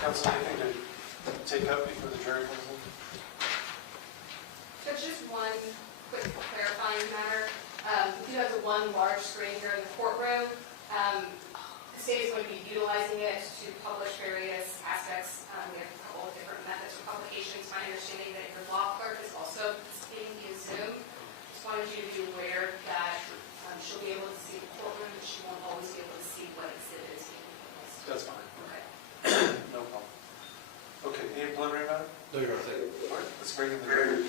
Counsel, anything to take up before the jury comes in? So just one quick clarifying matter. We do have the one large screen here in the courtroom. The state is going to be utilizing it to publish various aspects. We have a couple of different methods for publications. My understanding that your law clerk is also participating via Zoom. Just wanted you to be aware that she'll be able to see the courtroom, but she won't always be able to see what exhibit is being published. That's fine. Okay. No problem. Okay, any preliminary matter? No, you're not saying. All right, let's bring in the jury.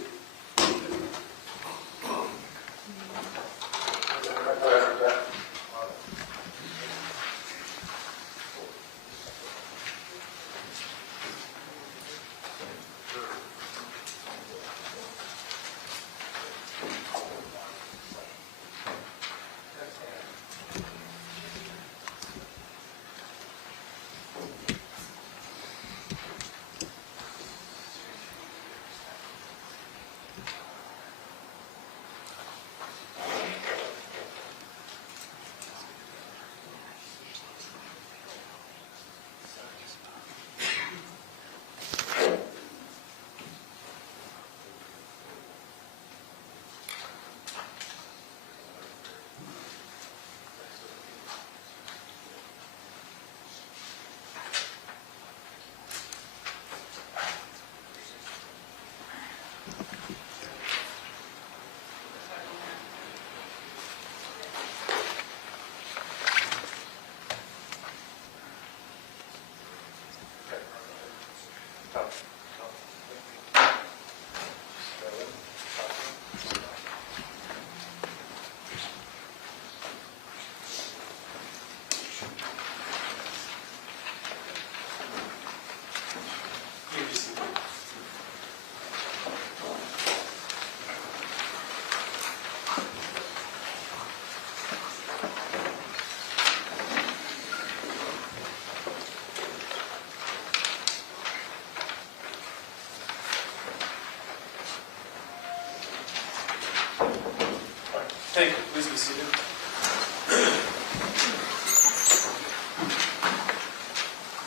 Thank you. Please be seated.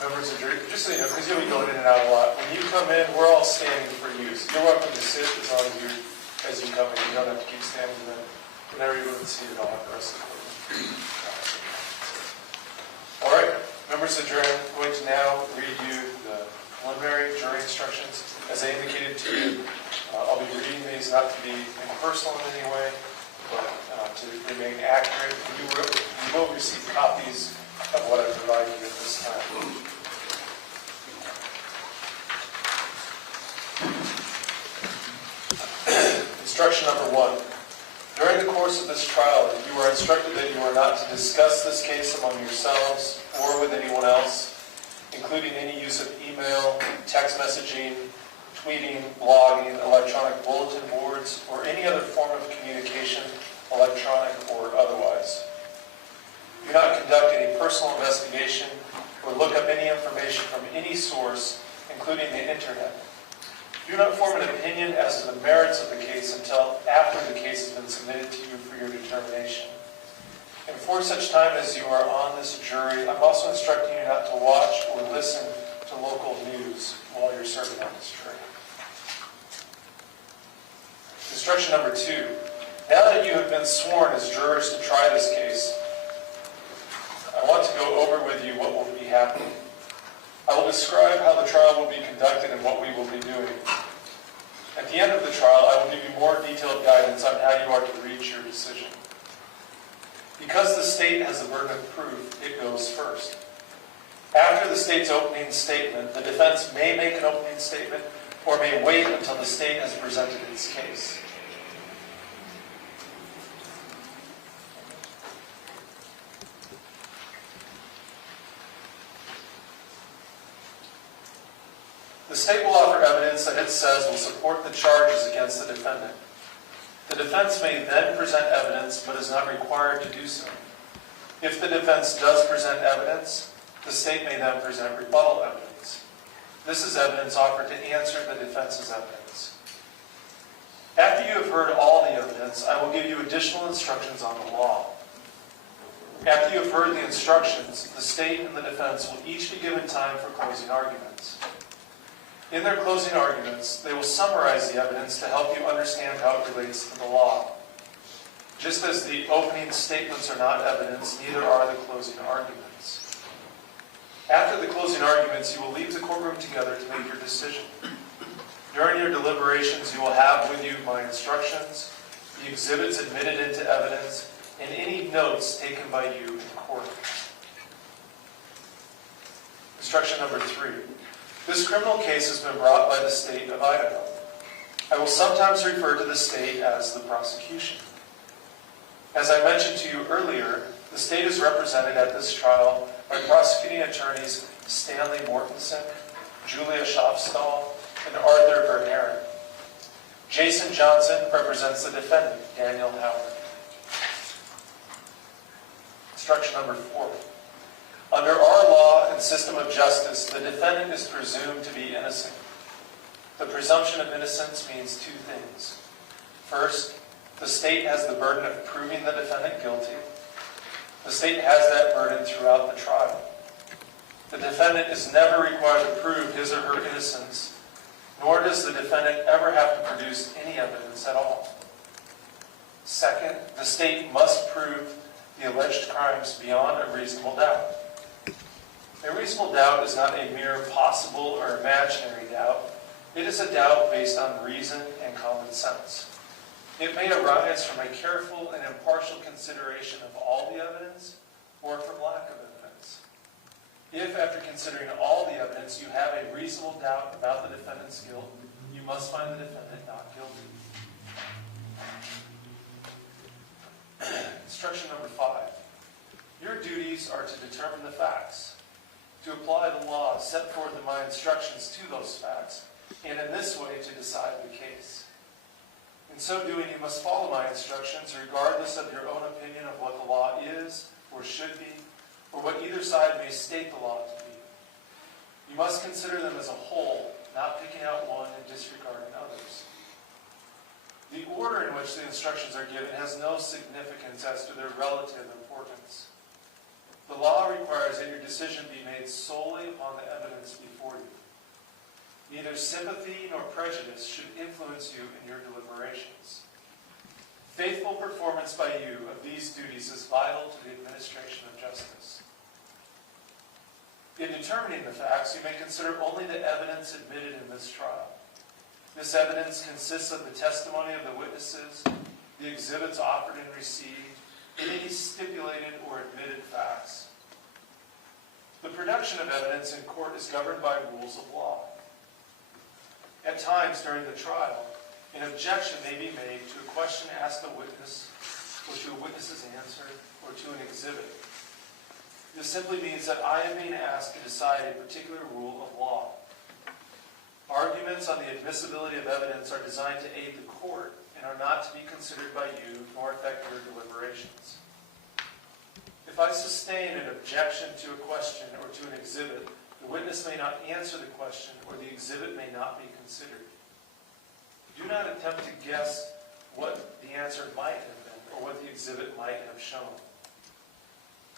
Members of the jury, just so you know, because you'll be going in and out a lot, when you come in, we're all standing for you. So you're welcome to sit as long as you come in. You don't have to keep standing. Whenever you're seated, I'll have the rest of the All right, members of the jury, I'm going to now read you the preliminary jury instructions. As I indicated to you, I'll be reading these not to be impersonal in any way, but to remain accurate. You will receive copies of what I provided you at this time. Instruction number 1. During the course of this trial, you are instructed that you are not to discuss this case among yourselves or with anyone else, including any use of email, text messaging, tweeting, blogging, electronic bulletin boards, or any other form of communication, electronic or otherwise. Do not conduct any personal investigation or look up any information from any source, including the internet. Do not form an opinion as to the merits of the case until after the case has been submitted to you for your determination. And for such time as you are on this jury, I'm also instructing you not to watch or listen to local news while you're serving on this jury. Instruction number 2. Now that you have been sworn as jurors to try this case, I want to go over with you what will be happening. I will describe how the trial will be conducted and what we will be doing. At the end of the trial, I will give you more detailed guidance on how you are to reach your decision. Because the state has the burden of proof, it goes first. After the state's opening statement, the defense may make an opening statement or may wait until the state has presented its case. The state will offer evidence that it says will support the charges against the defendant. The defense may then present evidence, but is not required to do so. If the defense does present evidence, the state may then present rebuttal evidence. This is evidence offered to answer the defense's evidence. After you have heard all the evidence, I will give you additional instructions on the law. After you have heard the instructions, the state and the defense will each be given time for closing arguments. In their closing arguments, they will summarize the evidence to help you understand how it relates to the law. Just as the opening statements are not evidence, neither are the closing arguments. After the closing arguments, you will leave the courtroom together to make your decision. During your deliberations, you will have with you my instructions, the exhibits admitted into evidence, and any notes taken by you in court. Instruction number 3. This criminal case has been brought by the state of Idaho. I will sometimes refer to the state as the prosecution. As I mentioned to you earlier, the state is represented at this trial by prosecuting attorneys Stanley Mortensen, Julia Schopstall, and Arthur Verheeren. Jason Johnson represents the defendant, Daniel Howard. Instruction number 4. Under our law and system of justice, the defendant is presumed to be innocent. The presumption of innocence means 2 things. First, the state has the burden of proving the defendant guilty. The state has that burden throughout the trial. The defendant is never required to prove his or her innocence, nor does the defendant ever have to produce any evidence at all. Second, the state must prove the alleged crimes beyond a reasonable doubt. A reasonable doubt is not a mere possible or imaginary doubt. It is a doubt based on reason and common sense. It may arise from a careful and impartial consideration of all the evidence or from lack of evidence. If, after considering all the evidence, you have a reasonable doubt about the defendant's guilt, you must find the defendant not guilty. Instruction number 5. Your duties are to determine the facts, to apply the law set forth in my instructions to those facts, and in this way to decide the case. In so doing, you must follow my instructions regardless of your own opinion of what the law is or should be, or what either side may state the law to be. You must consider them as a whole, not picking out one and disregarding others. The order in which the instructions are given has no significance as to their relative importance. The law requires that your decision be made solely upon the evidence before you. Neither sympathy nor prejudice should influence you in your deliberations. Faithful performance by you of these duties is vital to the administration of justice. In determining the facts, you may consider only the evidence admitted in this trial. This evidence consists of the testimony of the witnesses, the exhibits offered and received, and any stipulated or admitted facts. The production of evidence in court is governed by rules of law. At times during the trial, an objection may be made to a question asked a witness, or to a witness's answer, or to an exhibit. This simply means that I am being asked to decide a particular rule of law. Arguments on the admissibility of evidence are designed to aid the court and are not to be considered by you nor affect your deliberations. If I sustain an objection to a question or to an exhibit, the witness may not answer the question or the exhibit may not be considered. Do not attempt to guess what the answer might have been or what the exhibit might have shown.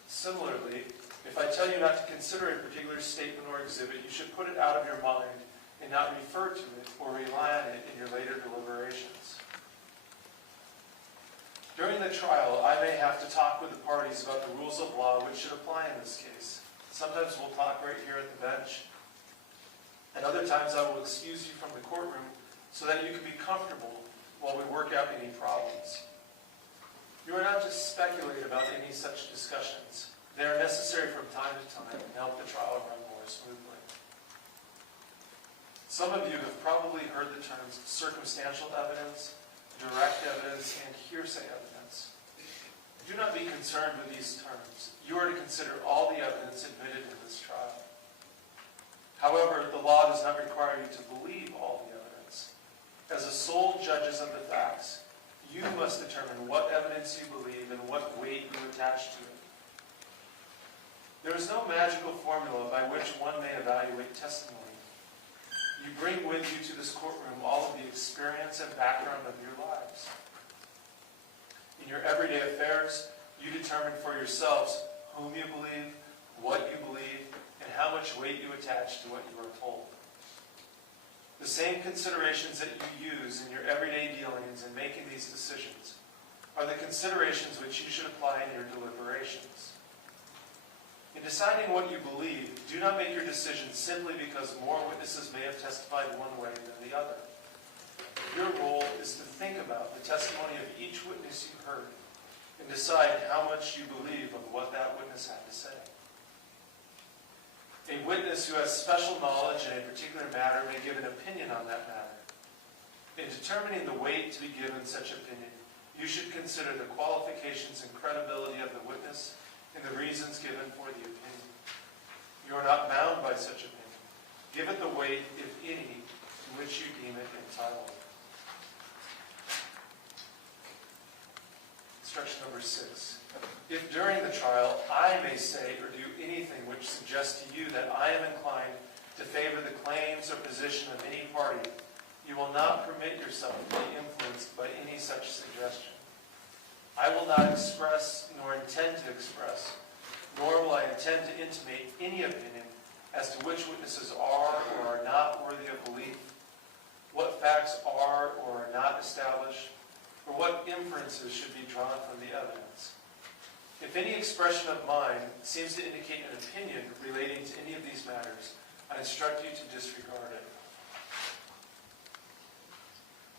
Similarly, if I tell you not to consider a particular statement or exhibit, you should put it out of your mind and not refer to it or rely on it in your later deliberations. During the trial, I may have to talk with the parties about the rules of law which should apply in this case. Sometimes we'll talk right here at the bench, and other times I will excuse you from the courtroom so that you can be comfortable while we work out any problems. You are not to speculate about any such discussions. They are necessary from time to time and help the trial run more smoothly. Some of you have probably heard the terms circumstantial evidence, direct evidence, and hearsay evidence. Do not be concerned with these terms. You are to consider all the evidence admitted in this trial. However, the law does not require you to believe all the evidence. As the sole judges of the facts, you must determine what evidence you believe and what weight you attach to it. There is no magical formula by which one may evaluate testimony. You bring with you to this courtroom all of the experience and background of your lives. In your everyday affairs, You determine for yourselves whom you believe, what you believe, and how much weight you attach to what you are told. The same considerations that you use in your everyday dealings in making these decisions are the considerations which you should apply in your deliberations. In deciding what you believe, do not make your decision simply because more witnesses may have testified one way than the other. Your role is to think about the testimony of each witness you heard and decide how much you believe of what that witness had to say. A witness who has special knowledge in a particular matter may give an opinion on that matter. In determining the weight to be given such opinion, you should consider the qualifications and credibility of the witness and the reasons given for the opinion. You are not bound by such opinion. Give it the weight, if any, to which you deem it entitled. Instruction number 6. If during the trial I may say or do anything which suggests to you that I am inclined to favor the claims or position of any party, you will not permit yourself to be influenced by any such suggestion. I will not express, nor intend to express, nor will I intend to intimate any opinion as to which witnesses are or are not worthy of belief, what facts are or are not established, or what inferences should be drawn from the evidence. If any expression of mine seems to indicate an opinion relating to any of these matters, I instruct you to disregard it.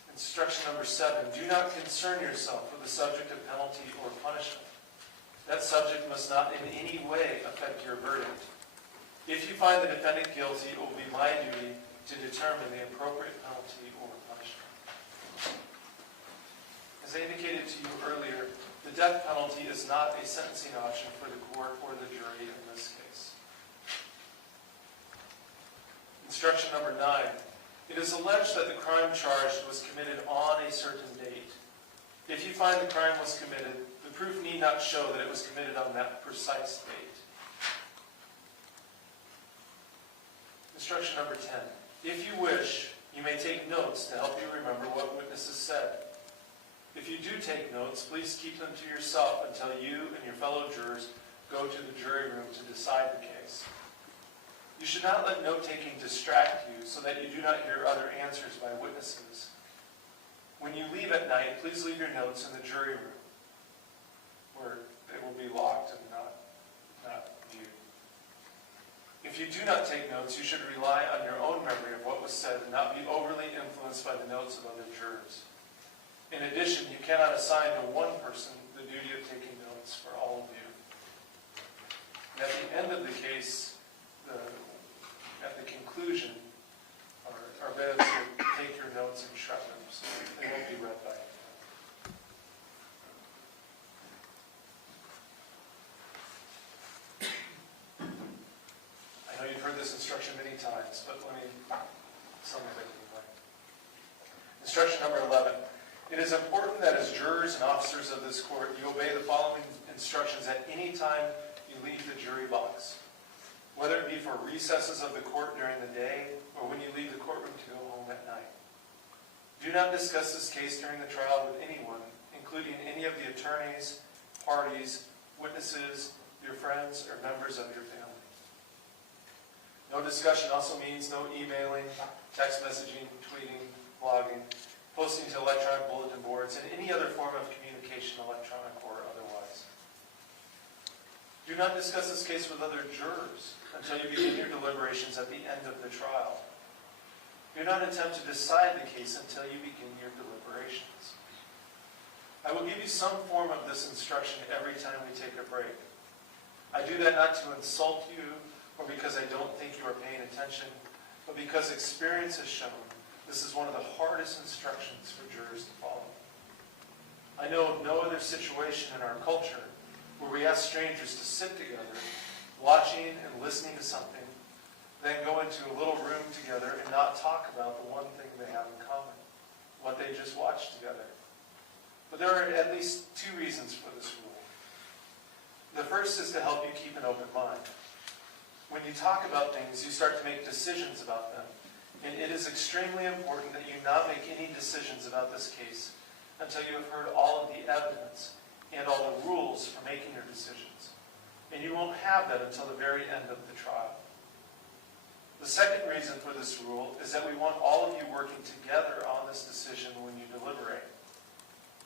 Instruction number 7, do not concern yourself with the subject of penalty or punishment. That subject must not in any way affect your verdict. If you find the defendant guilty, it will be my duty to determine the appropriate penalty or punishment. As I indicated to you earlier, the death penalty is not a sentencing option for the court or the jury in this case. Instruction number 9. It is alleged that the crime charged was committed on a certain date. If you find the crime was committed, the proof need not show that it was committed on that precise date. Instruction number 10. If you wish, you may take notes to help you remember what witnesses said. If you do take notes, please keep them to yourself until you and your fellow jurors go to the jury room to decide the case. You should not let note-taking distract you so that you do not hear other answers by witnesses. When you leave at night, please leave your notes in the jury room, where they will be locked and not viewed. If you do not take notes, you should rely on your own memory of what was said and not be overly influenced by the notes of other jurors. In addition, you cannot assign to one person the duty of taking notes for all of you. And at the end of the case, at the conclusion, our beds will take your notes and shred them, so they won't be read by you. I know you've heard this instruction many times, but let me summarize it anyway. Instruction number 11. It is important that as jurors and officers of this court, you obey the following instructions at any time you leave the jury box, whether it be for recesses of the court during the day or when you leave the courtroom to go home at night. Do not discuss this case during the trial with anyone, including any of the attorneys, parties, witnesses, your friends, or members of your family. No discussion also means no emailing, text messaging, tweeting, blogging, posting to electronic bulletin boards, and any other form of communication, electronic or otherwise. Do not discuss this case with other jurors until you begin your deliberations at the end of the trial. Do not attempt to decide the case until you begin your deliberations. I will give you some form of this instruction every time we take a break. I do that not to insult you or because I don't think you are paying attention, but because experience has shown this is one of the hardest instructions for jurors to follow. I know of no other situation in our culture where we ask strangers to sit together, watching and listening to something, then go into a little room together and not talk about the one thing they have in common, what they just watched together. But there are at least 2 reasons for this rule. The first is to help you keep an open mind. When you talk about things, you start to make decisions about them. And it is extremely important that you not make any decisions about this case until you have heard all of the evidence and all the rules for making your decisions. And you won't have that until the very end of the trial. The second reason for this rule is that we want all of you working together on this decision when you deliberate.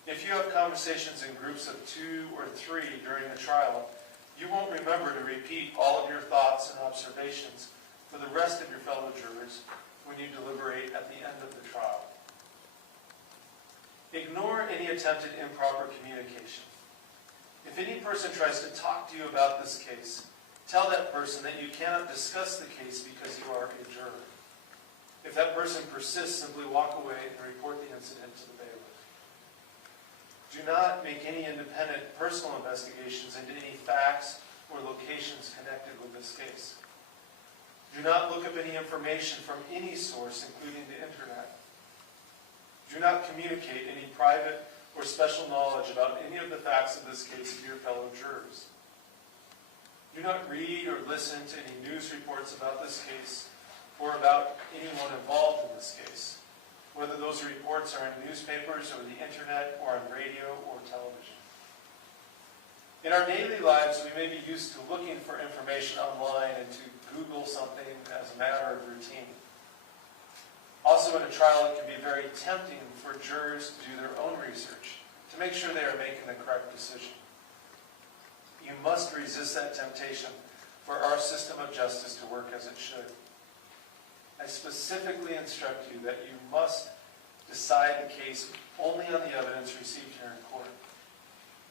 If you have conversations in groups of 2 or 3 during the trial, you won't remember to repeat all of your thoughts and observations for the rest of your fellow jurors when you deliberate at the end of the trial. Ignore any attempted improper communication. If any person tries to talk to you about this case, tell that person that you cannot discuss the case because you are a juror. If that person persists, simply walk away and report the incident to the bailiff. Do not make any independent personal investigations into any facts or locations connected with this case. Do not look up any information from any source, including the internet. Do not communicate any private or special knowledge about any of the facts of this case to your fellow jurors. Do not read or listen to any news reports about this case or about anyone involved in this case, whether those reports are in newspapers or the internet or on radio or television. In our daily lives, we may be used to looking for information online and to Google something as a matter of routine. Also, in a trial, it can be very tempting for jurors to do their own research to make sure they are making the correct decision. You must resist that temptation for our system of justice to work as it should. I specifically instruct you that you must decide the case only on the evidence received here in court.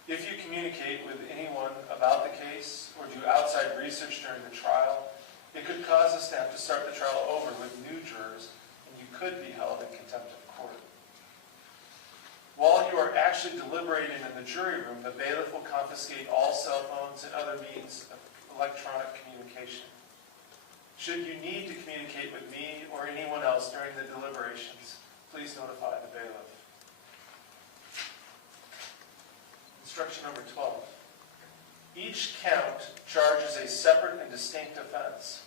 If you communicate with anyone about the case or do outside research during the trial, it could cause us to have to start the trial over with new jurors, and you could be held in contempt of court. While you are actually deliberating in the jury room, the bailiff will confiscate all cell phones and other means of electronic communication. Should you need to communicate with me or anyone else during the deliberations, please notify the bailiff. Instruction number 12. Each count charges a separate and distinct offense.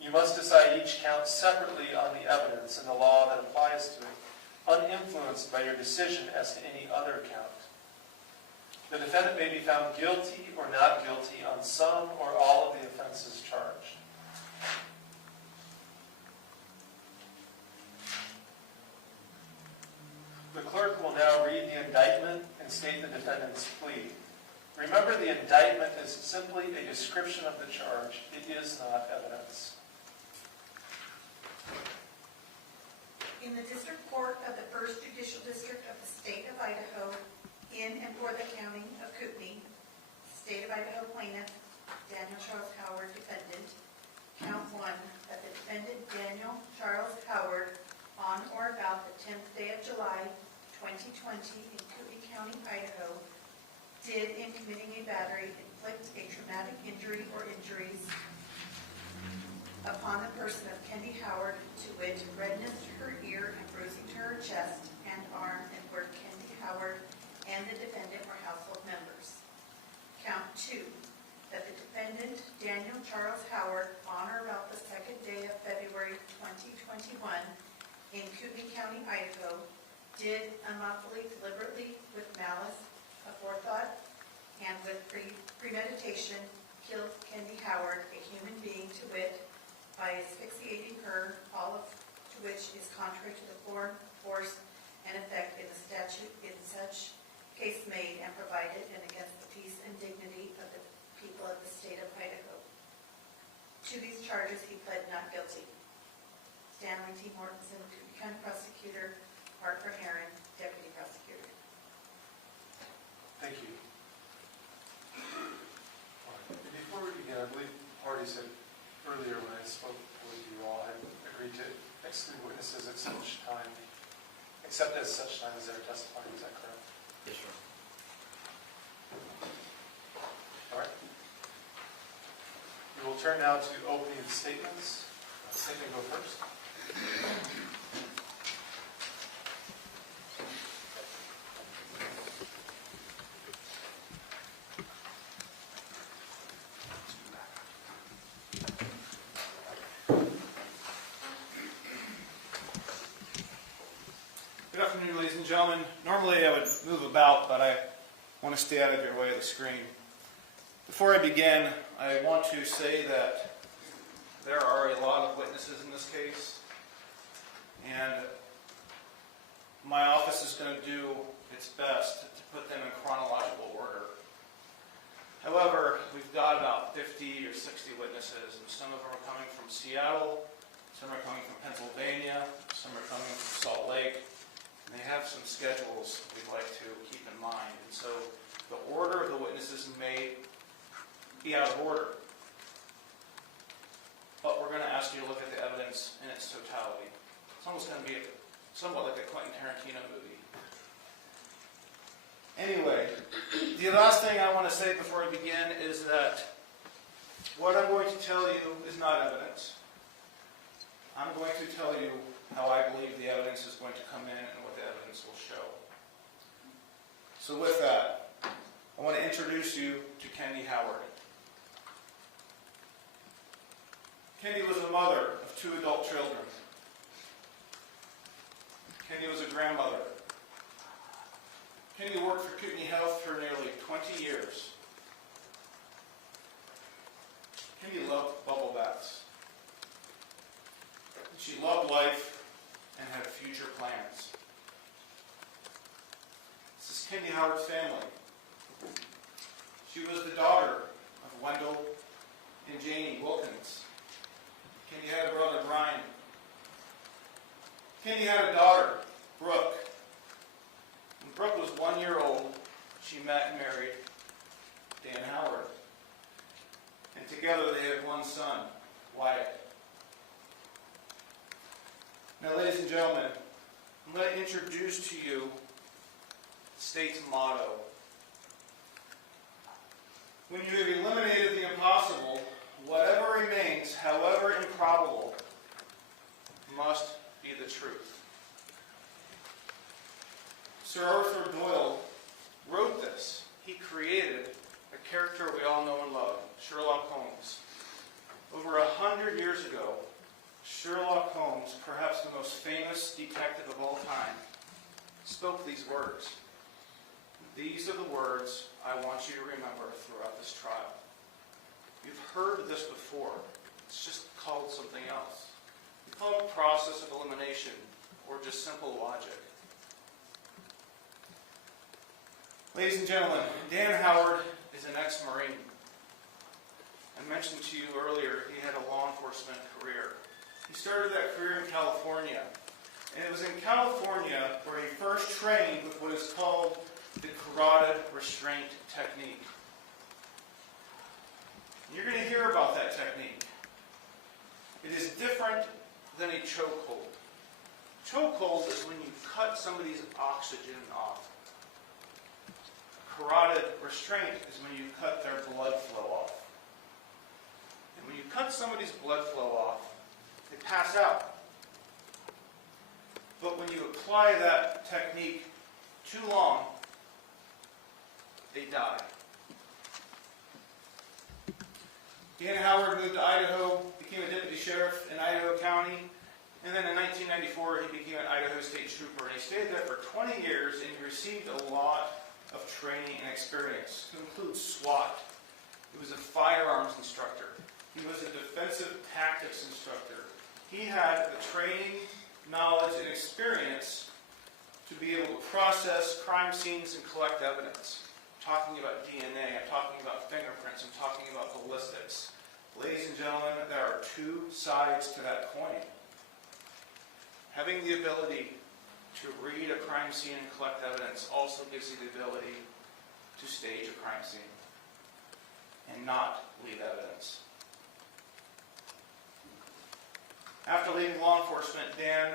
You must decide each count separately on the evidence and the law that applies to it, uninfluenced by your decision as to any other count. The defendant may be found guilty or not guilty on some or all of the offenses charged. The clerk will now read the indictment and state the defendant's plea. Remember, the indictment is simply a description of the charge. It is not evidence. In the District Court of the First Judicial District of the State of Idaho, in and for the County of Kootenai, State of Idaho plaintiff, Daniel Charles Howard, defendant. Count 1, that the defendant, Daniel Charles Howard, on or about the 10th day of July, 2020, in Kootenai County, Idaho, did, in committing a battery, inflict a traumatic injury or injuries upon the person of Kendy Howard, to wit, redness to her ear and bruising to her chest and arm, and where Kendy Howard and the defendant were household members. Count 2, that the defendant, Daniel Charles Howard, on or about the 2nd day of February 2021, in Kootenai County, Idaho, did unlawfully, deliberately, with malice, aforethought, and with premeditation, killed Kendy Howard, a human being, to wit, by asphyxiating her, all of to which is contrary to the force and effect in the statute in such case made and provided, and against the peace and dignity of the people of the state of Idaho. To these charges he pled not guilty. Stanley T. Mortensen, Kootenai County Prosecutor, Parker Heron, Deputy Prosecutor. Thank you. Before we begin, I believe the parties had earlier, when I spoke with you all, had agreed to exclude witnesses at such time, except as such time as they're testifying. Is that correct? Yes, sir. All right. We will turn now to opening statements. Statement go first. Good afternoon, ladies and gentlemen. Normally I would move about, but I want to stay out of your way of the screen. Before I begin, I want to say that there are a lot of witnesses in this case, and my office is going to do its best to put them in chronological order. However, we've got about 50 or 60 witnesses, and some of them are coming from Seattle, some are coming from Pennsylvania, some are coming from Salt Lake, and they have some schedules we'd like to keep in mind. And so the order of the witnesses may be out of order, but we're going to ask you to look at the evidence in its totality. It's almost going to be somewhat like a Quentin Tarantino movie. Anyway, the last thing I want to say before I begin is that what I'm going to tell you is not evidence. I'm going to tell you how I believe the evidence is going to come in and what the evidence will show. So with that, I want to introduce you to Kendy Howard. Kendy was a mother of 2 adult children. Kendy was a grandmother. Kendy worked for Kootenai Health for nearly 20 years. Kendy loved bubble baths. She loved life and had future plans. This is Kendy Howard's family. She was the daughter of Wendell and Janie Wilkins. Kendy had a brother, Brian. Kendy had a daughter, Brooke. When Brooke was 1 year old, she met and married Dan Howard. And together they had one son, Wyatt. Now, ladies and gentlemen, I'm going to introduce to you the state's motto. When you have eliminated the impossible, whatever remains, however improbable, must be the truth. Sir Arthur Doyle wrote this. He created a character we all know and love, Sherlock Holmes. Over 100 years ago, Sherlock Holmes, perhaps the most famous detective of all time, spoke these words. These are the words I want you to remember throughout this trial. You've heard this before. It's just called something else. We call it process of elimination, or just simple logic. Ladies and gentlemen, Dan Howard is an ex-Marine. I mentioned to you earlier he had a law enforcement career. He started that career in California. And it was in California where he first trained with what is called the carotid restraint technique. You're going to hear about that technique. It is different than a chokehold. Chokehold is when you cut somebody's oxygen off. Carotid restraint is when you cut their blood flow off. And when you cut somebody's blood flow off, they pass out. But when you apply that technique too long, they die. Dan Howard moved to Idaho, became a deputy sheriff in Idaho County, and then in 1994 he became an Idaho State Trooper, and he stayed there for 20 years, and he received a lot of training and experience, to include SWAT. He was a firearms instructor. He was a defensive tactics instructor. He had the training, knowledge, and experience to be able to process crime scenes and collect evidence. I'm talking about DNA, I'm talking about fingerprints, I'm talking about ballistics. Ladies and gentlemen, there are 2 sides to that coin. Having the ability to read a crime scene and collect evidence also gives you the ability to stage a crime scene and not leave evidence. After leaving law enforcement, Dan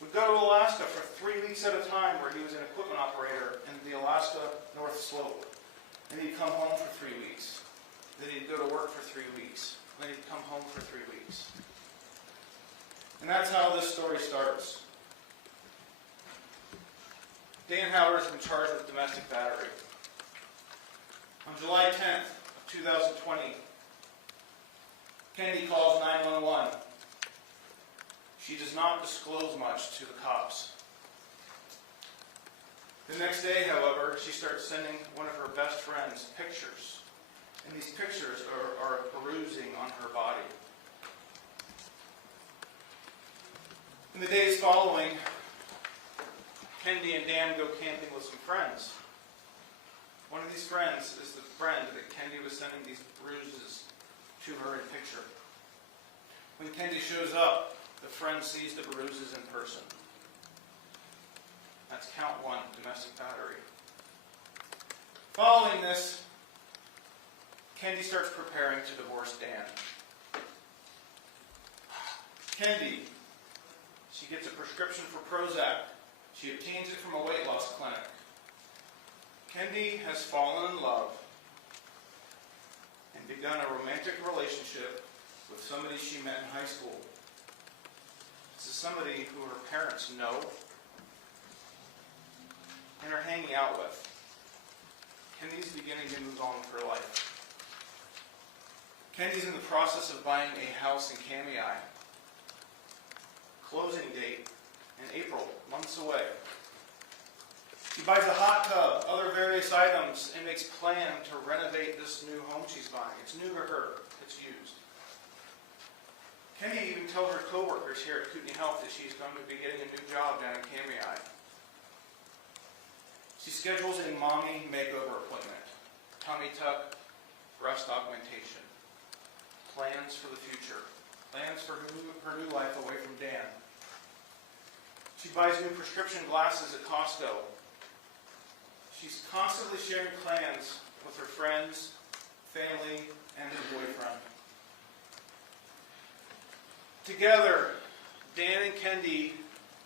would go to Alaska for 3 weeks at a time, where he was an equipment operator in the Alaska North Slope. Then he'd come home for 3 weeks. Then he'd go to work for 3 weeks. Then he'd come home for 3 weeks. And that's how this story starts. Dan Howard has been charged with domestic battery. On July 10th of 2020, Kendy calls 911. She does not disclose much to the cops. The next day, however, she starts sending one of her best friends pictures. And these pictures are bruising on her body. In the days following, Kendy and Dan go camping with some friends. One of these friends is the friend that Kendy was sending these bruises to her in picture. When Kendy shows up, the friend sees the bruises in person. That's count 1, domestic battery. Following this, Kendy starts preparing to divorce Dan. Kendy, she gets a prescription for Prozac. She obtains it from a weight loss clinic. Kendy has fallen in love and begun a romantic relationship with somebody she met in high school. This is somebody who her parents know and are hanging out with. Kendy's beginning to move on with her life. Kendy's in the process of buying a house in Kootenai. Closing date in April, months away. She buys a hot tub, other various items, and makes plan to renovate this new home she's buying. It's new to her. It's used. Kendy even tells her co-workers here at Kootenai Health that she's going to be getting a new job down in Kootenai. She schedules a mommy makeover appointment. Tummy tuck, breast augmentation. Plans for the future. Plans for her new life away from Dan. She buys new prescription glasses at Costco. She's constantly sharing plans with her friends, family, and her boyfriend. Together, Dan and Kendy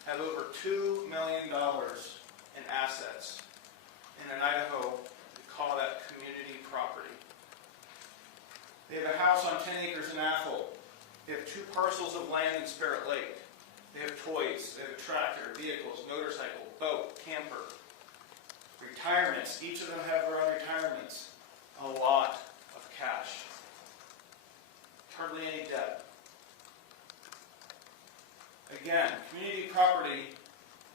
have over $2 million in assets. And in Idaho, we call that community property. They have a house on 10 acres in Athol. They have 2 parcels of land in Spirit Lake. They have toys. They have a tractor, vehicles, motorcycle, boat, camper. Retirements. Each of them have their own retirements. A lot of cash. Hardly any debt. Again, community property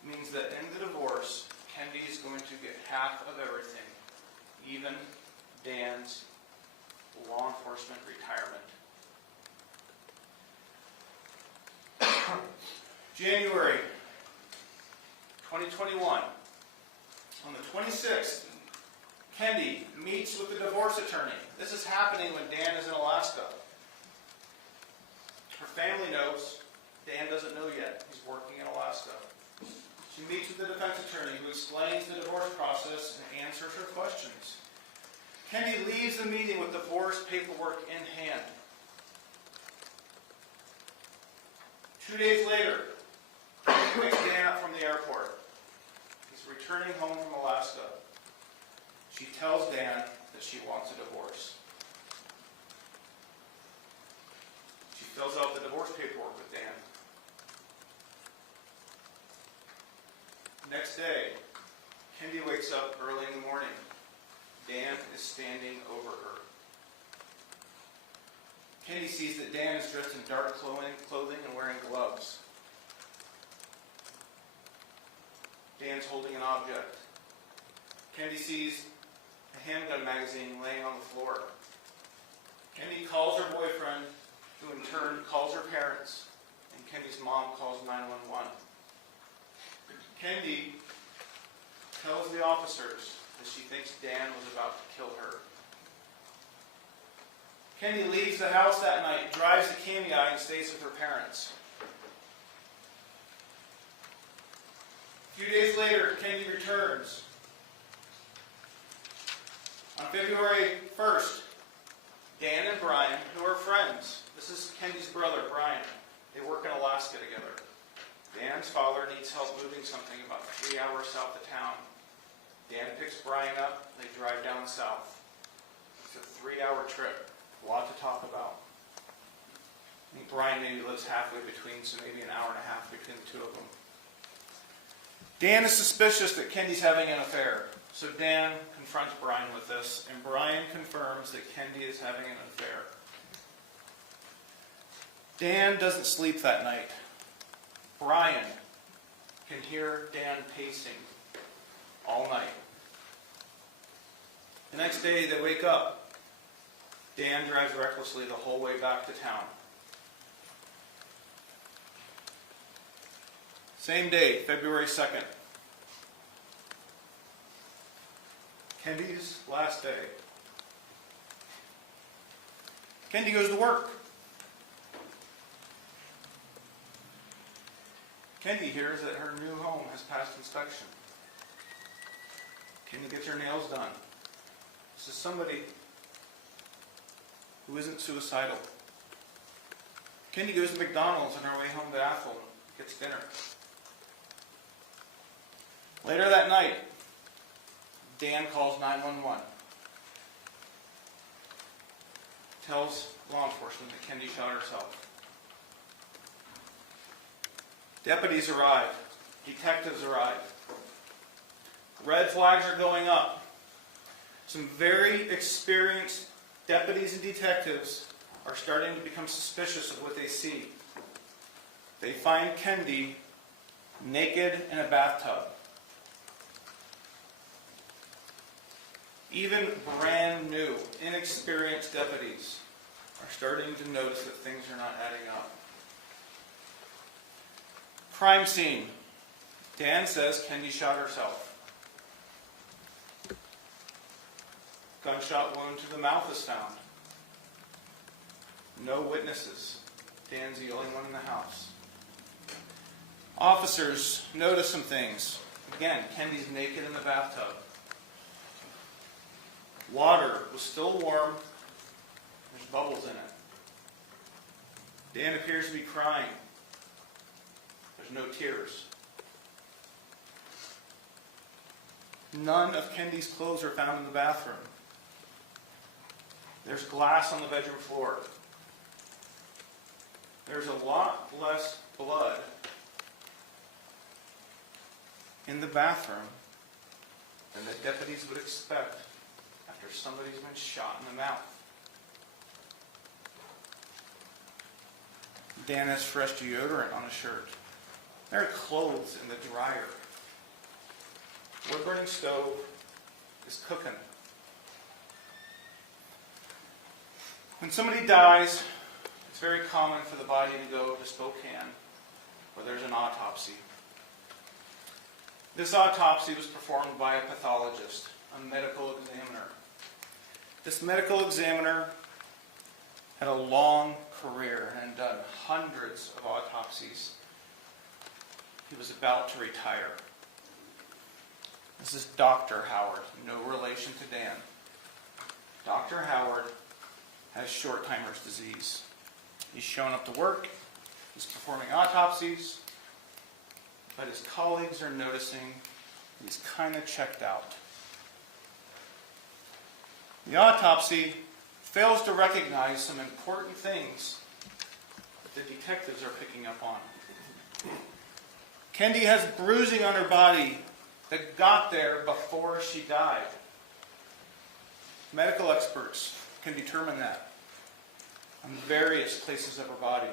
means that in the divorce, Kendy is going to get half of everything, even Dan's law enforcement retirement. January 2021. On the 26th, Kendy meets with the divorce attorney. This is happening when Dan is in Alaska. Her family knows. Dan doesn't know yet. He's working in Alaska. She meets with the defense attorney who explains the divorce process and answers her questions. Kendy leaves the meeting with divorce paperwork in hand. 2 days later, Kendy picks Dan up from the airport. He's returning home from Alaska. She tells Dan that she wants a divorce. She fills out the divorce paperwork with Dan. Next day, Kendy wakes up early in the morning. Dan is standing over her. Kendy sees that Dan is dressed in dark clothing and wearing gloves. Dan's holding an object. Kendy sees a handgun magazine laying on the floor. Kendy calls her boyfriend, who in turn calls her parents, and Kendy's mom calls 911. Kendy tells the officers that she thinks Dan was about to kill her. Kendy leaves the house that night, drives to Kootenai, and stays with her parents. A few days later, Kendy returns. On February 1st, Dan and Brian, who are friends, this is Kendy's brother, Brian, they work in Alaska together. Dan's father needs help moving something about 3 hours south of town. Dan picks Brian up, they drive down south. It's a 3-hour trip. A lot to talk about. I think Brian maybe lives halfway between, so maybe an hour and a half between the two of them. Dan is suspicious that Kendy's having an affair. So Dan confronts Brian with this, and Brian confirms that Kendy is having an affair. Dan doesn't sleep that night. Brian can hear Dan pacing. all night. The next day they wake up. Dan drives recklessly the whole way back to town. Same day, February 2nd. Kendy's last day. Kendy goes to work. Kendy hears that her new home has passed inspection. Kendy gets her nails done. This is somebody who isn't suicidal. Kendy goes to McDonald's on her way home to Athol and gets dinner. Later that night, Dan calls 911. Tells law enforcement that Kendy shot herself. Deputies arrive. Detectives arrive. Red flags are going up. Some very experienced deputies and detectives are starting to become suspicious of what they see. They find Kendy naked in a bathtub. Even brand new, inexperienced deputies are starting to notice that things are not adding up. Crime scene. Dan says Kendy shot herself. Gunshot wound to the mouth is found. No witnesses. Dan's the only one in the house. Officers notice some things. Again, Kendy's naked in the bathtub. Water was still warm. There's bubbles in it. Dan appears to be crying. There's no tears. None of Kendy's clothes are found in the bathroom. There's glass on the bedroom floor. There's a lot less blood in the bathroom than the deputies would expect after somebody's been shot in the mouth. Dan has fresh deodorant on his shirt. There are clothes in the dryer. Wood-burning stove is cooking. When somebody dies, it's very common for the body to go to Spokane, where there's an autopsy. This autopsy was performed by a pathologist, a medical examiner. This medical examiner had a long career and had done hundreds of autopsies. He was about to retire. This is Dr. Howard, no relation to Dan. Dr. Howard has short-timer's disease. He's shown up to work, he's performing autopsies, but his colleagues are noticing he's kind of checked out. The autopsy fails to recognize some important things that the detectives are picking up on. Kendy has bruising on her body that got there before she died. Medical experts can determine that on various places of her body.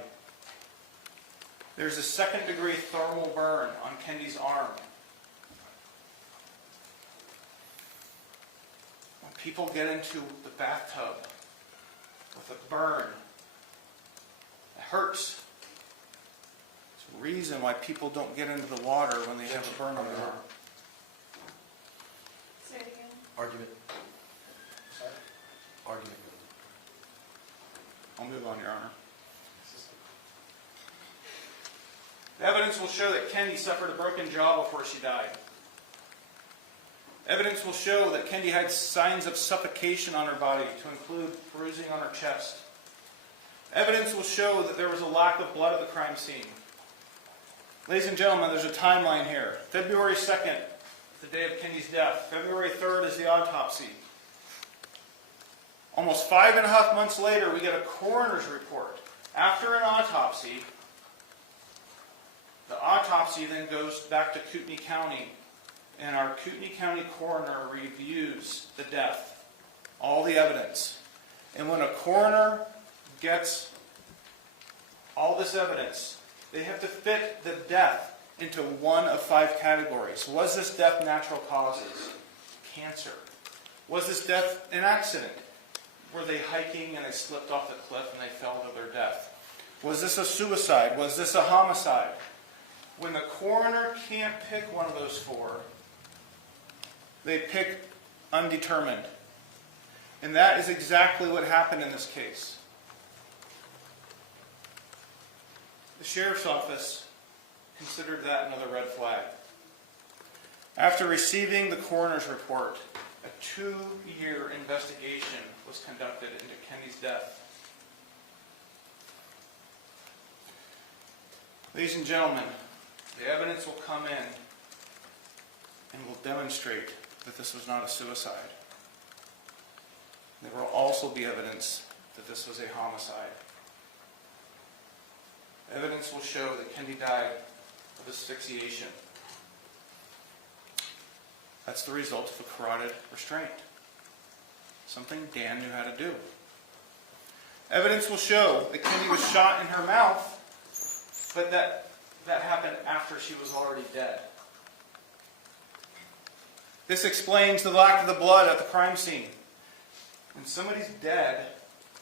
There's a second-degree thermal burn on Kendy's arm. When people get into the bathtub with a burn, it hurts. It's a reason why people don't get into the water when they have a burn on their arm. Say it again. Argument. Sorry? Argument. I'll move on, Your Honor. The evidence will show that Kendy suffered a broken jaw before she died. Evidence will show that Kendy had signs of suffocation on her body, to include bruising on her chest. Evidence will show that there was a lack of blood at the crime scene. Ladies and gentlemen, there's a timeline here. February 2nd, the day of Kendy's death. February 3rd is the autopsy. Almost 5.5 months later, we get a coroner's report. After an autopsy, the autopsy then goes back to Kootenai County, and our Kootenai County coroner reviews the death, all the evidence. And when a coroner gets all this evidence, they have to fit the death into one of 5 categories. Was this death natural causes? Cancer. Was this death an accident? Were they hiking and they slipped off the cliff and they fell to their death? Was this a suicide? Was this a homicide? When the coroner can't pick one of those 4, they pick undetermined. And that is exactly what happened in this case. The sheriff's office considered that another red flag. After receiving the coroner's report, a 2-year investigation was conducted into Kendy's death. Ladies and gentlemen, the evidence will come in and will demonstrate that this was not a suicide. There will also be evidence that this was a homicide. Evidence will show that Kendy died of asphyxiation. That's the result of a carotid restraint. Something Dan knew how to do. Evidence will show that Kendy was shot in her mouth, but that happened after she was already dead. This explains the lack of the blood at the crime scene. When somebody's dead,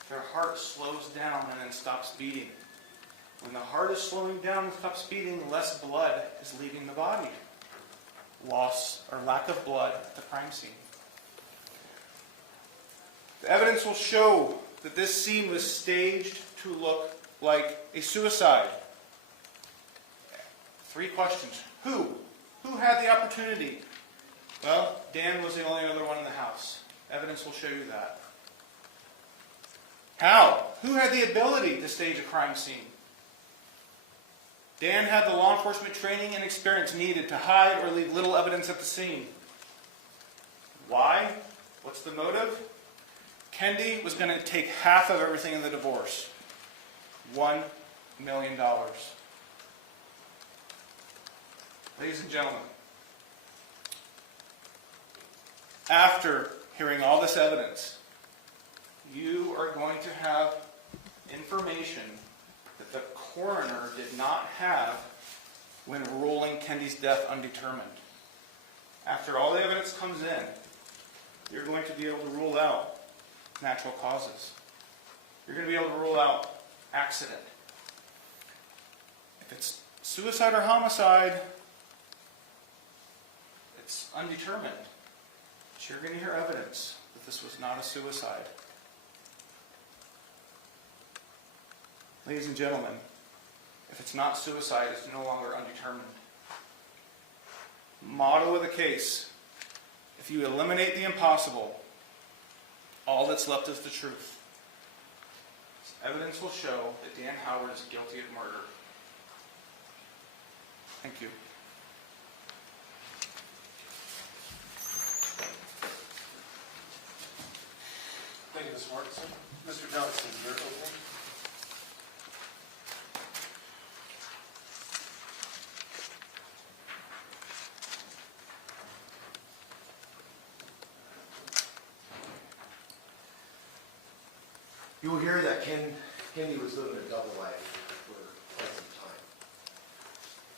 their heart slows down and then stops beating. When the heart is slowing down and stops beating, less blood is leaving the body. Loss or lack of blood at the crime scene. The evidence will show that this scene was staged to look like a suicide. 3 questions. Who? Who had the opportunity? Well, Dan was the only other one in the house. Evidence will show you that. How? Who had the ability to stage a crime scene? Dan had the law enforcement training and experience needed to hide or leave little evidence at the scene. Why? What's the motive? Kendy was going to take half of everything in the divorce. $1 million. Ladies and gentlemen, after hearing all this evidence, you are going to have information that the coroner did not have when ruling Kendy's death undetermined. After all the evidence comes in, you're going to be able to rule out natural causes. You're going to be able to rule out accident. If it's suicide or homicide, it's undetermined. But you're going to hear evidence that this was not a suicide. Ladies and gentlemen, if it's not suicide, it's no longer undetermined. Motto of the case: if you eliminate the impossible, all that's left is the truth. Evidence will show that Dan Howard is guilty of murder. Thank you. Thank you, Ms. Watson. Mr. Johnson, your opening. You will hear that Kendy was living a double life for quite some time.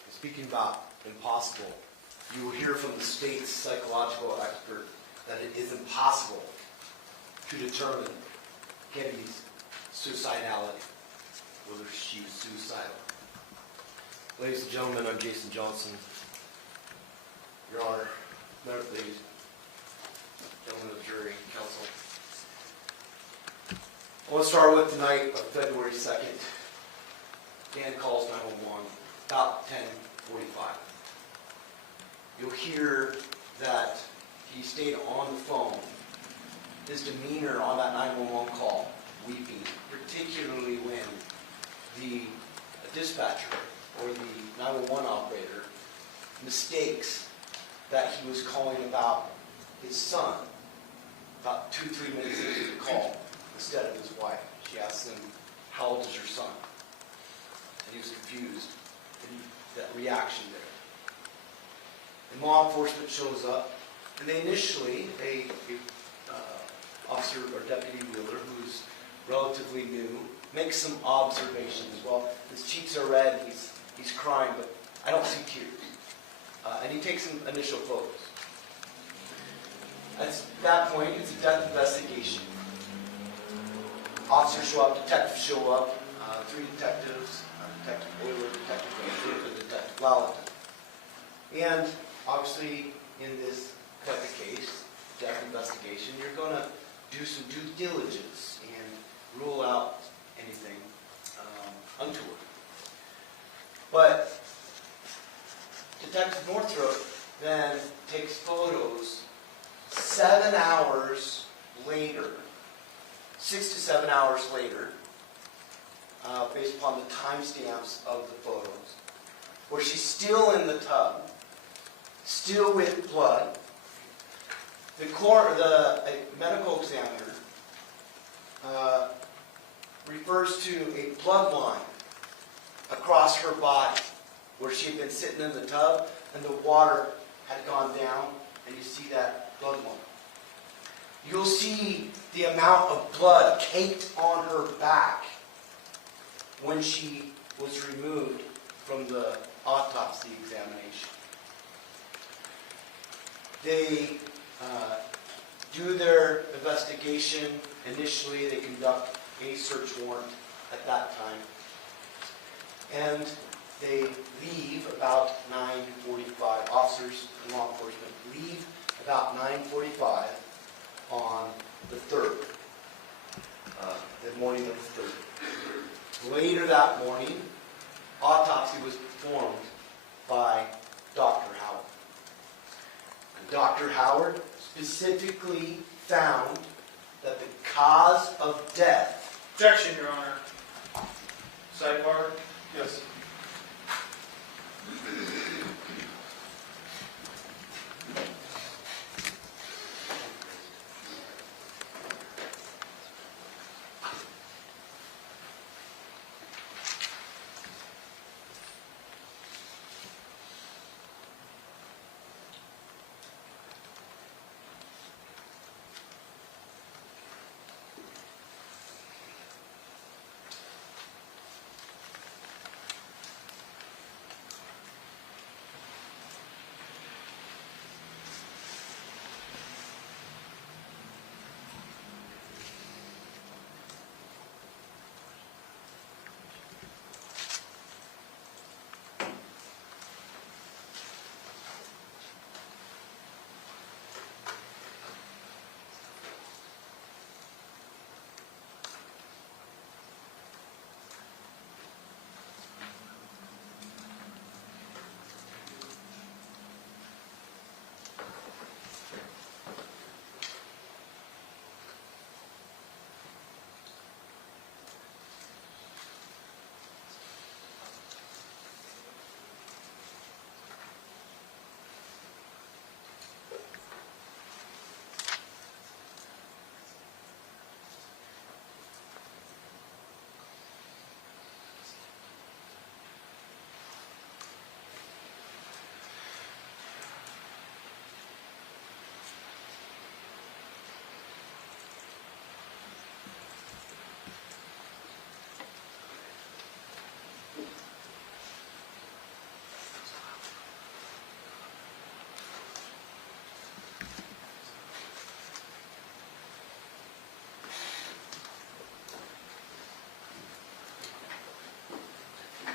And speaking about impossible, you will hear from the state's psychological expert that it is impossible to determine Kendy's suicidality, whether she was suicidal. Ladies and gentlemen, I'm Jason Johnson. Your Honor, ladies, gentlemen of the jury, counsel. I want to start with the night of February 2nd. Dan calls 911 about 10:45. You'll hear that he stayed on the phone. His demeanor on that 911 call, weeping, particularly when the dispatcher or the 911 operator mistakes that he was calling about his son about 2-3 minutes into the call instead of his wife. She asks him, "How old is your son?" And he was confused. And that reaction there. And law enforcement shows up, and they initially, officer or deputy Wheeler, who's relatively new, makes some observations. Well, his cheeks are red, he's crying, but I don't see tears. And he takes some initial photos. At that point, it's a death investigation. Officers show up, detectives show up, 3 detectives, Detective Euler, Detective Grant, and Detective Lalata. And obviously, in this type of case, death investigation, you're going to do some due diligence and rule out anything untoward. But Detective Northrop then takes photos 7 hours later, 6 to 7 hours later, based upon the timestamps of the photos, where she's still in the tub, still with blood. The medical examiner refers to a blood line across her body, where she had been sitting in the tub and the water had gone down, and you see that blood line. You'll see the amount of blood caked on her back when she was removed from the autopsy examination. They do their investigation. Initially, they conduct a search warrant at that time. And they leave about 9:45. Officers and law enforcement leave about 9:45 on the 3rd, the morning of the 3rd. Later that morning, autopsy was performed by Dr. Howard. And Dr. Howard specifically found that the cause of death... Objection, Your Honor. Sidebar. Yes.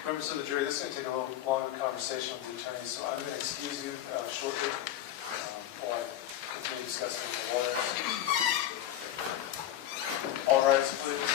Members of the jury, this is going to take a little longer conversation with the attorney, so I'm going to excuse you shortly while I continue discussing the lawyers. All rise, please.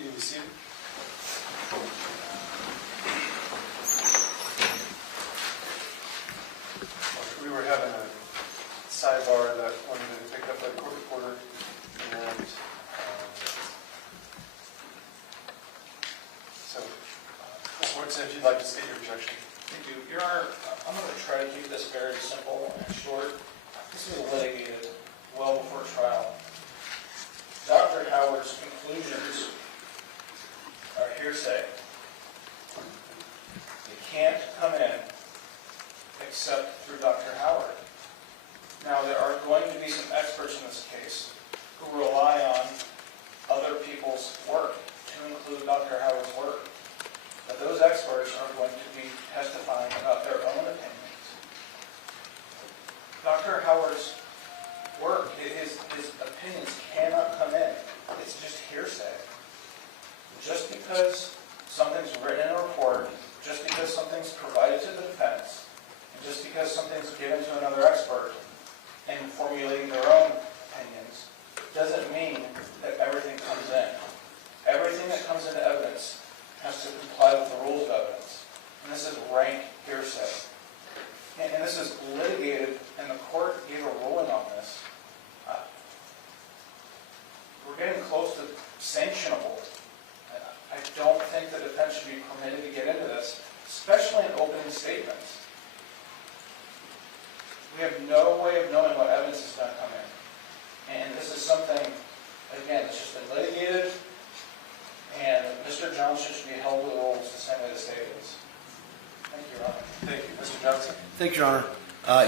You can be seated. We were having a sidebar that wanted to pick up by court reporter. like to state your objection. Thank you. Your Honor, I'm going to try to keep this very simple and short. This was litigated well before trial. Dr. Howard's conclusions are hearsay. They can't come in except through Dr. Howard. Now, there are going to be some experts in this case who rely on other people's work, to include Dr. Howard's work. But those experts are going to be testifying about their own opinions. Dr. Howard's work, his opinions cannot come in. It's just hearsay. Just because something's written in a report, just because something's provided to the defense, and just because something's given to another expert in formulating their own opinions, doesn't mean that everything comes in. Everything that comes into evidence has to comply with the rules of evidence. And this is rank hearsay. And this is litigated, and the court gave a ruling on this. We're getting close to sanctionable. I don't think the defense should be permitted to get into this, especially in opening statements. We have no way of knowing what evidence is going to come in. And this is something, again, it's just been litigated, and Mr. Johnson should be held to the rules the same way the state is. Thank you, Your Honor. Thank you. Mr. Johnson? Thank you, Your Honor.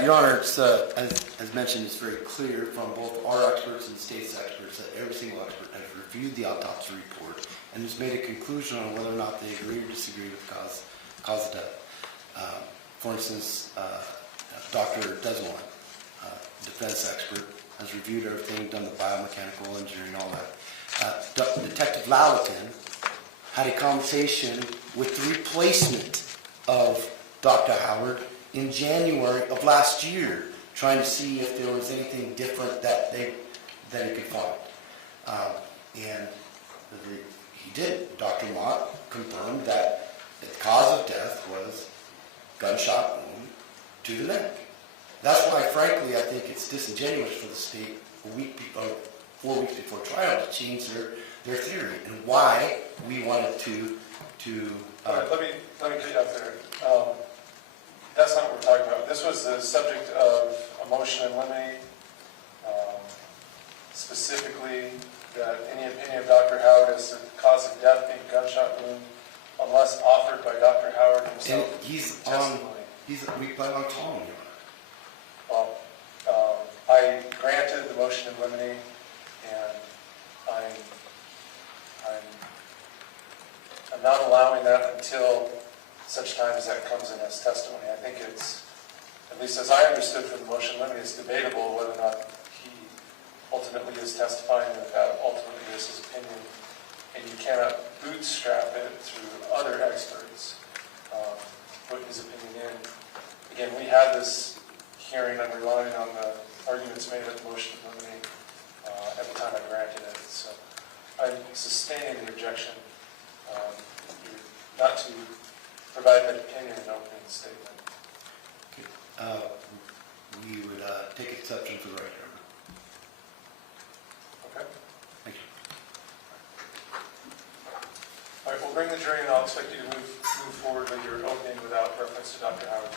Your Honor, it's, as mentioned, it's very clear from both our experts and the state's experts that every single expert has reviewed the autopsy report and has made a conclusion on whether or not they agree or disagree with the cause of death. For instance, Dr. Desmoulin, defense expert, has reviewed everything, done the biomechanical engineering, all that. Detective Lallican had a conversation with the replacement of Dr. Howard in January of last year, trying to see if there was anything different that he could find. And he did. Dr. Mott confirmed that the cause of death was gunshot wound to the neck. That's why, frankly, I think it's disingenuous for the state 4 weeks before trial to change their theory, and why we wanted to All right, let me get you up there. That's not what we're talking about. This was the subject of a motion in limine, specifically that any opinion of Dr. Howard as to the cause of death being gunshot wound, unless offered by Dr. Howard himself. And he's in testimony. we plan on calling him. Well, I granted the motion in limine, and I'm not allowing that until such time as that comes in as testimony. I think it's, at least as I understood from the motion in limine, it's debatable whether or not he ultimately is testifying, and if that ultimately is his opinion, and you cannot bootstrap it through other experts, put his opinion in. Again, we had this hearing, I'm relying on the arguments made at the motion in limine at the time I granted it. So I'm sustaining the objection not to provide that opinion in opening statement. We would take exception to the right here. Okay? Thank you. All right, we'll bring the jury, and I'll expect you to move forward with your opening without reference to Dr. Howard.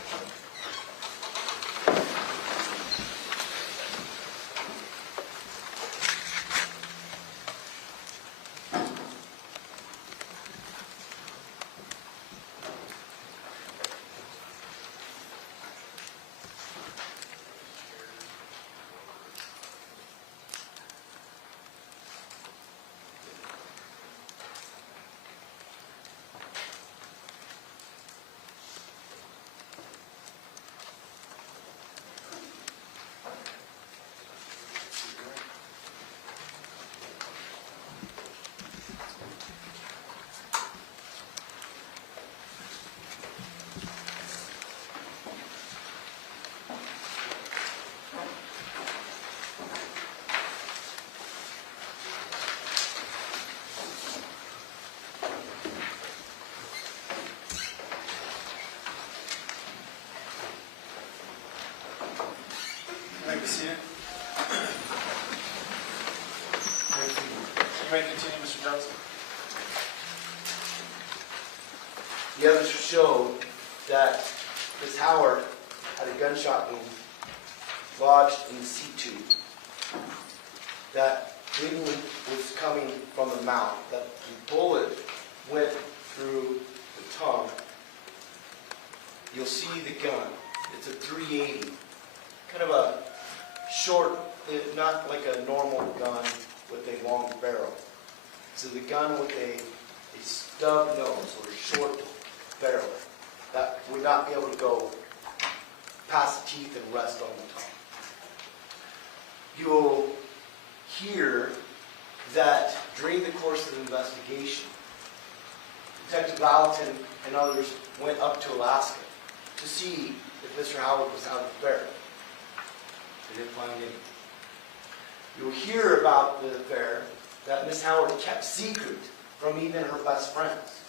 You may continue, Mr. Johnson. The evidence showed that Ms. Howard had a gunshot wound lodged in the C-tube. That bleeding was coming from the mouth. That the bullet went through the tongue. You'll see the gun. It's a .380. Kind of a short, not like a normal gun with a long barrel. So the gun with a stub nose or a short barrel that would not be able to go past the teeth and rest on the tongue. You'll hear that during the course of the investigation, Detective Valentin and others went up to Alaska to see if Mr. Howard was out of the affair. They didn't find any. You'll hear about the affair that Miss Howard kept secret from even her best friends.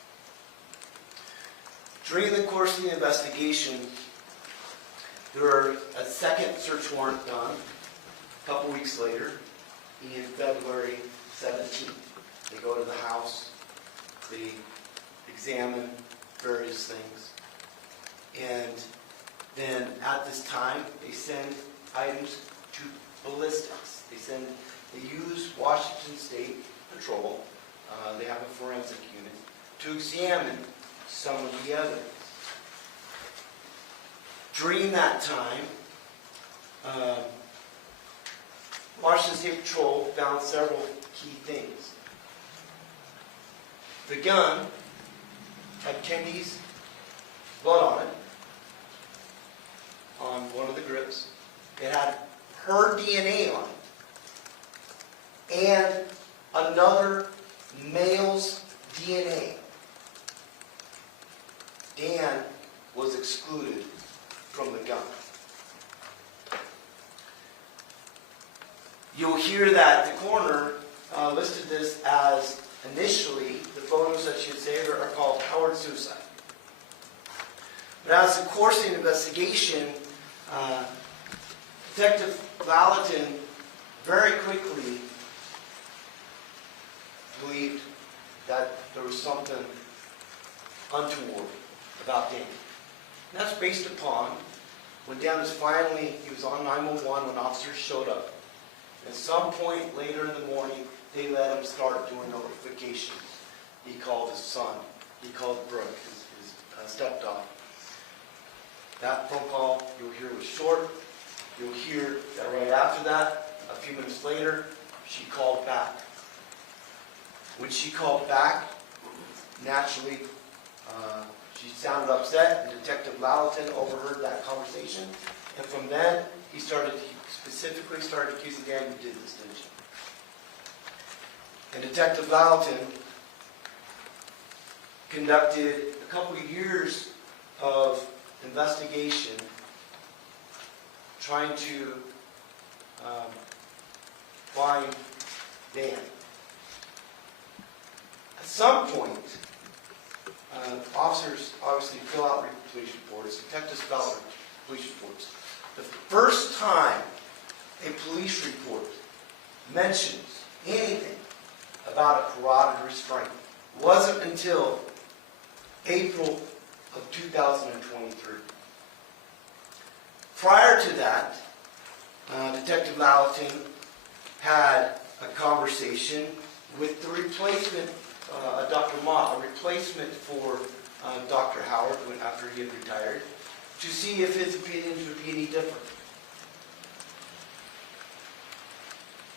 During the course of the investigation, there was a second search warrant done a couple weeks later, in February 17th. They go to the house, they examine various things, and then at this time, they send items to ballistics. They use Washington State Patrol, they have a forensic unit, to examine some of the evidence. During that time, Washington State Patrol found several key things. The gun had Kendy's blood on it, on one of the grips. It had her DNA on it, and another male's DNA. Dan was excluded from the gun. You'll hear that the coroner listed this as, initially, the photos that she had saved are called Howard suicide. But as the course of the investigation, Detective Valentin very quickly believed that there was something untoward about Dan. And that's based upon when Dan was finally, he was on 911 when officers showed up. At some point later in the morning, they let him start doing notifications. He called his son. He called Brooke, his stepdaughter. That phone call you'll hear was short. You'll hear that right after that, a few minutes later, she called back. When she called back, naturally, she sounded upset, and Detective Valentin overheard that conversation. And from then, he specifically started accusing Dan, you did this, didn't you? And Detective Valentin conducted a couple of years of investigation trying to find Dan. At some point, officers obviously fill out police reports, detectives fill out police reports. The first time a police report mentions anything about a carotid restraint wasn't until April of 2023. Prior to that, Detective Valentin had a conversation with the replacement, Dr. Mott, a replacement for Dr. Howard after he had retired, to see if his opinions would be any different.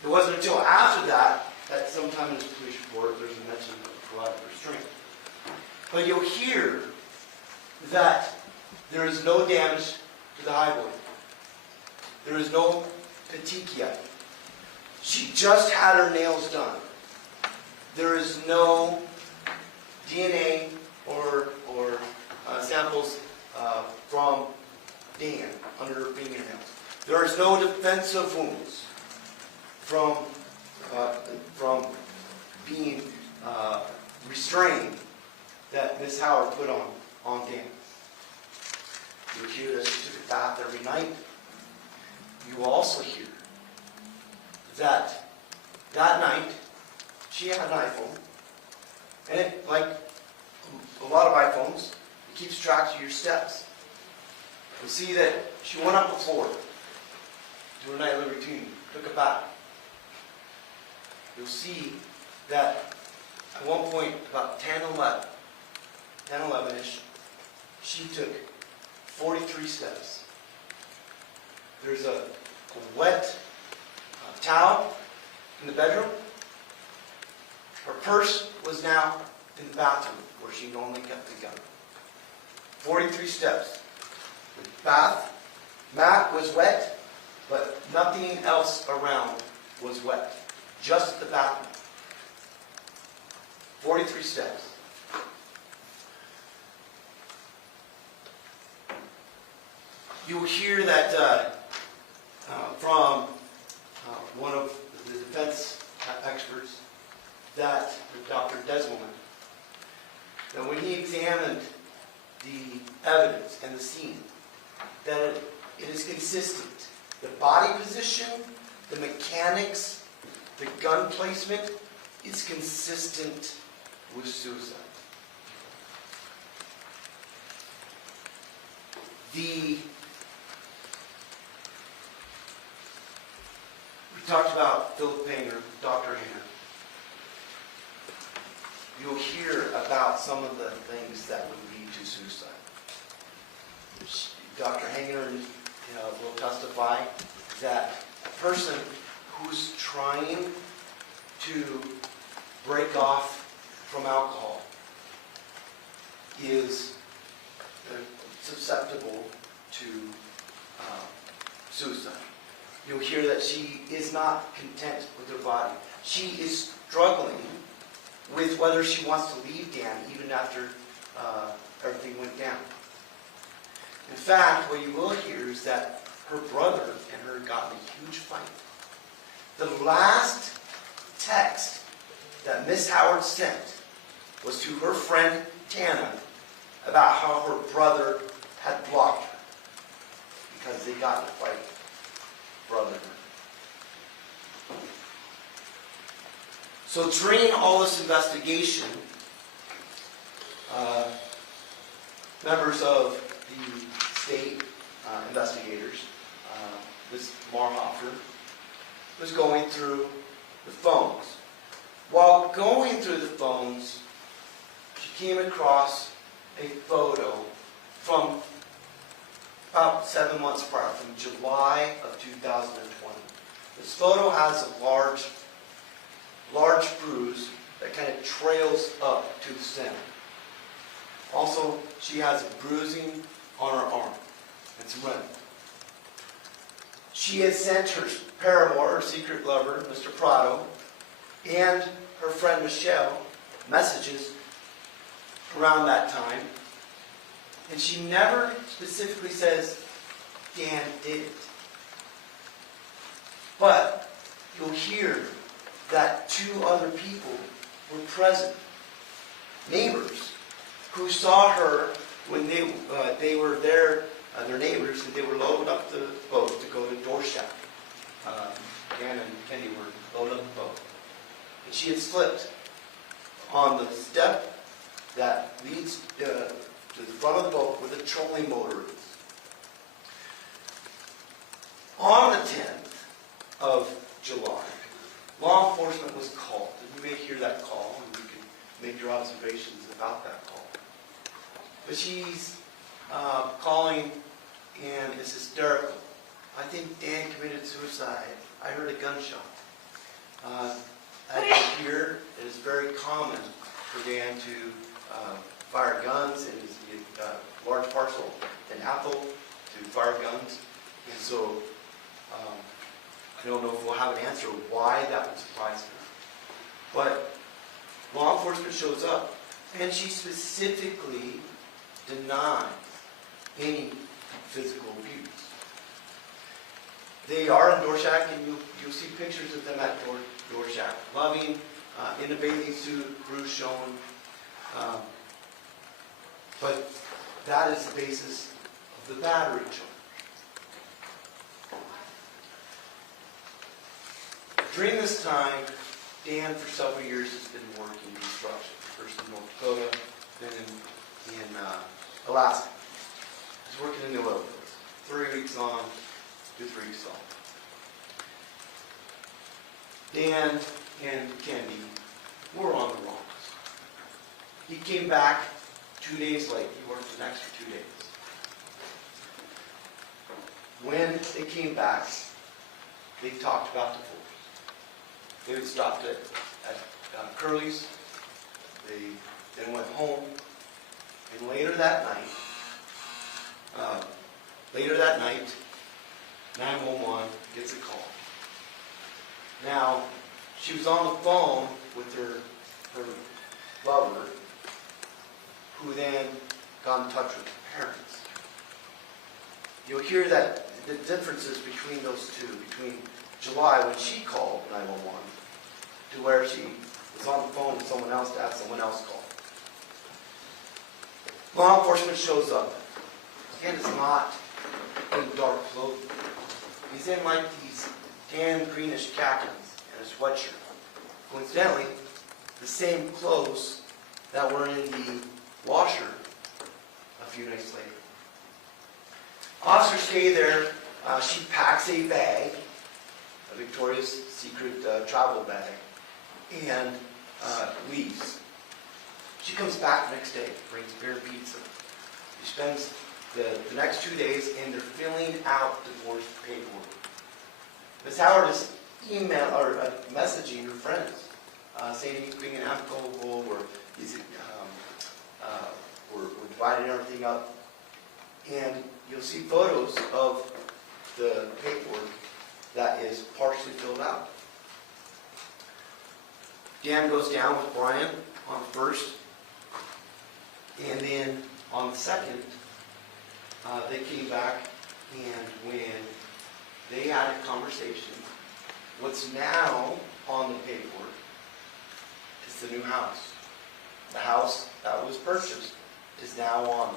It wasn't until after that sometime in this police report there's a mention of carotid restraint. But you'll hear that there is no damage to the highway. There is no petechia. She just had her nails done. There is no DNA or samples from Dan under her fingernails. There is no defensive wounds from being restrained that Miss Howard put on Dan. You hear that she took a bath every night. You will also hear that night she had an iPhone, and like a lot of iPhones, It keeps track of your steps. You'll see that she went up the floor, do her nightly routine, took a bath. You'll see that at one point, about 10-11-ish, she took 43 steps. There's a wet towel in the bedroom. Her purse was now in the bathroom where she normally kept the gun. 43 steps. The bath mat was wet, but nothing else around was wet. Just the bath mat. 43 steps. You'll hear that from one of the defense experts, that Dr. Desmond, that when he examined the evidence and the scene, that it is consistent. The body position, the mechanics, the gun placement is consistent with suicide. We talked about Philip Hanger, Dr. Hanger. You'll hear about some of the things that would lead to suicide. Dr. Hanger will testify that a person who's trying to break off from alcohol is susceptible to suicide. You'll hear that she is not content with her body. She is struggling with whether she wants to leave Dan even after everything went down. In fact, what you will hear is that her brother and her got in a huge fight. The last text that Miss Howard sent was to her friend Tana about how her brother had blocked her because they got in a fight. Brother. So during all this investigation, members of the state investigators, Ms. Marhofer, was going through the phones. While going through the phones, she came across a photo from about 7 months prior, from July of 2020. This photo has a large bruise that kind of trails up to the center. Also, she has a bruising on her arm and some red. She has sent her paramour, her secret lover, Mr. Prado, and her friend Michelle messages around that time. And she never specifically says, Dan did it. But you'll hear that 2 other people were present. Neighbors who saw her when they were there, their neighbors, and they were loading up the boat to go to Dorshak. Dan and Kendy were loading up the boat. And she had slipped on the step that leads to the front of the boat where the trolling motor is. On the 10th of July, law enforcement was called. And you may hear that call, and you can make your observations about that call. But she's calling and is hysterical. I think Dan committed suicide. I heard a gunshot. Here, it is very common for Dan to fire guns. It is a large parcel in Apple to fire guns. And so I don't know if we'll have an answer why that would surprise her. But law enforcement shows up, and she specifically denies any physical abuse. They are in Dorshak, and you'll see pictures of them at Dorshak, loving, in a bathing suit, bruise showing. But that is the basis of the battery charge. During this time, Dan, for several years, has been working construction. First in North Dakota, then in Alaska. He's working in the oil fields. 3 weeks on, 2, 3 weeks off. Dan and Kendy were on the rocks. He came back 2 days late. He worked an extra 2 days. When they came back, they talked about divorce. They had stopped at Curly's. They then went home. And later that night, 911 gets a call. Now, she was on the phone with her lover, who then got in touch with the parents. You'll hear that the differences between those two, between July when she called 911 to where she was on the phone with someone else to have someone else call. Law enforcement shows up. Again, it's not in dark clothing. He's in like these tan greenish khakis and a sweatshirt. Coincidentally, the same clothes that were in the washer a few nights later. Officers stay there. She packs a bag, a Victoria's Secret travel bag, and leaves. She comes back the next day, brings beer and pizza. She spends the next 2 days, and they're filling out divorce paperwork. Ms. Howard is messaging her friends, saying he's bringing alcohol, or we're dividing everything up. And you'll see photos of the paperwork that is partially filled out. Dan goes down with Brian on the 1st, and then on the 2nd, they came back, and when they had a conversation, what's now on the paperwork is the new house. The house that was purchased is now on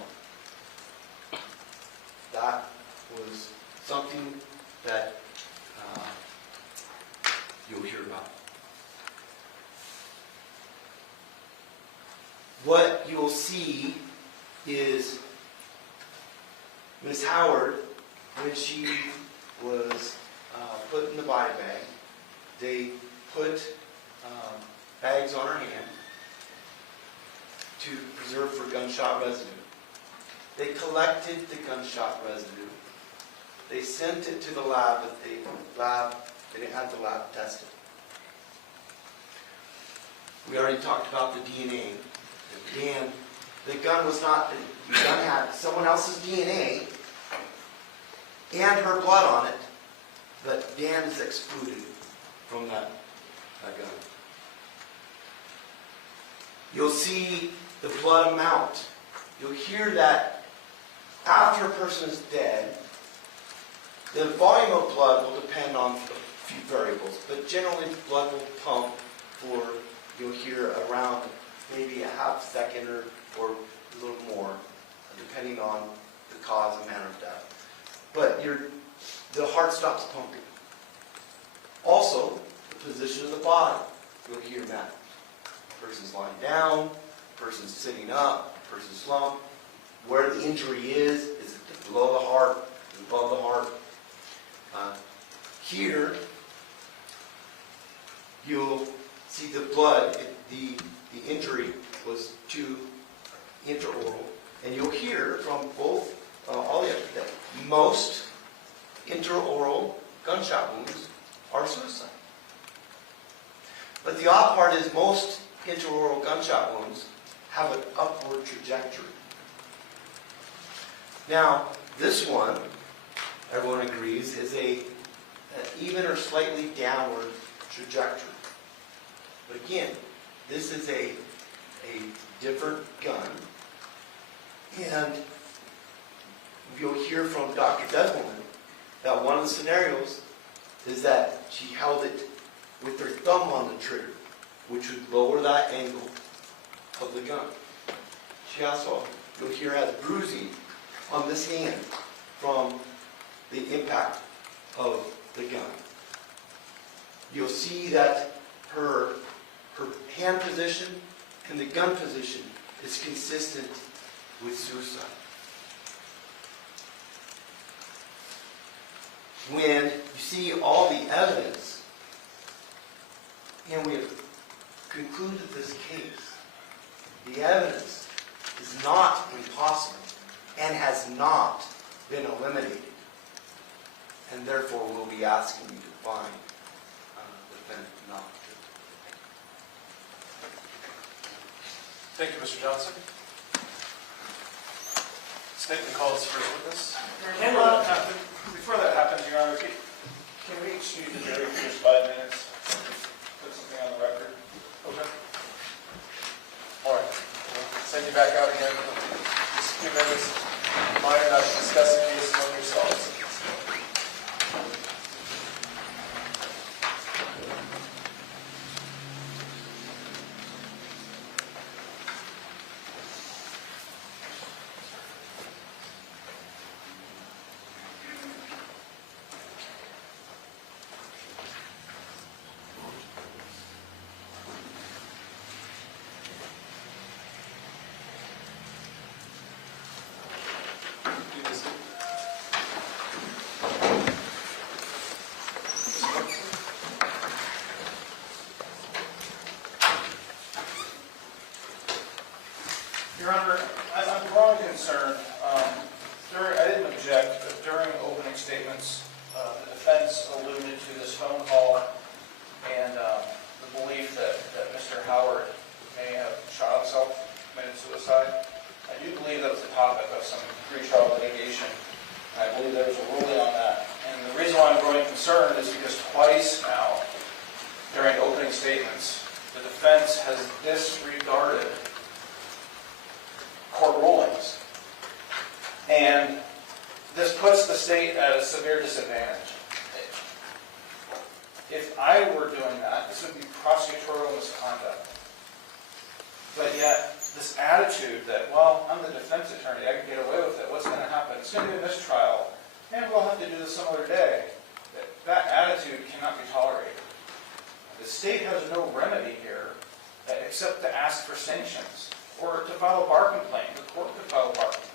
it. That was something that you'll hear about. What you'll see is Ms. Howard, when she was put in the body bag, they put bags on her hand to preserve for gunshot residue. They collected the gunshot residue. They sent it to the lab, but they didn't have the lab tested. We already talked about the DNA. And the gun was not, the gun had someone else's DNA and her blood on it, but Dan is excluded from that gun. You'll see the blood amount. You'll hear that after a person is dead, the volume of blood will depend on a few variables, but generally blood will pump for, you'll hear around maybe a half second or a little more, depending on the cause and manner of death. But the heart stops pumping. Also, the position of the body. You'll hear that. The person's lying down, the person's sitting up, the person's slumped. Where the injury is it below the heart, above the heart? Here, you'll see the blood. The injury was to intraoral. And you'll hear from both, all the evidence, that most intraoral gunshot wounds are suicide. But the odd part is most intraoral gunshot wounds have an upward trajectory. Now, this one, everyone agrees, is an even or slightly downward trajectory. But again, this is a different gun. And you'll hear from Dr. Desmond that one of the scenarios is that she held it with her thumb on the trigger, which would lower that angle of the gun. She also, you'll hear, has bruising on this hand from the impact of the gun. You'll see that her hand position and the gun position is consistent with suicide. When you see all the evidence, and we have concluded this case, the evidence is not impossible and has not been eliminated, and therefore we'll be asking you to find the defendant not guilty. Thank you, Mr. Johnson. State the call's first witness. Before that happens, Your Honor, can we excuse the jury for just 5 minutes? Put something on the record. Okay. All right. We'll send you back out again for just a few minutes. Minor not to discuss the case among yourselves. Do this. Your Honor, I'm growing concerned. I didn't object, but during opening statements, the defense alluded to this phone call and the belief that Mr. Howard may have shot himself, committed suicide. I do believe that was the topic of some pretrial litigation. I believe there was a ruling on that. And the reason why I'm growing concerned is because twice now, during opening statements, the defense has disregarded court rulings. And this puts the state at a severe disadvantage. If I were doing that, this would be prosecutorial misconduct. But yet, this attitude that, well, I'm the defense attorney, I can get away with it, what's going to happen? It's going to be a mistrial, and we'll have to do this some other day. That attitude cannot be tolerated. The state has no remedy here except to ask for sanctions or to file a bar complaint. The court could file a bar complaint.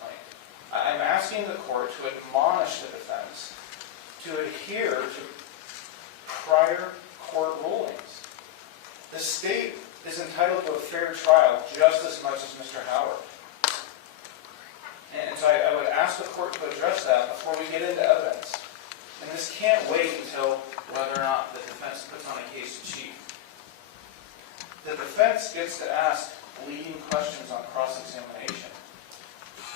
I'm asking the court to admonish the defense to adhere to prior court rulings. The state is entitled to a fair trial just as much as Mr. Howard. And so I would ask the court to address that before we get into evidence. And this can't wait until whether or not the defense puts on a case in chief. The defense gets to ask leading questions on cross-examination.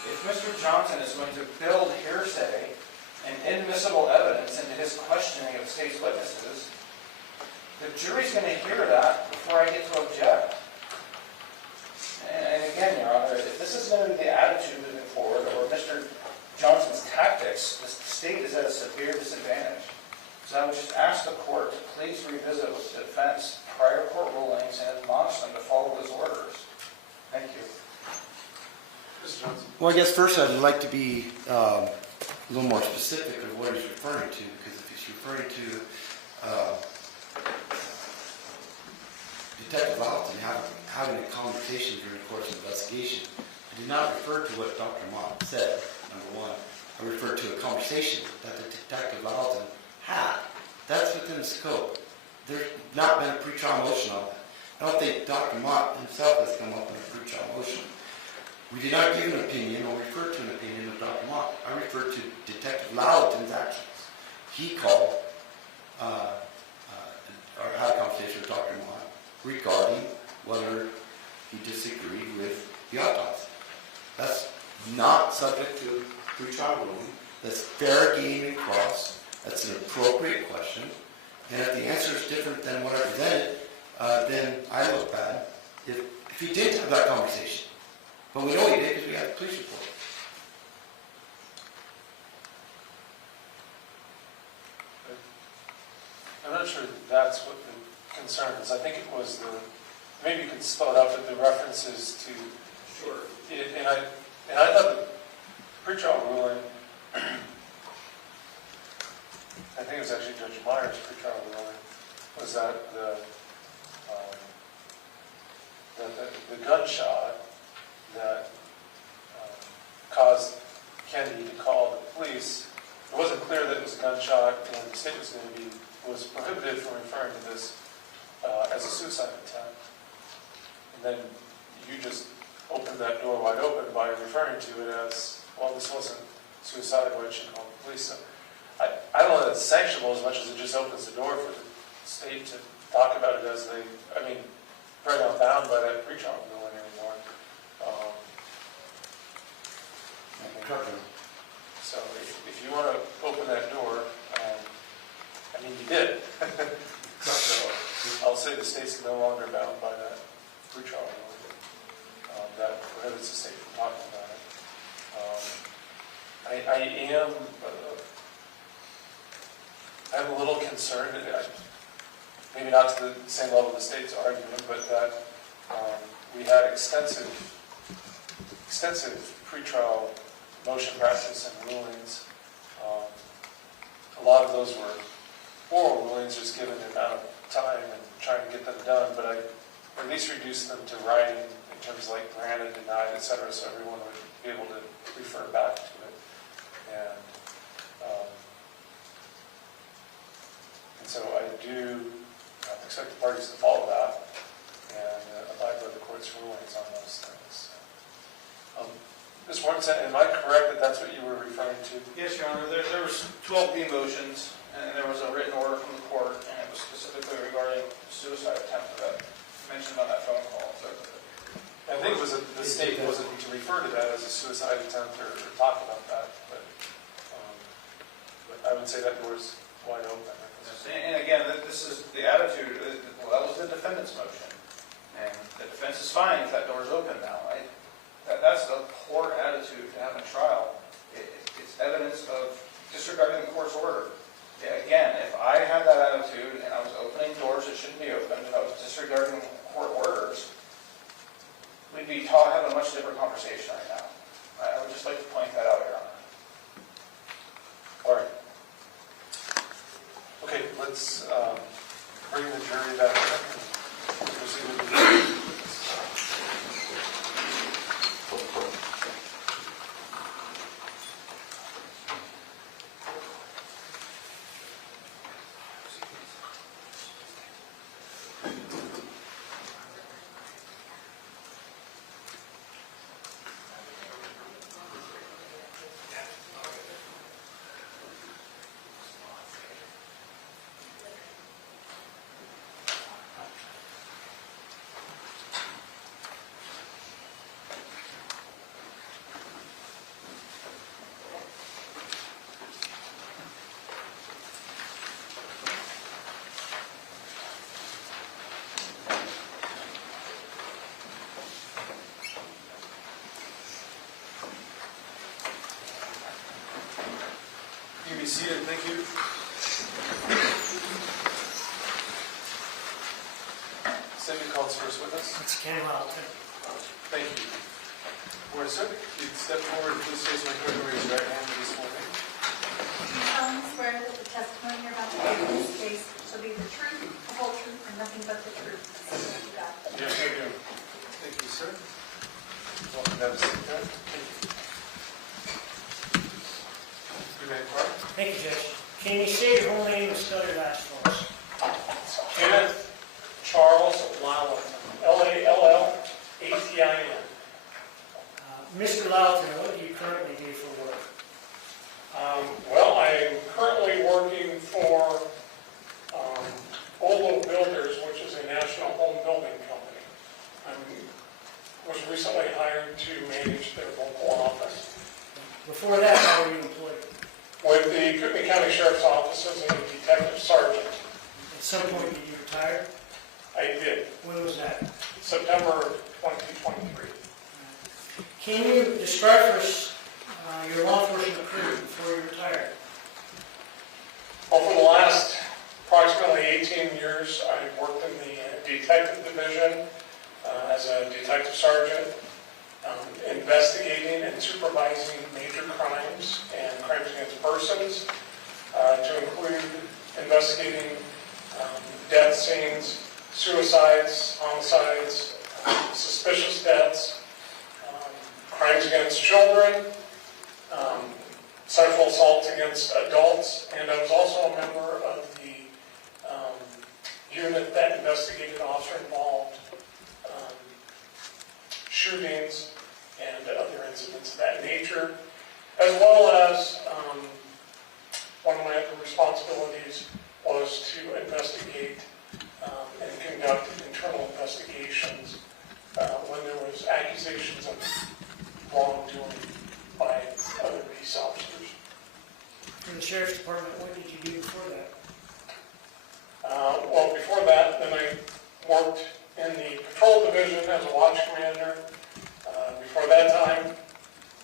If Mr. Johnson is going to build hearsay and inadmissible evidence into his questioning of state's witnesses, the jury's going to hear that before I get to object. And again, Your Honor, if this is going to be the attitude moving forward, or Mr. Johnson's tactics, the state is at a severe disadvantage. So I would just ask the court to please revisit with the defense prior court rulings and admonish them to follow those orders. Thank you. Mr. Johnson. Well, I guess first I'd like to be a little more specific of what he's referring to, because if he's referring to Detective Alton having a conversation during the course of the investigation, I did not refer to what Dr. Mott said, number one. I referred to a conversation that the Detective Alton had. That's within the scope. There's not been a pretrial motion on that. I don't think Dr. Mott himself has come up with a pretrial motion. We did not give an opinion or refer to an opinion of Dr. Mott. I referred to Detective Loughton's actions. He called or had a conversation with Dr. Mott regarding whether he disagreed with the autopsy. That's not subject to pretrial ruling. That's fair game and cross. That's an appropriate question. And if the answer is different than what I presented, then I look bad. If he did have that conversation, but we know he did because we have the police report. I'm not sure that's what the concern is. I think it was maybe you could spell it out, but the references to. Sure. And I thought the pretrial ruling, I think it was actually Judge Meyer's pretrial ruling, was that the gunshot that state was prohibited from referring to this as a suicide attempt. And then you just opened that door wide open by referring to it as, well, this wasn't suicide, why did she call the police? So I don't know that it's sanctionable as much as it just opens the door for the state to talk about it as they, I mean, we're not bound by that pretrial ruling anymore. So if you want to open that door, I mean, you did. So I'll say the state's no longer bound by that pretrial ruling. That prohibits the state from talking about it. I'm a little concerned, maybe not to the same level the state's arguing, but that we had extensive pretrial motion practice and rulings. A lot of those were oral rulings, just given the amount of time and trying to get them done, but I at least reduced them to writing in terms of like granted, denied, et cetera, so everyone would be able to refer back to it. And so I do expect the parties to follow that and abide by the court's rulings on those things. Ms. Warrenson, am I correct that that's what you were referring to? Yes, Your Honor. There was 12 B motions, and there was a written order from the court, and it was specifically regarding suicide attempt that mentioned on that phone call. So, I think it was the state wasn't to refer to that as a suicide attempt or talk about that, but I would say that door's wide open. and again, this is the attitude. Well, that was the defendant's motion, and the defense is fine if that door's open now. That's a poor attitude to have in trial. It's evidence of disregarding the court's order. Again, if I had that attitude and I was opening doors that shouldn't be opened, if I was disregarding court orders, we'd be having a much different conversation right now. I would just like to point that out, Your Honor. All right. Okay, let's bring the jury back in and proceed with the jury. You be seated, thank you. Cindy calls first with us. It's Kendy Howard. Thank you. Morning, sir. You'd step forward, please face my card and raise your right hand for this morning. Do you solemnly swear that the testimony you're about to give in this case shall be the truth, the whole truth, and nothing but the truth? So help you God. Yes, I do. Thank you, sir. Welcome to have a seat there. Thank you. You may inquire. Thank you, Judge. Can you say your whole name and spell your last for us? Kenneth Charles Lalton, Lallattin. Mr. Lalton, what do you currently do for work? Well, I'm currently working for Olo Builders, which is a national home building company. I was recently hired to manage their local office. Before that, how were you employed? With the Kootenai County Sheriff's Office as a detective sergeant. At some point, did you retire? I did, When was that? September 2023. Can you describe for us your law enforcement career before you retired? Well, for the last approximately 18 years, I worked in the detective division as a detective sergeant, investigating and supervising major crimes and crimes against persons, to include investigating death scenes, suicides, homicides, suspicious deaths, crimes against children, sexual assaults against adults, and I was also a member investigated officer-involved shootings and other incidents of that nature, as well as one of my other responsibilities was to investigate and conduct internal investigations when there was accusations of wrongdoing by other peace officers. In the sheriff's department, what did you do before that? Well, before that, then I worked in the patrol division as a watch commander. Before that time,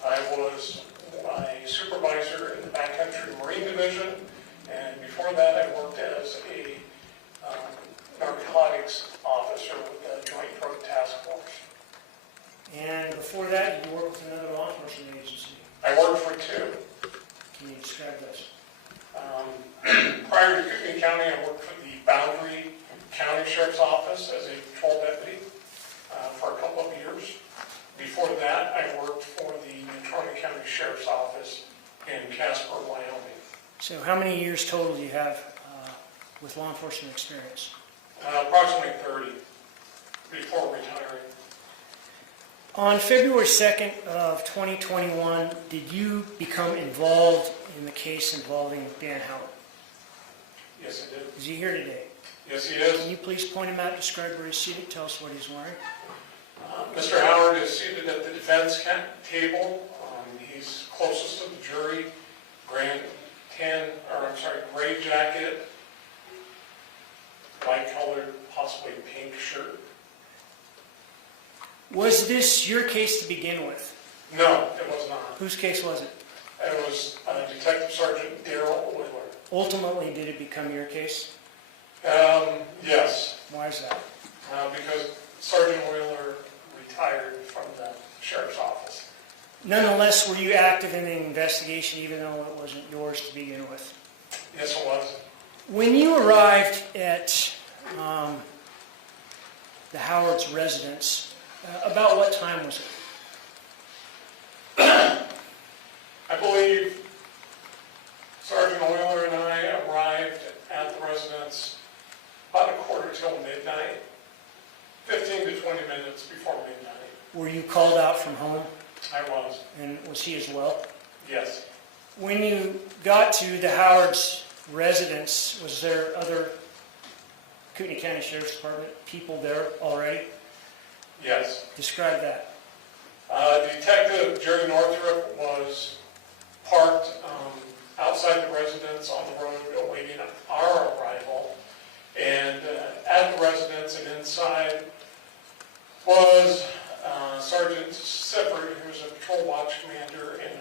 I was a supervisor in the backcountry marine division, and before that, I worked as a narcotics officer with the Joint Drug Task Force. And before that, did you work with another law enforcement agency? I worked for two. Can you describe those? Prior to Kootenai County, I worked for the Boundary County Sheriff's Office as a patrol deputy for a couple of years. Before that, I worked for the Kootenai County Sheriff's Office in Casper, Wyoming. So how many years total do you have with law enforcement experience? Approximately 30 before retiring. On February 2nd of 2021, did you become involved in the case involving Dan Howard? Yes, I did. Is he here today? Yes, he is. Can you please point him out, describe where he's seated, tell us what he's wearing? Mr. Howard is seated at the defense table. He's closest to the jury. Gray jacket, light colored, possibly pink shirt. Was this your case to begin with? No, it was not. Whose case was it? It was Detective Sergeant Darrell Wheeler. Ultimately, did it become your case? Yes, Why is that? because Sergeant Wheeler retired from the sheriff's office. Nonetheless, were you active in the investigation even though it wasn't yours to begin with? Yes, it was. When you arrived at the Howard's residence, about what time was it? I believe Sergeant Wheeler and I arrived at the residence about 1:45 midnight, 15 to 20 minutes before midnight. Were you called out from home, I was. and was he as well? Yes. When you got to the Howard's residence, was there other Kootenai County Sheriff's Department people there already? Yes. Describe that. Detective Jerry Northrup was parked outside the residence on the road awaiting our arrival. And at the residence and inside was Sergeant Sifford, who was a patrol watch commander, and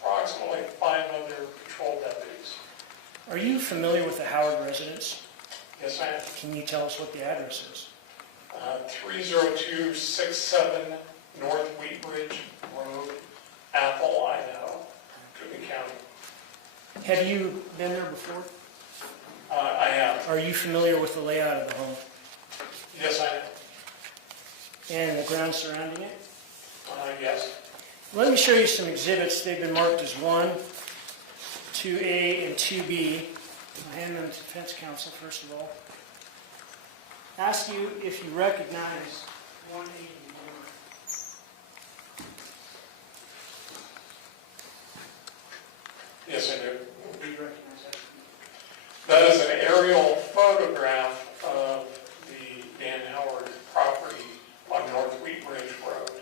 approximately 5 other patrol deputies. Are you familiar with the Howard residence? Yes, I am. Can you tell us what the address is? 30267 North Wheat Ridge Road, Apple, Idaho, Kootenai County. Have you been there before? I have. Are you familiar with the layout of the home Yes, I am. and the grounds surrounding it? Yes. Let me show you some exhibits. They've been marked as 1, 2A, and 2B. I'll hand them to defense counsel first of all. Ask you if you recognize 1A and 1. Yes, I do. Do you recognize that? That is an aerial photograph of the Dan Howard property on North Wheat Ridge Road. An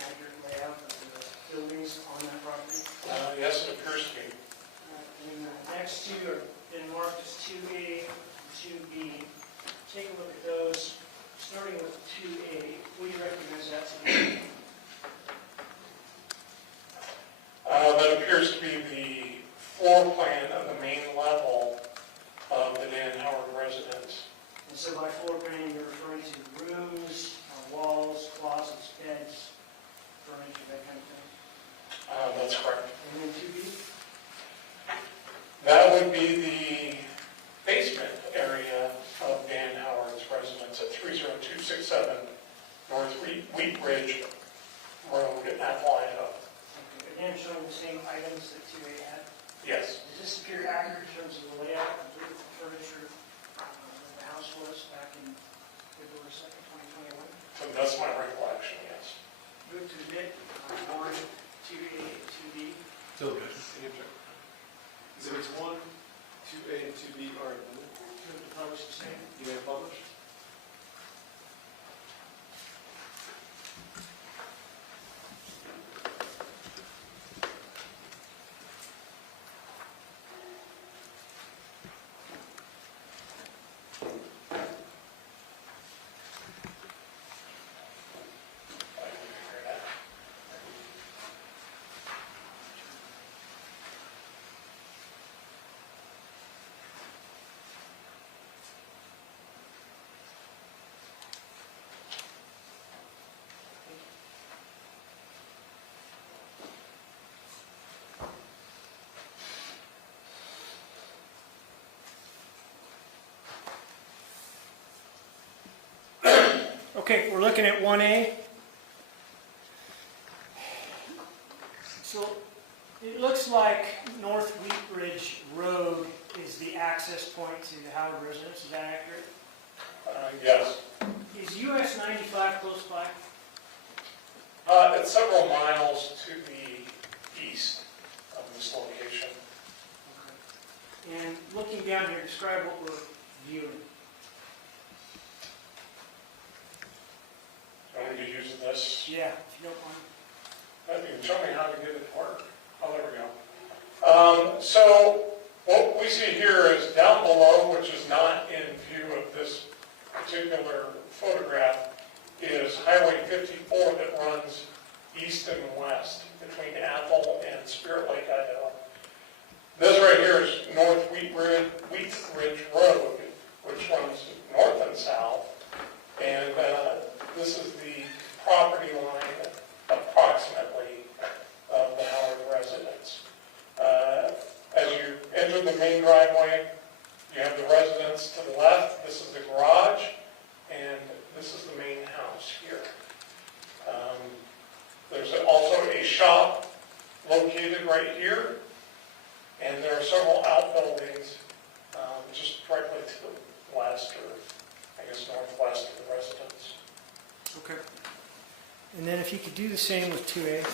accurate layout of the buildings on that property. Yes, it appears to be. And the next two are been marked as 2A and 2B. Take a look at those. Starting with 2A, will you recognize that to be? That appears to be the floor plan of the main level of the Dan Howard residence. And so by floor plan, you're referring to rooms, walls, closets, beds, furniture, that kind of thing. That's correct. And then 2B? That would be the basement area of Dan Howard's residence at 30267 North Wheat Ridge Road in Apple, Idaho. Okay. Again, showing the same items that 2A had. Yes. Does this appear accurate in terms of the layout, complete with the furniture that the house was back in That's my recollection, yes. Move to admit on 1, 2A, and 2B. Still good. Any objection? Exhibits 1, 2A, and 2B are admitted. Move to publish the same. You may publish. Okay, we're looking at 1A. So it looks like North Wheat Ridge Road is the access point to the Howard residence. Is that accurate? Yes. Is US 95 close by? It's several miles to the east of this location. And looking down here, describe what we're viewing. Do you want me to use this? Yeah, if you don't mind. Maybe you can show me how to get it to work. Oh, there we go. So what we see here is down below, which is not in view of this particular photograph, is Highway 54 that runs east and west between Athol and Spirit Lake, Idaho. This right here is North Wheat Ridge Road, which runs north and south. And this is the property line, approximately, of the Howard residence. As you enter the main driveway, you have the residence to the left. This is the garage, and this is the main house here. There's also a shop located right here, and there are several outbuildings just directly to the west, or I guess northwest of the residence. Okay. And then if you could do the same with 2A.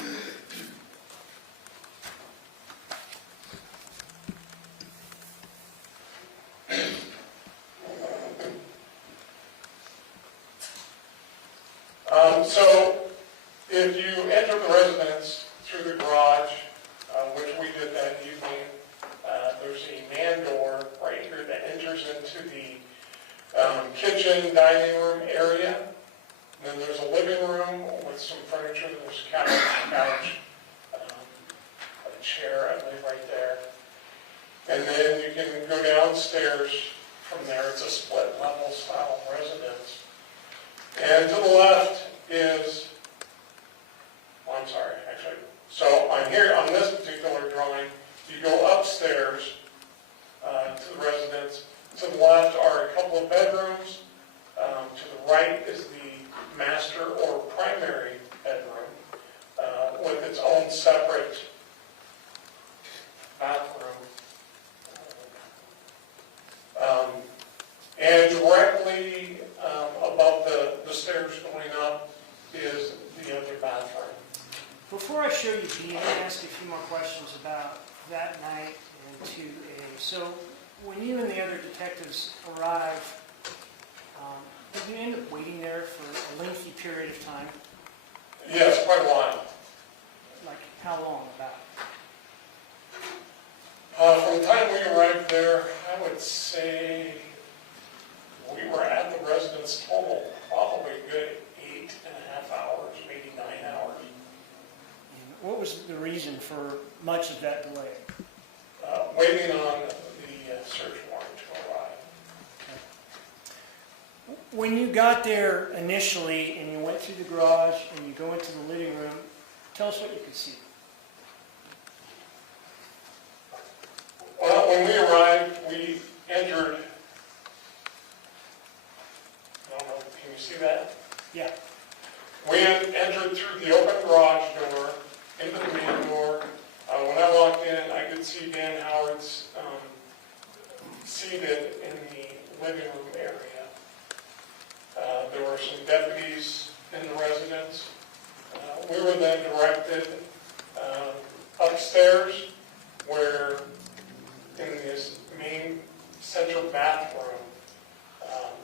So if you enter the residence through the garage, which we did that evening, there's a man door right here that enters into the kitchen, dining room area. And then there's a living room with some furniture. There's a couch, a chair, I believe, right there. And then you can go downstairs from there. It's a split level style residence. And to the left is, well, I'm sorry, actually. So on here, on this particular drawing, you go upstairs to the residence. To the left are a couple of bedrooms. To the right is the master or primary bedroom with its own separate bathroom. And directly above the stairs going up is the other bathroom. Before I show you B, let me ask you a few more questions about that night and 2A. So when you and the other detectives arrive, did you end up waiting there for a lengthy period of time? Yes, quite a while. Like how long about? From the time we arrived there, I would say we were at the residence total probably a good 8.5 hours, maybe 9 hours. And what was the reason for much of that delay? Waiting on the search warrant to arrive. When you got there initially and you went through the garage and you go into the living room, tell us what you could see. Well, when we arrived, we entered, I don't know, can you see that? Yeah. We had entered through the open garage door into the main door. When I walked in, I could see Dan Howard's seated in the living room area. There were some deputies in the residence. We were then directed upstairs, where in this main central bathroom,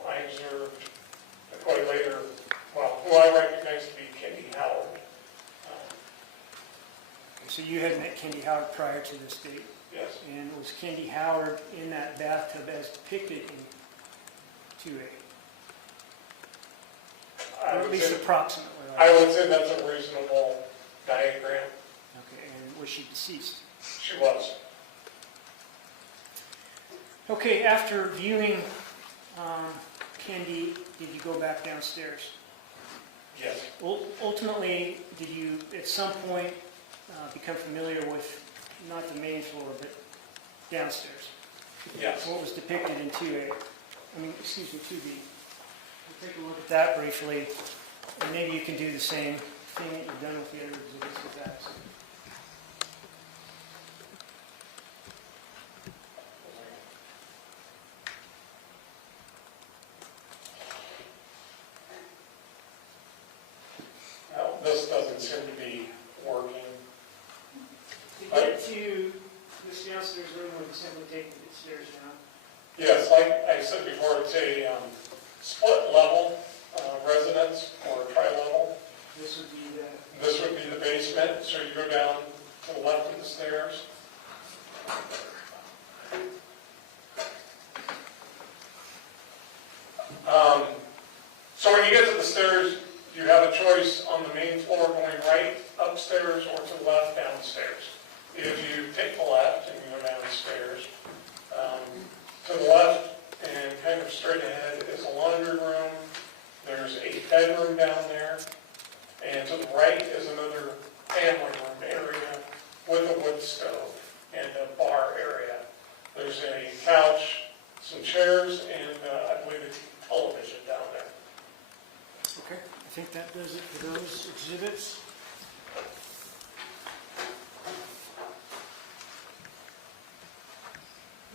I observed quite later, well, who I recognized to be Kendy Howard. So you had met Kendy Howard prior to this date? Yes. And was Kendy Howard in that bathtub as depicted in 2A? Or at least approximately. I would say that's a reasonable diagram. Okay, and was she deceased? She was. Okay, after viewing Kendy, did you go back downstairs? Yes. Ultimately, did you at some point become familiar with not the main floor, but downstairs? Yes. What was depicted in 2A? I mean, excuse me, 2B. We'll take a look at that briefly, and maybe you can do the same thing that you've done with the other exhibits with that. Well, this doesn't seem to be working. To get to this downstairs room, we're simply taking the stairs down. Yes, like I said before, it's a split level residence or tri-level. This would be the This would be the basement, so you go down to the left of the stairs. So when you get to the stairs, you have a choice on the main floor going right upstairs or to the left downstairs. If you take the left and you go downstairs, to the left and kind of straight ahead is a laundry room. There's a bedroom down there. And to the right is another family room area with a wood stove and a bar area. There's a couch, some chairs, and I believe a television down there. Okay, I think that does it for those exhibits.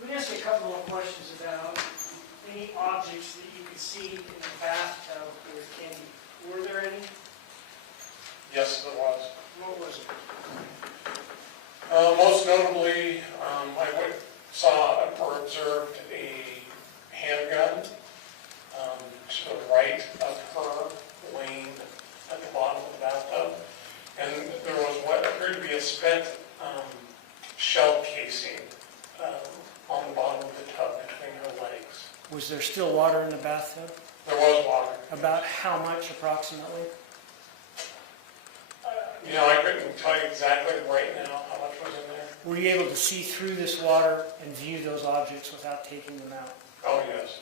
Let me ask you a couple more questions about any objects that you could see in the bathtub with Kendy. Were there any? Yes, there was. What was it? Most notably, I saw or observed a handgun to the right of her, laying at the bottom of the bathtub. And there was what appeared to be a spent shell casing on the bottom of the tub between her legs. Was there still water in the bathtub? There was water. About how much approximately? I couldn't tell you exactly right now how much was in there. Were you able to see through this water and view those objects without taking them out? Oh, yes.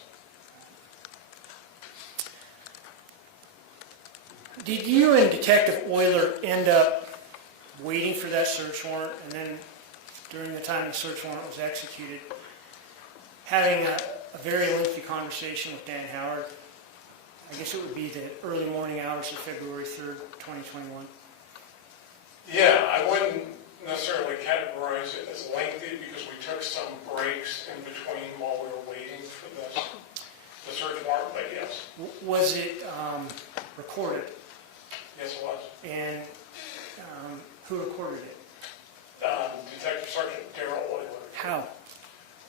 Did you and Detective Euler end up waiting for that search warrant, and then during the time the search warrant was executed, having a very lengthy conversation with Dan Howard? I guess it would be the early morning hours of February 3rd, 2021. Yeah, I wouldn't necessarily categorize it as lengthy because we took some breaks in between while we were waiting for the search warrant, but yes. Was it recorded? Yes, it was. And who recorded it? Detective Sergeant Darrell Euler. How?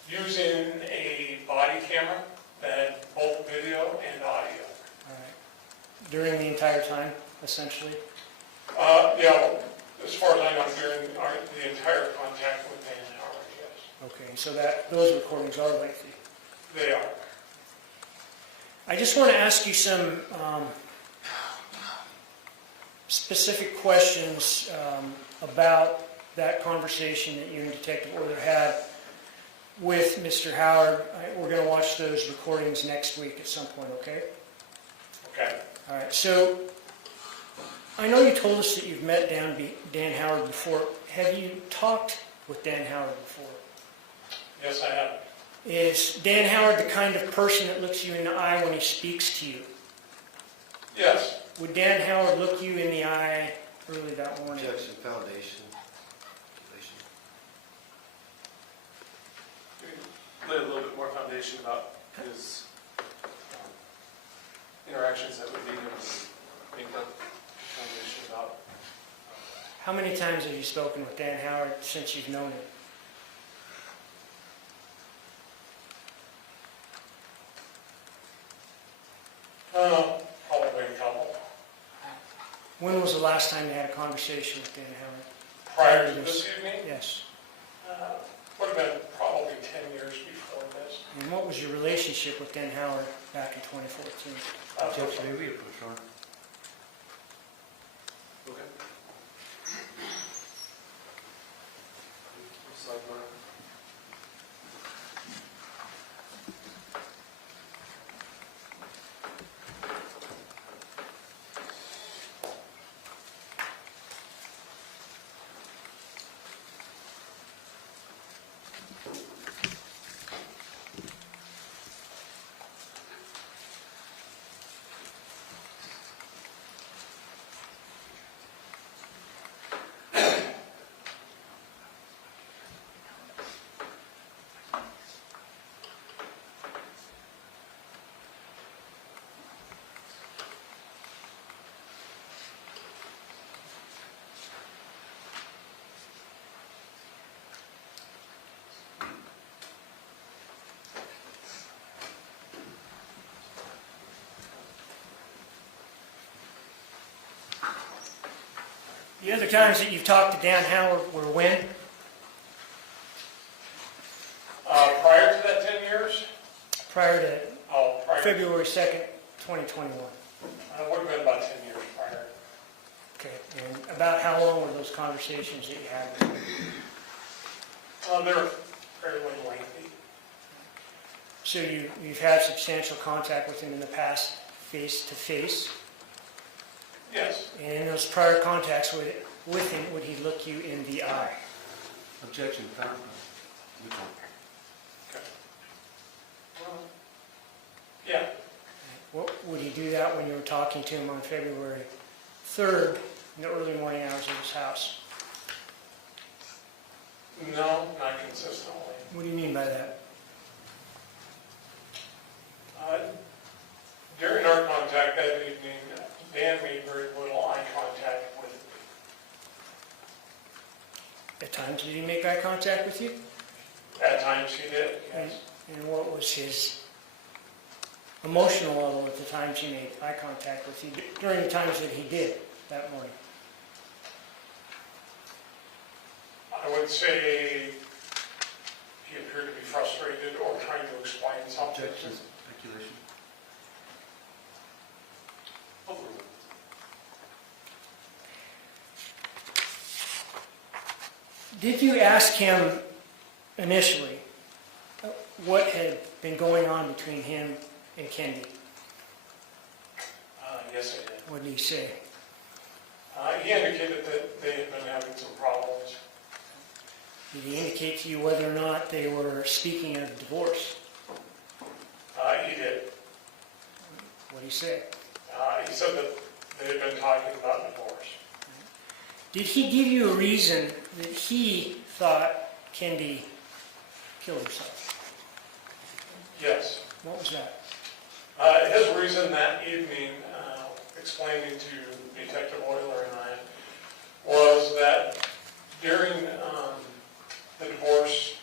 Using a body camera that had both video and audio. All right. During the entire time, essentially? Yeah, as far as I know, during the entire contact with Dan Howard, yes. Okay, so those recordings are lengthy. They are. I just want to ask you some specific questions about that conversation that you and Detective Euler had with Mr. Howard. We're going to watch those recordings next week at some point, okay? Okay. All right, so I know you told us that you've met Dan Howard before. Have you talked with Dan Howard before? Yes, I have. Is Dan Howard the kind of person that looks you in the eye when he speaks to you? Yes. Would Dan Howard look you in the eye early that morning? Objection, foundation. Lay a little bit more foundation about his interactions that would lead him to make that determination about. How many times have you spoken with Dan Howard since you've known him? Probably a couple. When was the last time you had a conversation with Dan Howard? Prior to this evening, Yes. would have been probably 10 years before this. And what was your relationship with Dan Howard back in 2014? Okay. Sidebar. The other times that you've talked to Dan Howard were when? Prior to that 10 years, Prior to prior, February 2nd, 2021. it would have been about 10 years prior. Okay. And about how long were those conversations that you had with him? They're fairly lengthy. So you've had substantial contact with him in the past, face to face? Yes. And in those prior contacts with him, would he look you in the eye? Objection, found. Okay. Yeah. What, would he do that when you were talking to him on February 3rd in the early morning hours of his house? No, not consistently. What do you mean by that? During our contact that evening, Dan made very little eye contact with me. At times, did he make eye contact with you? At times he did, And, yes. and what was his emotional level at the times he made eye contact with you, during the times that he did that morning? I would say he appeared to be frustrated or trying to explain something. Objection, speculation. Did you ask him initially what had been going on between him and Kendy? Yes, I did. What did he say? He indicated that they had been having some problems. Did he indicate to you whether or not they were speaking of divorce? He did. What did he say? He said that they had been talking about divorce. Did he give you a reason that he thought Kendy killed herself? Yes. What was that? His reason that evening, explaining to Detective Euler and I, was that during the divorce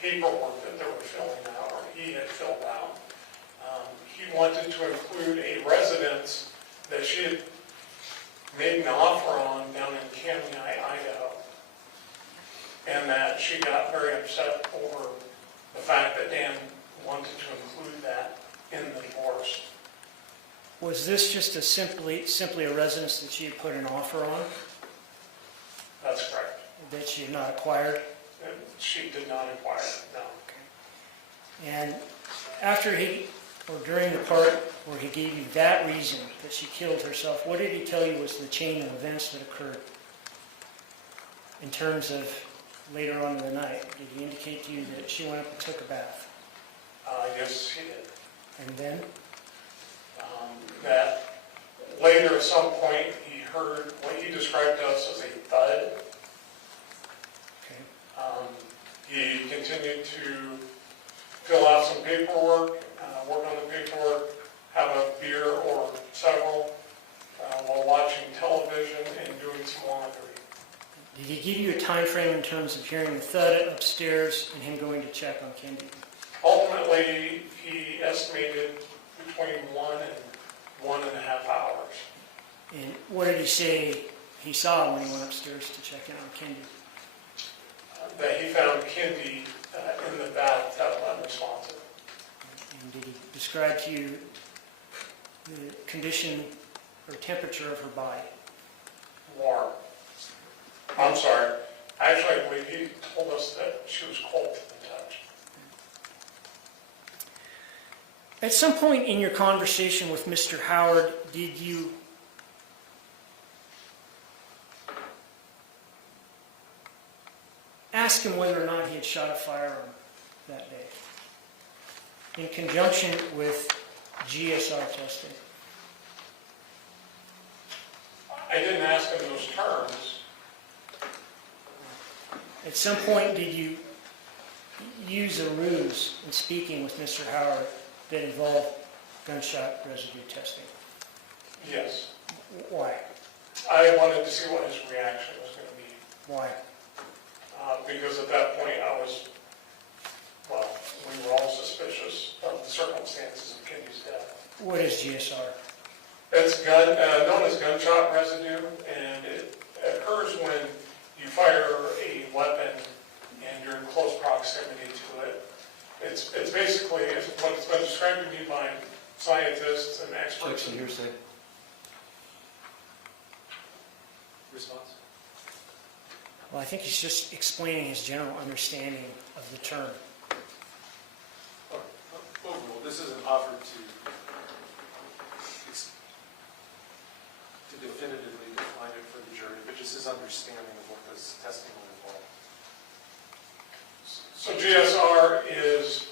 paperwork that they were filling out, or he had filled out, he wanted to include a residence that she had made an offer on down in Kootenai, Idaho, and that she got very upset over the fact that Dan wanted to include that in the divorce. Was this just a simply a residence that she had put an offer on, That's correct. that she had not acquired? And she did not inquire, no. And after or during the part where he gave you that reason that she killed herself, what did he tell you was the chain of events that occurred in terms of later on in the night? Did he indicate to you that she went up and took a bath? Yes, he did. And then? That later at some point he heard what he described to us as a thud. Okay. He continued to fill out some paperwork, work on the paperwork, have a beer or several time frame in terms of hearing the thud upstairs and him going to check on Kendy? Ultimately, he estimated between 1 and 1.5 hours. And what did he say he saw when he went upstairs to check in on Kendy? That he found Kendy in the bathtub unresponsive. And did he describe to you the condition or temperature of her body? Warm. I'm sorry. Actually, I believe he told us that she was cold to the touch. At some point in your conversation with Mr. Howard, did you ask him whether or not he had shot a firearm that day in conjunction with GSR testing? I didn't ask in those terms. At some point, did you use a ruse in speaking with Mr. Howard that involved gunshot residue testing? Yes. Why? I wanted to see what his reaction was going to be. Why? Because at that point we were all suspicious of the circumstances of Kendy's death. What is GSR? It's known as gunshot residue, and it occurs when you fire a weapon and you're in close proximity to it. It's basically what's been described to me by scientists and experts. Objection, hearsay. Response? Well, I think he's just explaining his general understanding of the term. Overall, this isn't offered to definitively define it for the jury, but just his understanding of what this testing will involve. So GSR is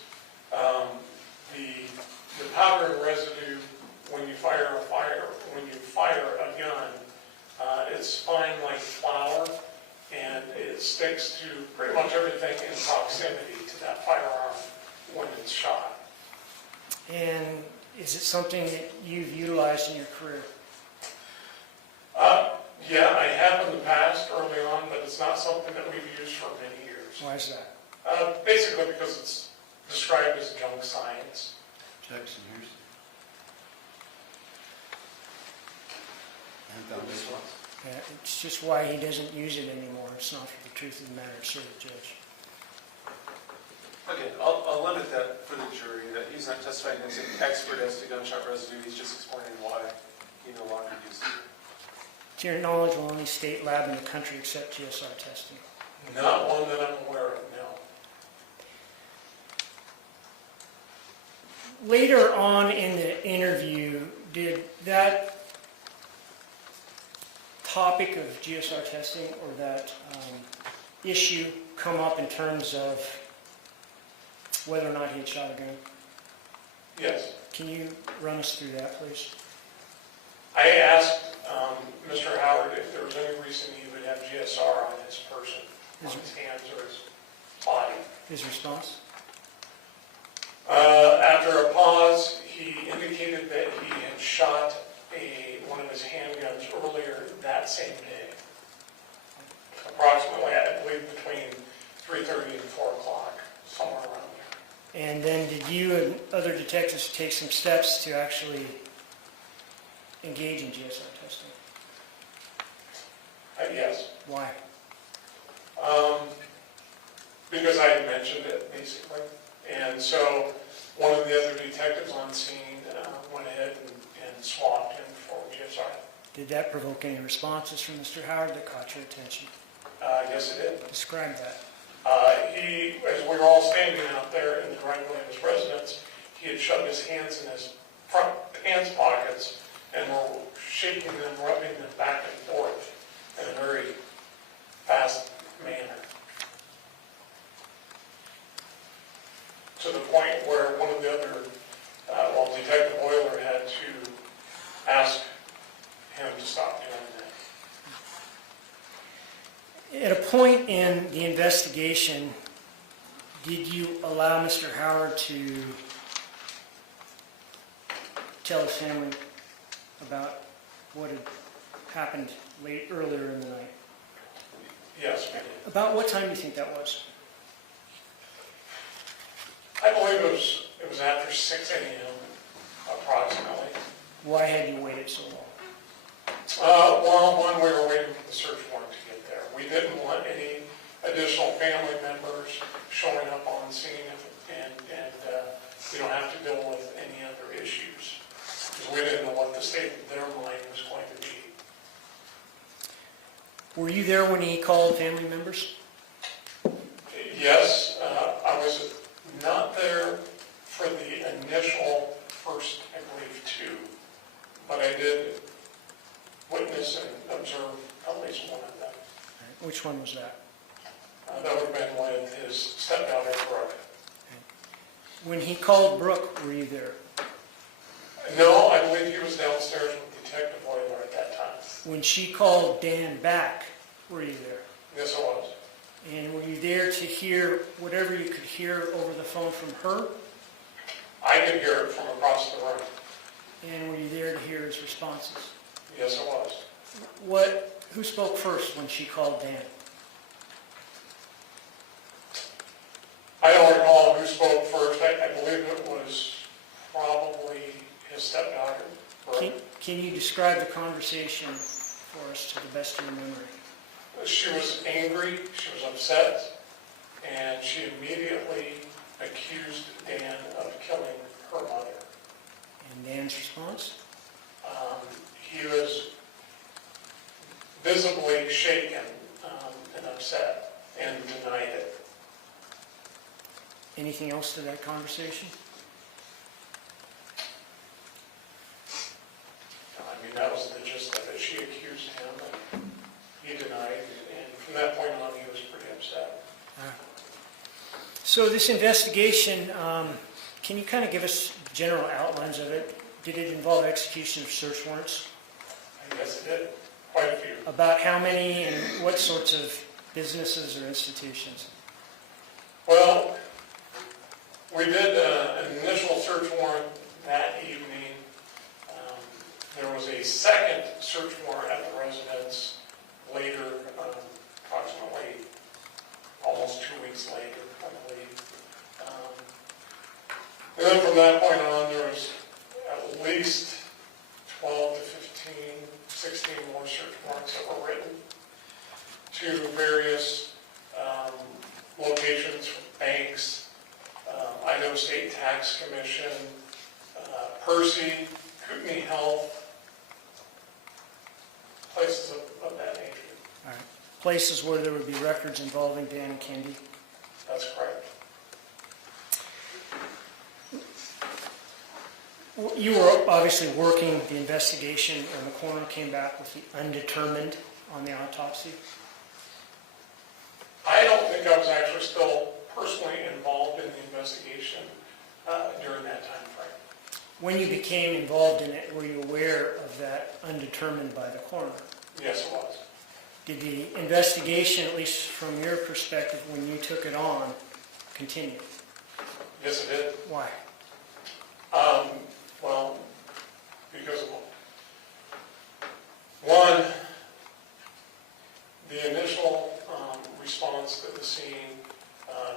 the powder and residue when you fire a gun. It's fine like flour, and it sticks to pretty much everything in proximity to that firearm when it's shot. And is it something that you've utilized in your career? Yeah, I have in the past, early on, but it's not something that we've used for many years. Why is that? Basically because it's described as junk science. Objection, hearsay. It's just why he doesn't use it anymore. It's not for the truth of the matter asserted, Judge. Again, I'll limit that for the jury, that he's not testifying as an expert as to gunshot residue, he's just explaining why he no longer uses it. To your knowledge, will any state lab in the country accept GSR testing? Not one that I'm aware of, no. Later on in the interview, did that topic of GSR testing or that issue come up in terms of whether or not he had shot a gun? Yes. Can you run us through that, please? I asked Mr. Howard if there was any reason he would have GSR on his person, on his hands or his body. His response? After a pause, he indicated that he had shot one of his handguns earlier that same day. Approximately, I believe, between 3:30 and 4 o'clock, somewhere around there. And then did you and other detectives take some steps to actually engage in GSR testing? Yes. Why? Because I had mentioned it, basically. And so one of the other detectives on scene went ahead and swabbed him for GSR. Did that provoke any responses from Mr. Howard that caught your attention? Yes, it did. Describe that. As we were all standing out there in the driveway of his residence, he had shoved his hands in his front pants pockets and were shaking them, rubbing them back and forth in a very fast manner. To the point where one of the other, Detective Euler had to ask him to stop doing that. At a point in the investigation, did you allow Mr. Howard to tell his family about what had happened earlier in the night? Yes, we did. About what time do you think that was? I believe it was after 6 a.m. approximately. Why had you waited so long? Well, one, we were waiting for the search warrant to get there. We didn't want any additional family members showing up on scene and we don't have to deal with any other issues. Because we didn't know what the state of their mind was going to be. Were you there when he called family members? Yes, I was not there for the initial first, I believe, 2, but I did witness and observe at least one of them. Which one was that? That would have been with his stepdaughter, Brooke. When he called Brooke, were you there? No, I believe he was downstairs with Detective Euler at that time. When she called Dan back, were you there? Yes, I was. And were you there to hear whatever you could hear over the phone from her? I could hear it from across the room. And were you there to hear his responses? Yes, I was. Who spoke first when she called Dan? I don't recall who spoke first. I believe it was probably his stepdaughter, Brooke. Can you describe the conversation for us to the best of your memory? She was angry, she was upset, and she immediately accused Dan of killing her mother. And Dan's response? He was visibly shaken and upset and denied it. Anything else to that conversation? I mean, that was the gist of it. She accused him and he denied, and from that point on, he was pretty upset. So this investigation, can you kind of give us general outlines of it? Did it involve execution of search warrants? I guess it did. Quite a few. About how many and what sorts of businesses or institutions? Well, we did an initial search warrant that evening. There was a second search warrant at the residence later, approximately almost 2 weeks later, I believe. And then from that point on, there was at least 12 to 15, 16 more search warrants that were written to various locations, banks, Idaho State Tax Commission, Percy, Kootenai Health, places of that nature. All right. Places where there would be records involving Dan and Kendy? That's correct. You were obviously working the investigation, and the coroner came back with the undetermined on the autopsy. I don't think I was actually still personally involved in the investigation during that time frame. When you became involved in it, were you aware of that undetermined by the coroner? Yes, it was. Did the investigation, at least from your perspective, when you took it on, continue? Yes, it did. Why? Well, because of one, the initial response to the scene,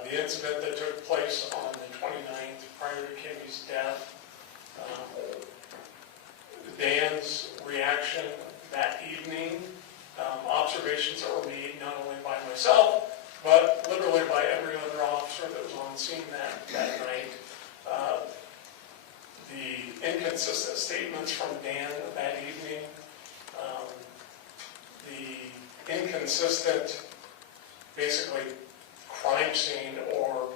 the incident that took place on the 29th prior to Kendy's death, Dan's reaction that evening, observations that were made not only by myself, but literally by every other officer that was on scene that night. The inconsistent statements from Dan that evening, the inconsistent, basically, crime scene or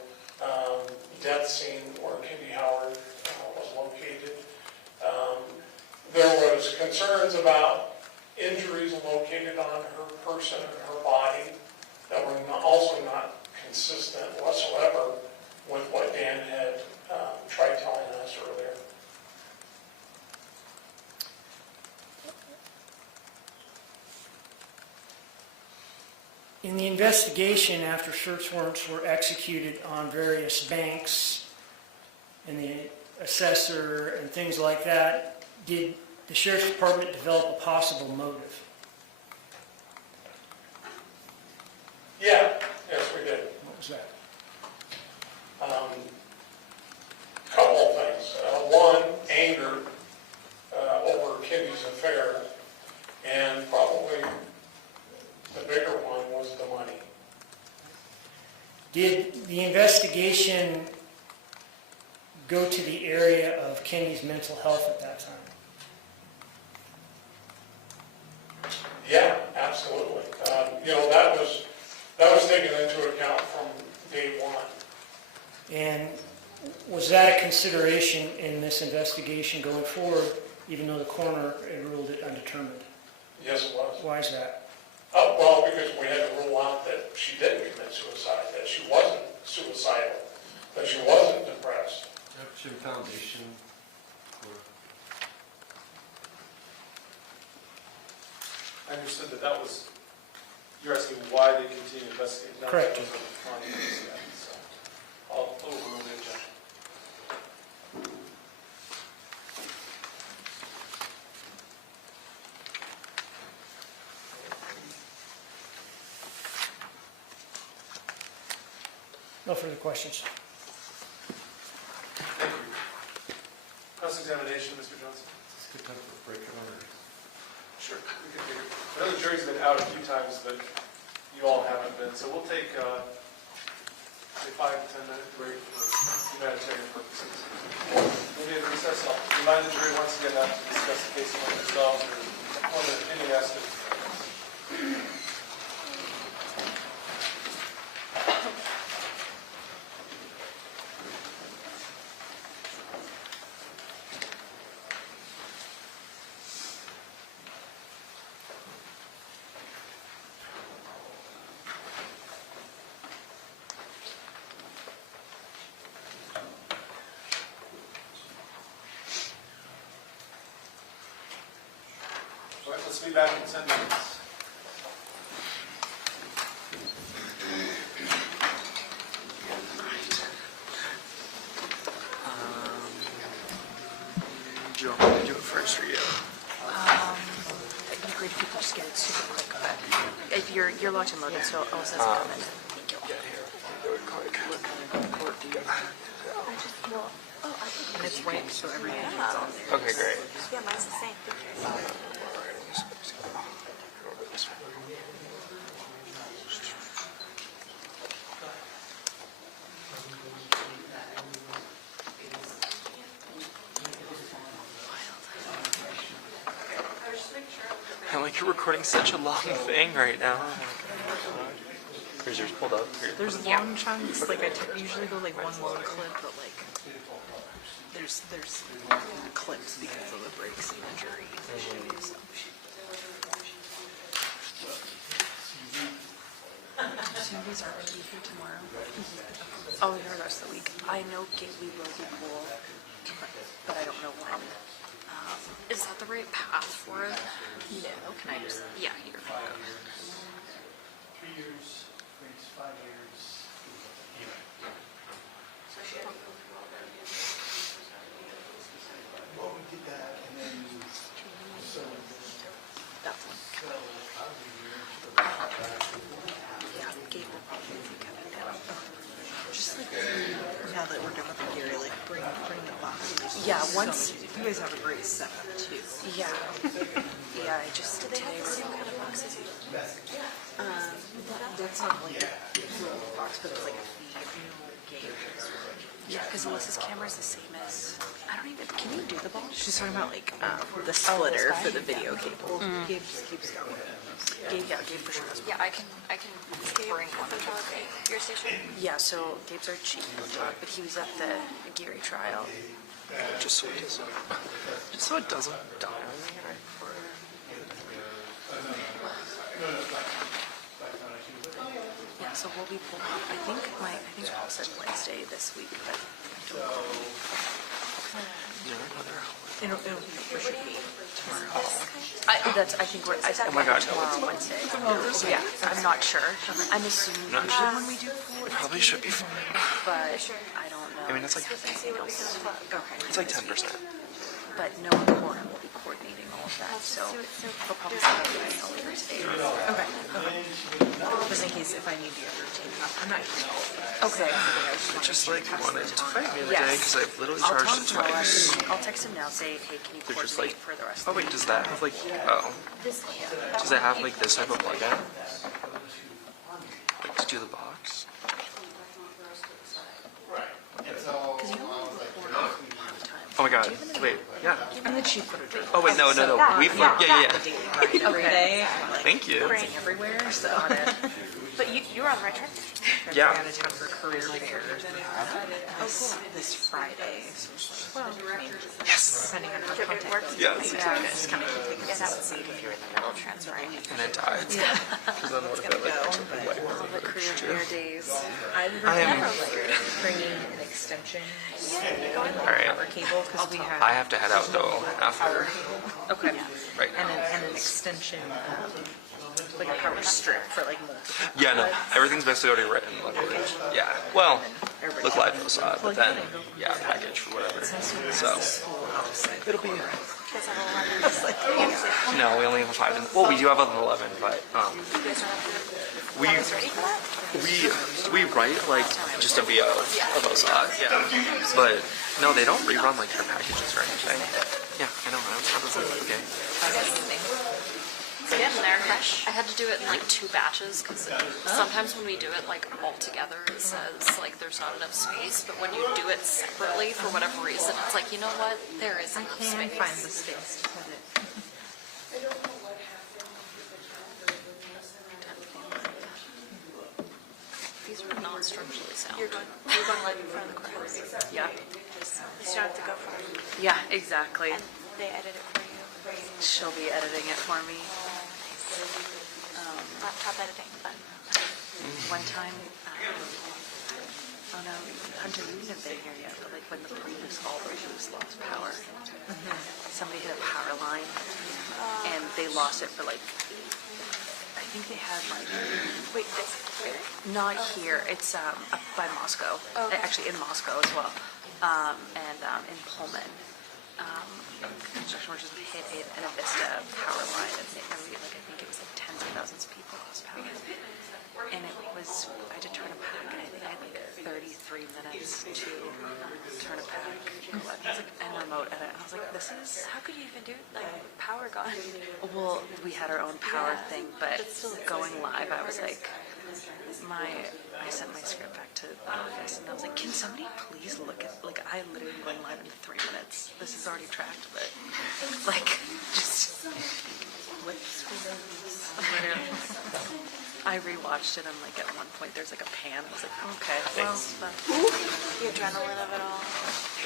death scene where Kendy Howard was located. There was concerns about injuries located on her person and her body that were also not consistent whatsoever with what Dan had tried telling us earlier. In the investigation, after search warrants were executed on various banks and the assessor and things like that, did the sheriff's department develop a possible motive? Did the investigation go to the area of Kenny's mental health at that time? Yeah, absolutely. That was taken into account from day one. And was that a consideration in this investigation going forward, even though the coroner had ruled it undetermined? Yes, it was. Why is that? Well, because we had to rule out that she didn't commit suicide, that she wasn't suicidal, that she wasn't depressed. Some foundation for I understood that was, you're asking why they continue investigating. not Correct. because of the findings yet, so I'll overrule the objection. No further questions. Thank you. Cross-examination, Mr. Johnson? it's a good time for a break or Sure. We can figure. I know the jury's been out a few times, but you all haven't been, so we'll take, say, 5 to 10 minute break for humanitarian purposes. Maybe at recess, I'll remind the jury once again not to discuss the case among themselves or one of any aspect. All right, let's be back in 10 minutes. Do you want me to do it first or you? It'd be great if you could just get it super quick, but if you're locked and loaded, so I'll send some comments. Thank you. Yeah, here. Do it quick. And it's ranked, so everything is on there. Okay, great. Yeah, mine's the same. I'm like, you're recording such a long thing right now. Here's yours pulled up. Here. There's long chunks, like I usually go like one long clip, but like there's clips because of the breaks in the jury usually. So. Cindy's are going to be here tomorrow. Oh, here the rest of the week. I know Gately will be cool, but I don't know when. Is that the right path for it? No. Can I just? Yeah, you're fine. 3 years, 5 years. Well, we did that, and then, so, That one. Yeah, Gabe will probably think of it now. Just like now that we're done with the Gary, like bring the boxes. Yeah, once you guys have a great setup too. Yeah. Yeah, I just do they have the same kind of boxes? That's not like a real box, but it's like a feed game. Yeah, because Alyssa's camera is the same as. I don't even. Can you do the ball? She's talking about like the splitter for the video cable. Gabe just keeps going. Gabe for sure. Yeah, I can bring one to your station. Yeah, so Gabe's our chief photog, but he was at the Gary trial. Just so it doesn't die on me. Yeah, so we'll be pulling up. I think Paul said Wednesday this week, but I don't know. It'll for sure be tomorrow. I think we're. Oh my God, tomorrow on Wednesday. Yeah, I'm not sure. I'm assuming Not usually sure. when we do It probably should be fine. but I don't know. I mean, it's like Anything else? Okay. it's like 10%. But no quorum will be coordinating all of that, so he'll probably send out an email later today. Okay. Just in case if I need the other team. I'm not here. Okay. Just like wanted to fight me the Yes. day because I've literally I'll charged tell it him tomorrow. twice. I'll text him now, say, hey, can you They're just coordinate like, for the rest oh of the wait, week? does that have like, does it have like this type of plug-in? Like to do the box? Oh my god. Wait. Yeah. I'm the chief photographer. Oh wait, no. We. Yeah. Every day. Like, Thank you. bouncing everywhere, so. But you were on the right track. Yeah. Out of town for career fairs. Oh, cool. This Friday. So, well, I mean, Yes. depending on how If it content works. Yes. yeah, just kind of keep Yeah, things that would suck if you were in the middle of transferring. And it died. Yeah. Because then what if it like took away? All the career fair days. I I am- remember bringing an extension Alright. power cable because we had I have to head out though after. okay, Right now. and an extension like a power strip for like multiple. Yeah, no. Everything's basically already written. Luckily. Yeah. Well, look live saw it, but then yeah, package for whatever. So it'll be. No, we only have a 5 and well, we do have an 11, but we write like just a VO of OSOD, yeah. But no, they don't rerun like your packages or anything. Yeah, I know. I was like, okay. It's getting there. I had to do it in like 2 batches because sometimes when we do it like all together, it says like there's not enough space. But when you do it separately, for whatever reason, it's like, you know what? There is enough Can't space. find the space to put it. These are not structurally sound. You're going live in front of the courthouse. Yeah. You still have to go for it. Yeah, exactly. And they edit it for you. She'll be editing it for me. Laptop editing, fun. One time, oh no, Hunter, you haven't been here yet, but like when the previous all bridges lost power, somebody hit a power line and they lost it for like, I think they had like, Wait, this where? not here, it's up by Moscow, actually in Moscow as well, and in Pullman. Construction workers hit an Avista power line and I think it was like tens of thousands of people lost power. And it was, I had to turn a pack and I think I had like 33 minutes to turn a pack. It was like, and remote edit. I was like, this is, How could you even do like power gone? well, we had our own power thing, but going live, I was like, I sent my script back to the office and I was like, can somebody please look at, like, I literally am going live in 3 minutes. This is already tracked, but like, just, literally. I rewatched it and like at one point there's like a pan. I was like, okay, well, The adrenaline of it all.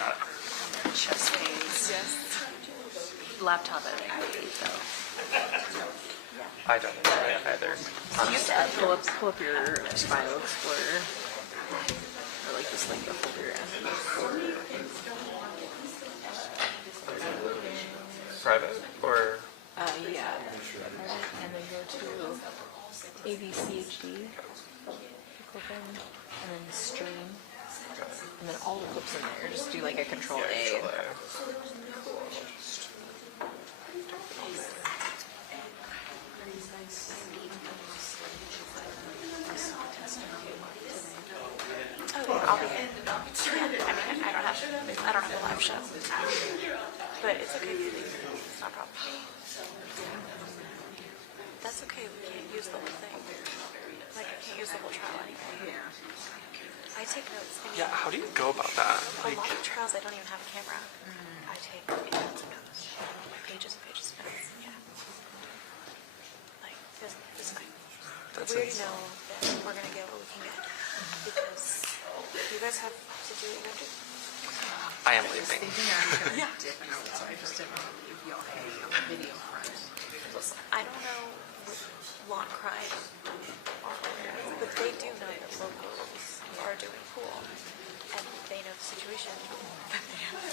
Got it. and then chest pains. Yes. Laptop editing, I hate though. I don't know either. Pull up your File Explorer. Or like this link up over your end. Private or Yeah. And then go to AVCHD. Click in, and then stream. And then all the clips in there. Just do like a Control A. I'll be in. I don't have a live show. But it's okay. It's not a problem. That's okay. We can't use the whole thing. Like, I can't use the whole trial anyway. Yeah. I take notes. I mean, yeah. How do you go about that? a lot of trials, I don't even have a camera. I take notes. Pages and pages of notes. Yeah. Like, this thing. That's We already it. know that we're going to get what we can get. Because you guys have to do what you have to do. I am leaving. Yeah. Dip out, so I just didn't know if y'all had on the video front. Listen, I don't know what lawn crime, but they do know that locals are doing pool, and they know the situation that they have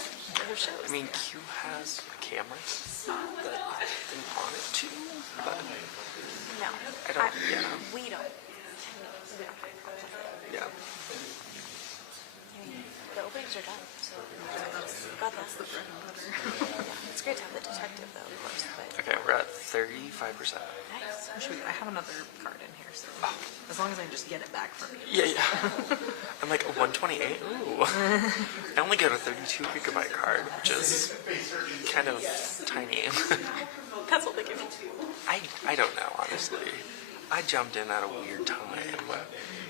their shows. I mean, Q has cameras that they want it to, but No, I don't. Yeah. we don't. Yeah. I mean, the openings are done, so God bless them. Yeah, it's great to have the detective, though, of course, but Okay, we're at 35%. nice. I have another card in here, so as long as I can just get it back from you. Yeah. I'm like 128. Ooh. I only got a 32 gigabyte card, which is kind of tiny. That's what they give me. I don't know, honestly. I jumped in at a weird time,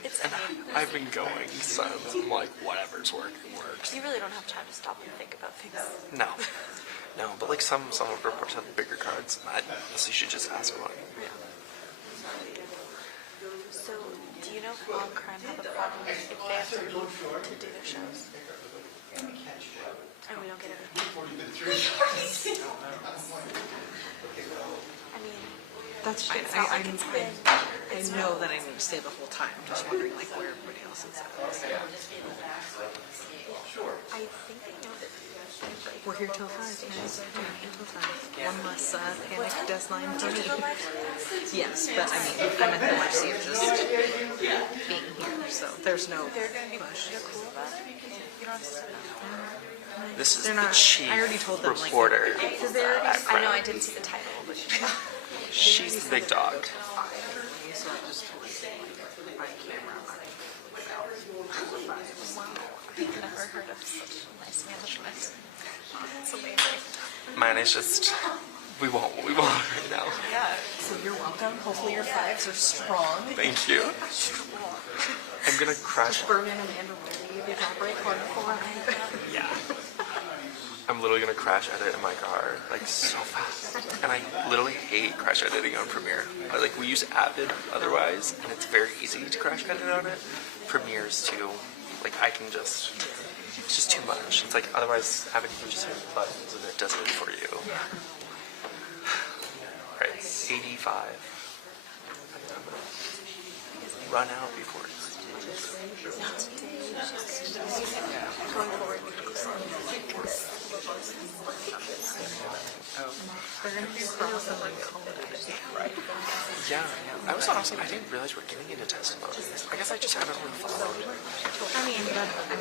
It's, and I've been going since. I'm like, whatever's working works. you really don't have time to stop and think about things. No, no, but like some of the reports have bigger cards. I honestly should just ask one. So, do you know if Law and Crime have a problem if they have to leave to do their shows? And we don't get everything? I mean, That's fine. it's not like it's been. I know that I need to stay the whole time. I'm just wondering like where everybody else is at. I think they know that. We're here till 5, guys. We're here till 5. One less panic deadline for Did you me. go live today? Yes, but I mean, I'm in the mercy of just being here, so there's no They're going to be push. they're cool about it. You don't have to sit down. This is They're the not- chief I already told them, like, reporter. Because they already, at I know I Crime. didn't see the title, but She's the big dog. So I just told them, like, on camera, I've never heard of such nice management. It's amazing. Mine is just, we won't right now. Yeah. So you're welcome. Hopefully your 5s are strong. Thank you. I'm gonna crash. Berman and Andrew will evaporate hard for Yeah. I'm literally gonna crash edit in my car, like so fast. And I literally hate crash editing on Premiere. Like we use Avid otherwise, and it's very easy to crash edit on it. Premiere's too, like I can just, it's just too much. It's like otherwise Avid you can just hit buttons and it does it for you. Alright, 85. Run out before it's Going forward. They're going to be across and like call it. yeah. I was honestly, I didn't realize we're getting into testimonies. I guess I just haven't really followed.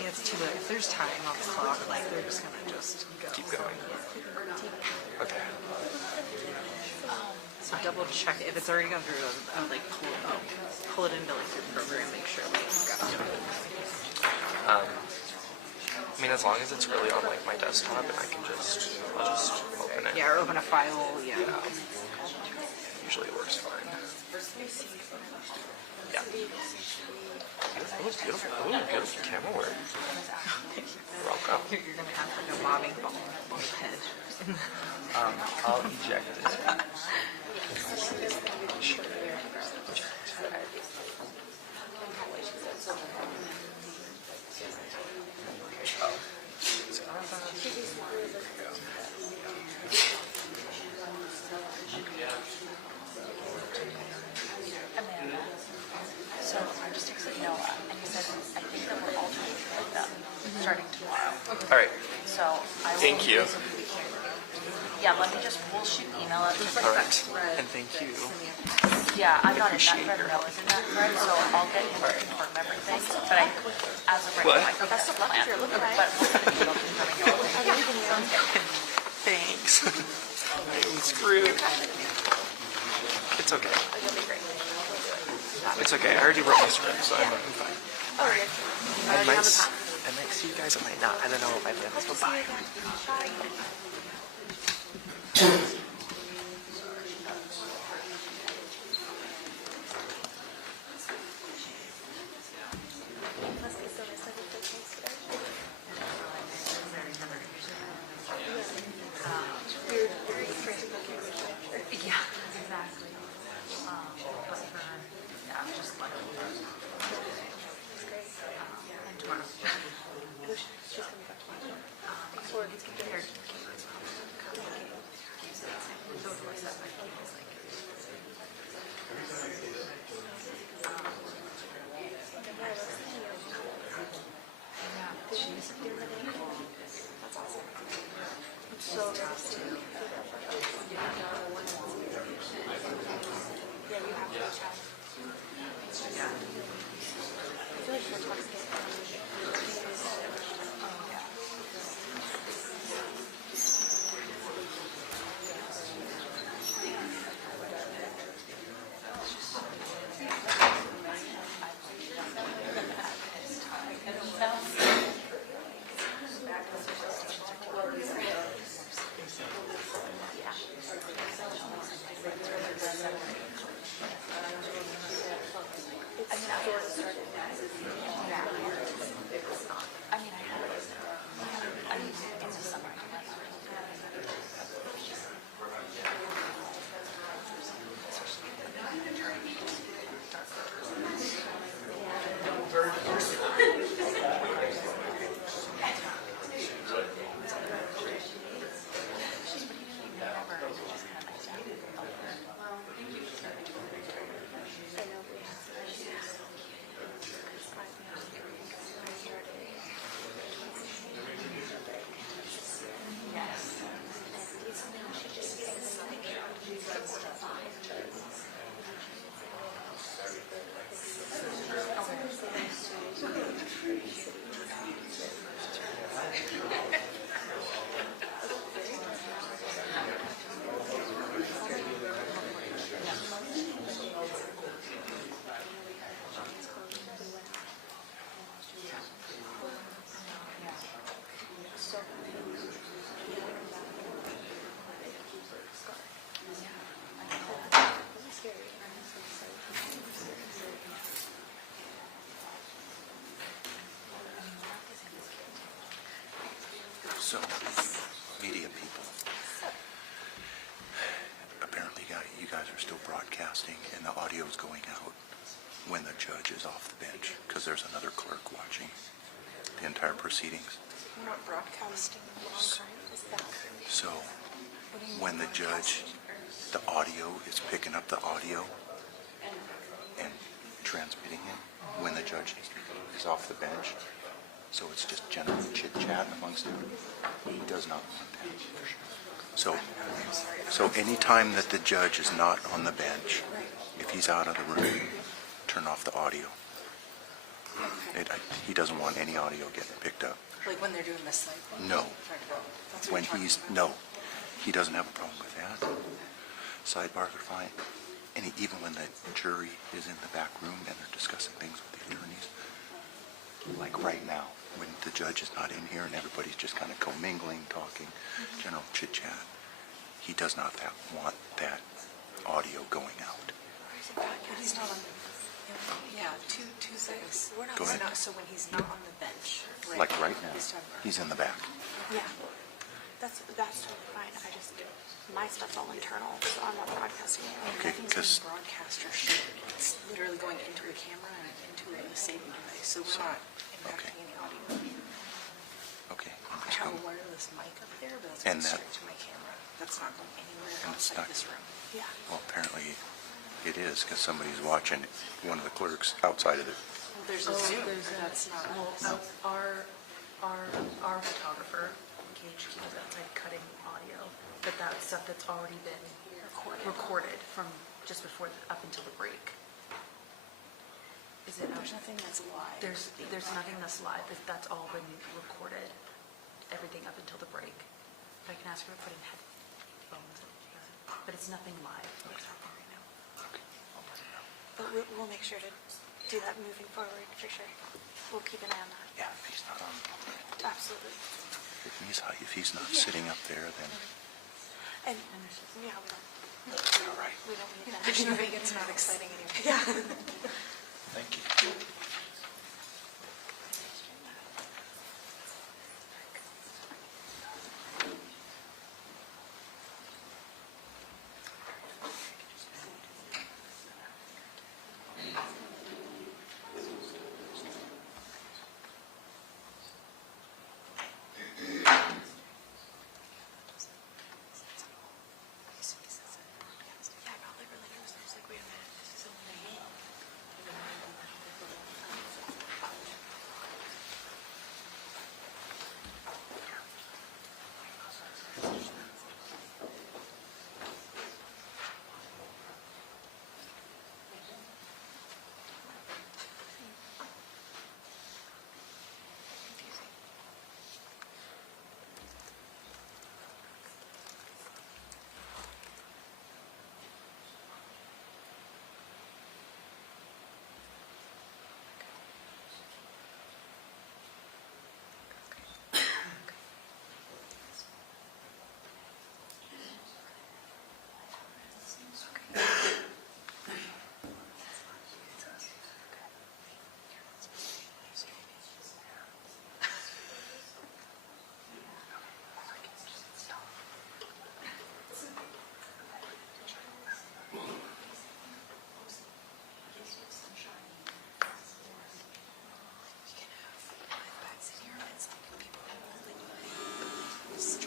It's too late. If there's time on the clock, like they're just going to just go. Keep going. Okay. So double check if it's already gone through. I would like pull it in Billy through the program, make sure we got it. I mean, as long as it's really on like my desktop and I can just, I'll just open it. Yeah, or open a file. Yeah. Usually it works fine. Yeah. Beautiful. Ooh, beautiful camera work. You're welcome. You're gonna have like a bobbing ball head. I'll eject it. Amanda. So I just texted Noah, and he said, I think that we're all trying to commit them starting tomorrow. All right. So I will. Thank you. Yeah, let me just, we'll shoot an email out to All right. And thank you. Yeah, I'm not in that Appreciate thread, your Noah's in that thread, so I'll get him to confirm everything. But I, as of right What? now, I think that's the plan. But we'll send an email confirming everything. Sounds good. Thanks. I'm screwed. It's okay. You'll be great. It's okay. I already wrote my script, so I'm fine. Oh, good. I might see you guys. I might not. I don't know if I will. So bye. Yeah, exactly. But for, yeah, just like, and tomorrow. She's coming back tomorrow. Or he's going to her. So nice to meet you. Yeah, you have to reach out. Yeah. I feel like we're talking So, media people. Apparently, you guys are still broadcasting, and the audio is going out when the judge is off the bench, because there's another clerk watching the entire proceedings. We're not broadcasting long crime, is that? So, when the judge, the audio is picking up the audio and transmitting it when the judge is off the bench. So it's just general chit-chat amongst them. He does not want that. So anytime that the judge is not on the bench, if he's out of the room, turn off the audio. He doesn't want any audio getting picked up. Like when they're doing the site? No. That's what When you're talking he's, about. no, he doesn't have a problem with that. Sidebars are fine. And even when the jury is in the back room and they're discussing things with the attorneys, like right now, when the judge is not in here and everybody's just kind of commingling, talking, general chit-chat, he does not want that audio going out. He's not on, yeah, two things. Go ahead. So when he's not on the bench. Like right now, he's talking about- he's in the back. Yeah, that's totally fine. I just, my stuff's all internal, so I'm not broadcasting it. Okay, Nothing's this, being broadcast or shared. It's literally going into a camera and into a saving device, so we're not impacting any audio. okay. I have a wireless mic up there, but that's And going that- straight to my camera. That's not going anywhere And it's outside not- this room. Yeah. well, apparently it is, because somebody's watching one of the clerks outside of it. Well, there's a Zoom, that's not. Well, our photographer, Gage, he was outside cutting audio, but that's stuff that's already been recorded from just before, up until the break. Is it? There's nothing that's live. There's nothing that's live, that's all been recorded, everything up until the break. If I can ask her to put in headphones, but it's nothing live that's happening right now. But we'll make sure to do that moving forward, for sure. We'll keep an eye on that. Yeah, he's not on. Absolutely. If he's not sitting up there, then And, yeah, all right. we don't need that. There's nothing, it's not exciting anymore. Yeah. Thank you. Yeah, I probably really nervous. I was like, wait a minute, this is only...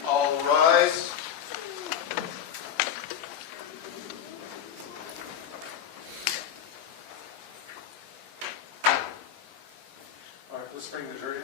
All rise. All right, let's bring the jury in.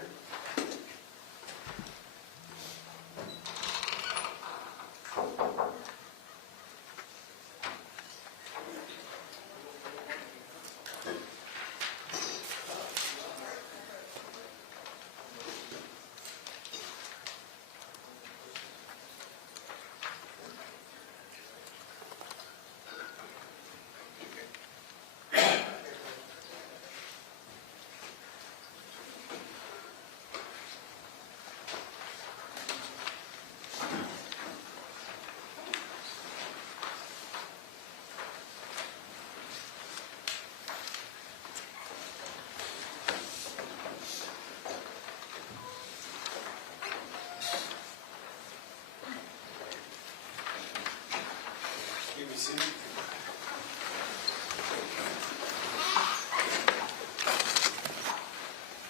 be seated.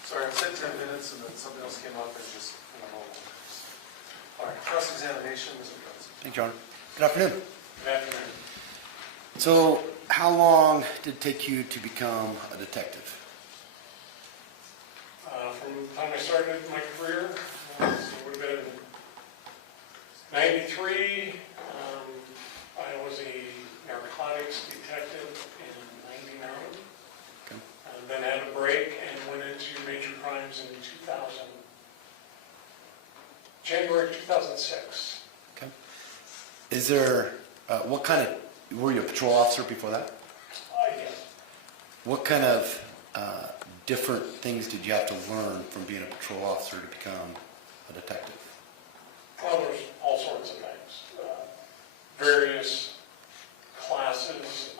Sorry, I said 10 minutes and then something else came up and just, all right, cross-examination, Mr. Johnson. Thank you, Your Honor. Good afternoon. Good afternoon. So, how long did it take you to become a detective? From the time I started my career, it would have been 93. I was a narcotics detective in 99. Okay. Then had a break and went into major crimes in 2000. January 2006. Okay. Is there, what kind of, were you a patrol officer before that? Yes. What kind of different things did you have to learn from being a patrol officer to become a detective? Well, there's all sorts of things. Various classes,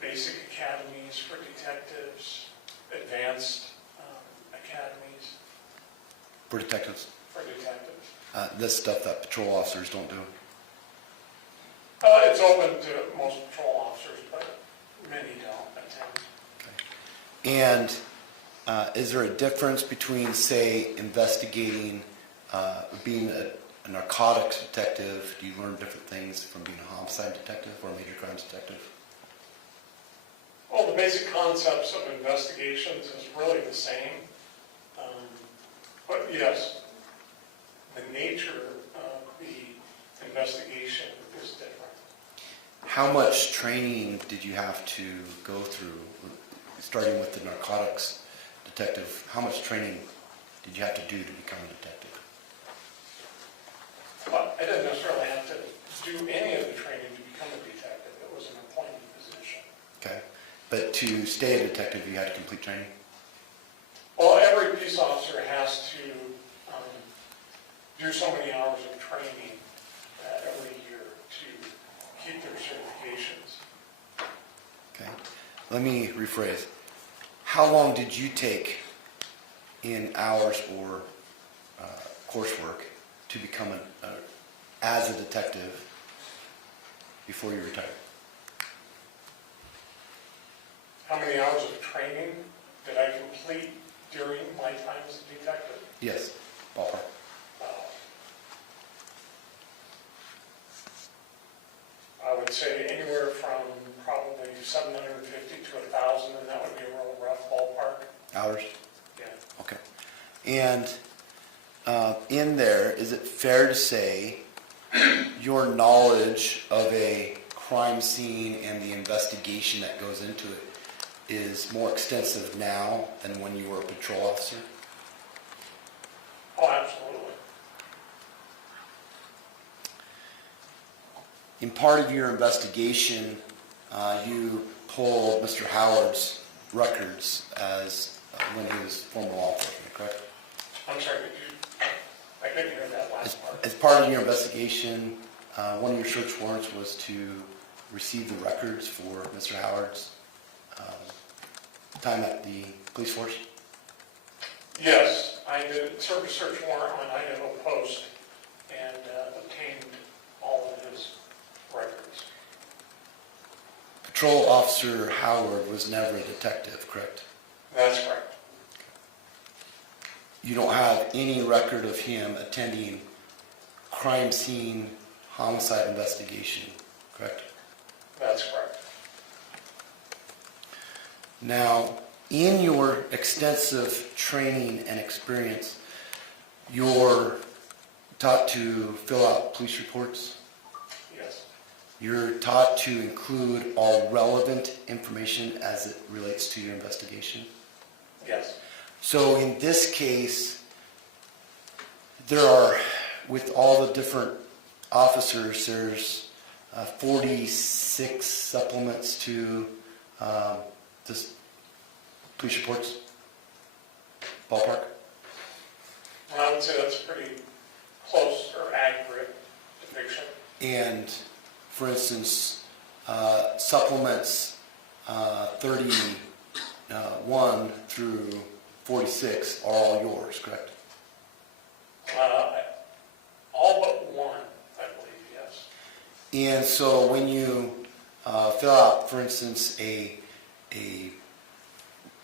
basic academies for detectives, advanced academies For detectives? for detectives. This stuff that patrol officers don't do? It's open to most patrol officers, but many don't attend. And is there a difference between, say, investigating, being a narcotics detective? Do you learn different things from being a homicide detective or a major crimes detective? Well, the basic concepts of investigations is really the same. But yes, the nature of the investigation is different. How much training did you have to go through, starting with the narcotics detective? How much training did you have to do to become a detective? But I didn't necessarily have to do any of the training to become a detective. It was an appointed position. Okay. But to stay a detective, you had to complete training? Well, every peace officer has to do so many hours of training every year to keep their certifications. Okay. Let me rephrase. How long did you take in hours or coursework to become as a detective before you retired? How many hours of training did I complete during my time as a detective? Yes, ballpark. I would say anywhere from probably 750 to 1,000, and that would be a real rough ballpark. Hours? Yeah. Okay. And in there, is it fair to say your knowledge of a crime scene and the investigation that goes into it is more extensive now than when you were a patrol officer? Oh, absolutely. In part of your investigation, you pulled Mr. Howard's records as when he was former law enforcement, correct? I'm sorry, I couldn't hear that last part. As part of your investigation, one of your search warrants was to receive the records for Mr. Howard's time at the police force? Yes, I did serve a search warrant on Idaho Post and obtained all of his records. Patrol Officer Howard was never a detective, correct? That's correct. You don't have any record of him attending crime scene homicide investigation, correct? That's correct. Now, in your extensive training and experience, you're taught to fill out police reports. Yes. You're taught to include all relevant information as it relates to your investigation. Yes. So in this case, there are, with all the different officers, there's 46 supplements to this police reports, ballpark? I would say that's a pretty close or accurate depiction. And for instance, supplements 31 through 46 are all yours, correct? All but one, I believe, yes. And so when you fill out, for instance, a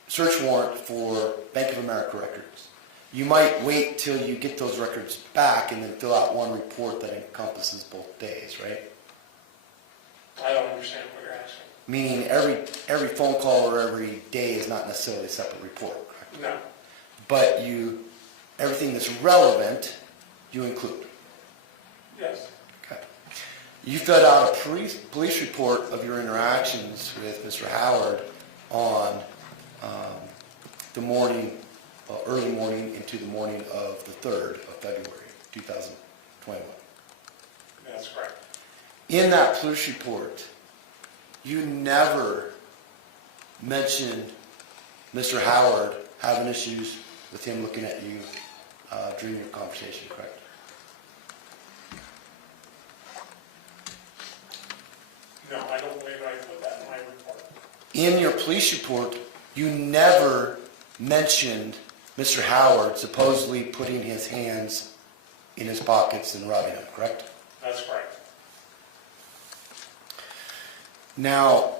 search warrant for Bank of America records, you might wait till you get those records back and then fill out one report that encompasses both days, right? I don't understand what you're asking. Meaning every phone call or every day is not necessarily a separate report, correct? No. But everything that's relevant, you include. Yes. Okay. You filled out a police report of your interactions with Mr. Howard on the morning, early morning into the morning of the 3rd of February, 2021. That's correct. In that police report, you never mentioned Mr. Howard having issues with him looking at you during your conversation, correct? No, I don't believe I put that in my report. In your police report, you never mentioned Mr. Howard supposedly putting his hands in his pockets and robbing him, correct? That's correct. Now,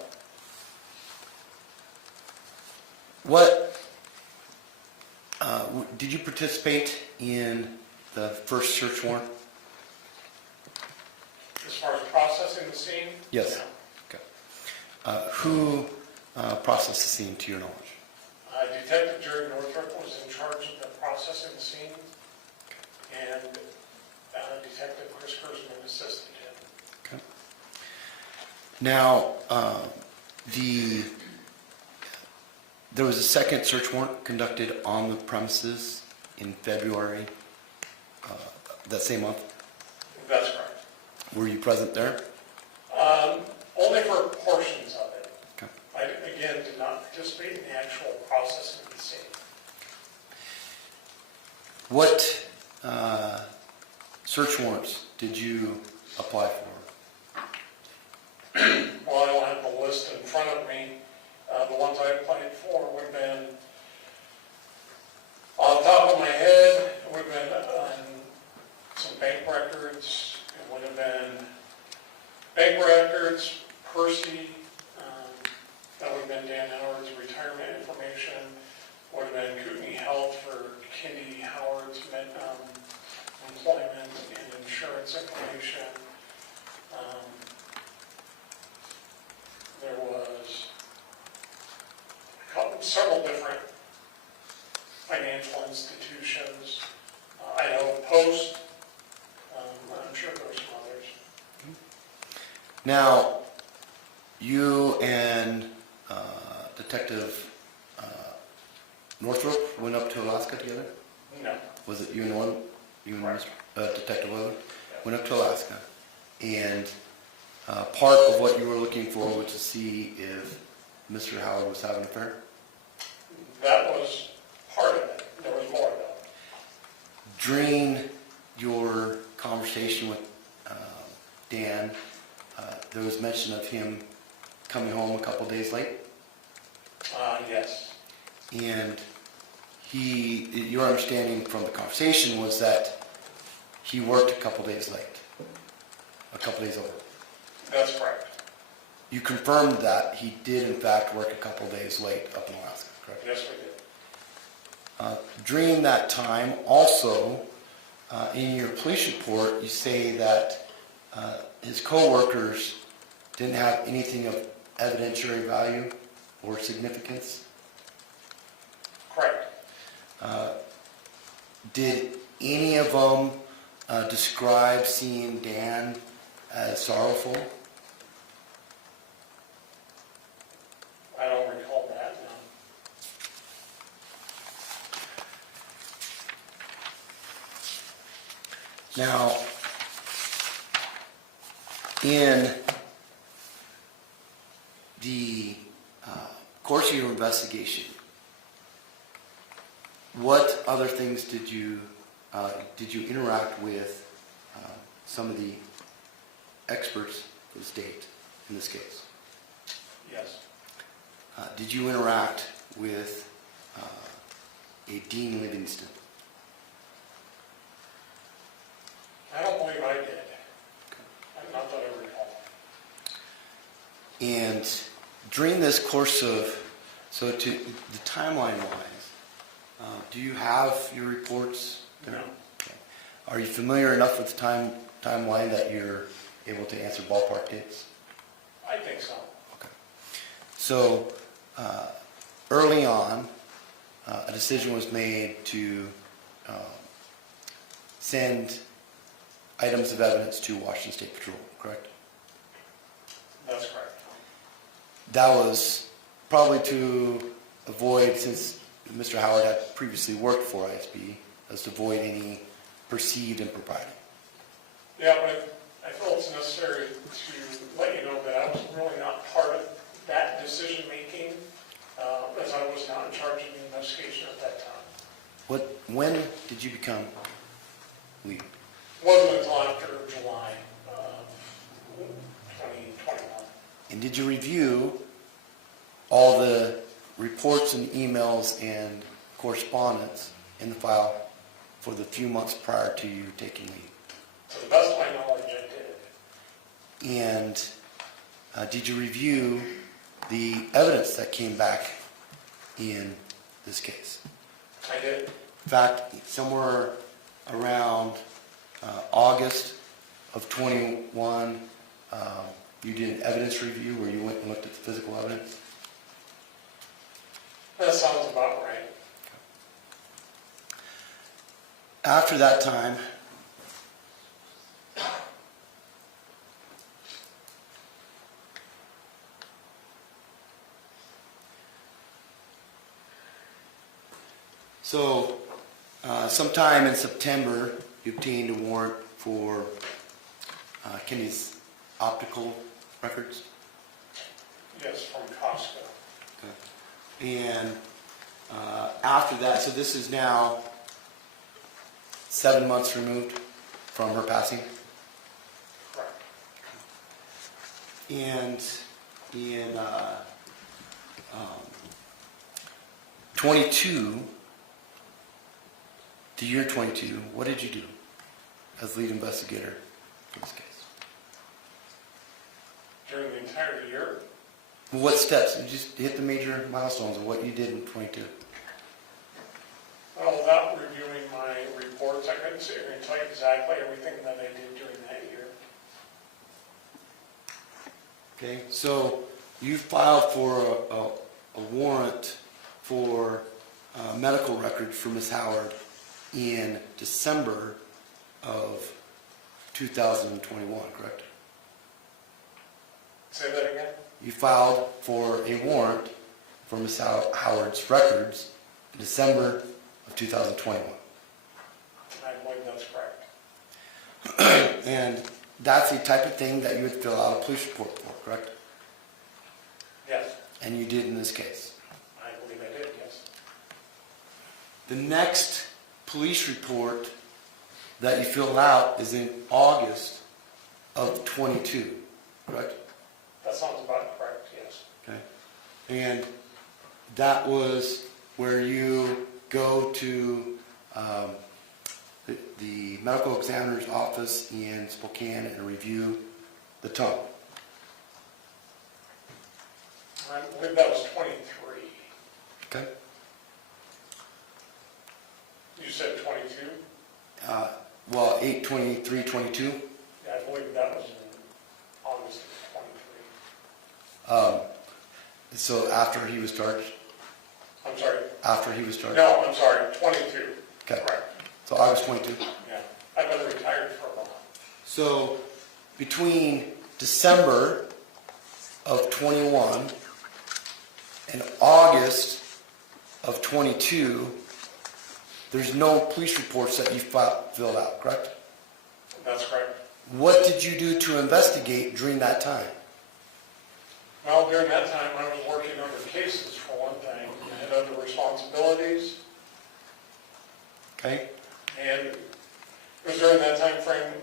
did you participate in the first search warrant? As far as processing the scene? Yes. Okay. Who processed the scene to your knowledge? Detective Jerry Northrop was in charge of the processing the scene, and Detective Chris Kurzman assisted him. Okay. Now, there was a second search warrant conducted on the premises in February, that same month. That's correct. Were you present there? Only for portions of it. Okay. I, again, did not participate in the actual processing of the scene. What search warrants did you apply for? Well, I don't have the list in front of me. The ones I applied for would have been, on the top of my head, it would have been some bank records. It would have been bank records, Percy, that would have been Dan Howard's retirement information, would have been Kootenai Health for Kendy Howard's employment and insurance information. There was several different financial institutions, Idaho Post, I'm sure there were some others. Now, you and Detective Northrop went up to Alaska together? No. Was it you and Detective Weather? Went up to Alaska, and part of what you were looking for was to see if Mr. Howard was having an affair? That was part of it. There was more though. During your conversation with Dan, there was mention of him coming home a couple days late? Yes. And your understanding from the conversation was that he worked a couple days late, a couple days over. That's correct. You confirmed that he did in fact work a couple days late up in Alaska, correct? Yes, we did. During that time, also, in your police report, you say that his co-workers didn't have anything of evidentiary value or significance. Correct. Did any of them describe seeing Dan as sorrowful? I don't recall that, no. Now, in the course of your investigation, what other things did you interact with some of the experts for the state in this case? Yes. Did you interact with a Dean Livingston? I don't believe I did. Not that I recall. And during this course of, so to the timeline-wise, do you have your reports? No. Okay. Are you familiar enough with the timeline that you're able to answer ballpark dates? I think so. Okay. So early on, a decision was made to send items of evidence to Washington State Patrol, correct? That's correct. That was probably to avoid, since Mr. Howard had previously worked for ISB, as to avoid any perceived impropriety. Yeah, but I feel it's necessary to let you know that I was really not part of that decision-making, as I was not in charge of the investigation at that time. When did you become lead? Wasn't until after July of 2021. And did you review all the reports and emails and correspondence in the file for the few months prior to you taking lead? To the best of my knowledge, I did. And did you review the evidence that came back in this case? I did. In fact, somewhere around August of 21, you did an evidence review where you went and looked at the physical evidence? That sounds about right. After that time, so sometime in September, you obtained a warrant for Kendy's optical records. Yes, from Costco. Okay. And after that, so this is now 7 months removed from her passing. Correct. And in 22, the year 22, what did you do as lead investigator for this case? During the entire year, What steps? You just hit the major milestones of what you did in 22. well, without reviewing my reports, I couldn't sit here and tell you exactly everything that I did during that year. Okay, so you filed for a warrant for medical records for Ms. Howard in December of 2021, correct? Say that again? You filed for a warrant for Ms. Howard's records in December of 2021. I believe that's correct. And that's the type of thing that you would fill out a police report for, correct? Yes, And you did in this case. I believe I did, yes. The next police report that you fill out is in August of 22, correct? That sounds about correct, yes. Okay. And that was where you go to the medical examiner's office in Spokane and review the tongue. I believe that was 23. Okay. You said 22? Well, 8/23/22. Yeah, I believe that was in August of 23. So after he was charged? I'm sorry? After he was charged? No, I'm sorry, 22. Okay. Correct. So August 22. Yeah, I've been retired for a while. So between December of 21 and August of 22, there's no police reports that you filled out, correct? That's correct. What did you do to investigate during that time? Well, during that time, I was working other cases, for one thing. I had other responsibilities, Okay. and it was during that time frame,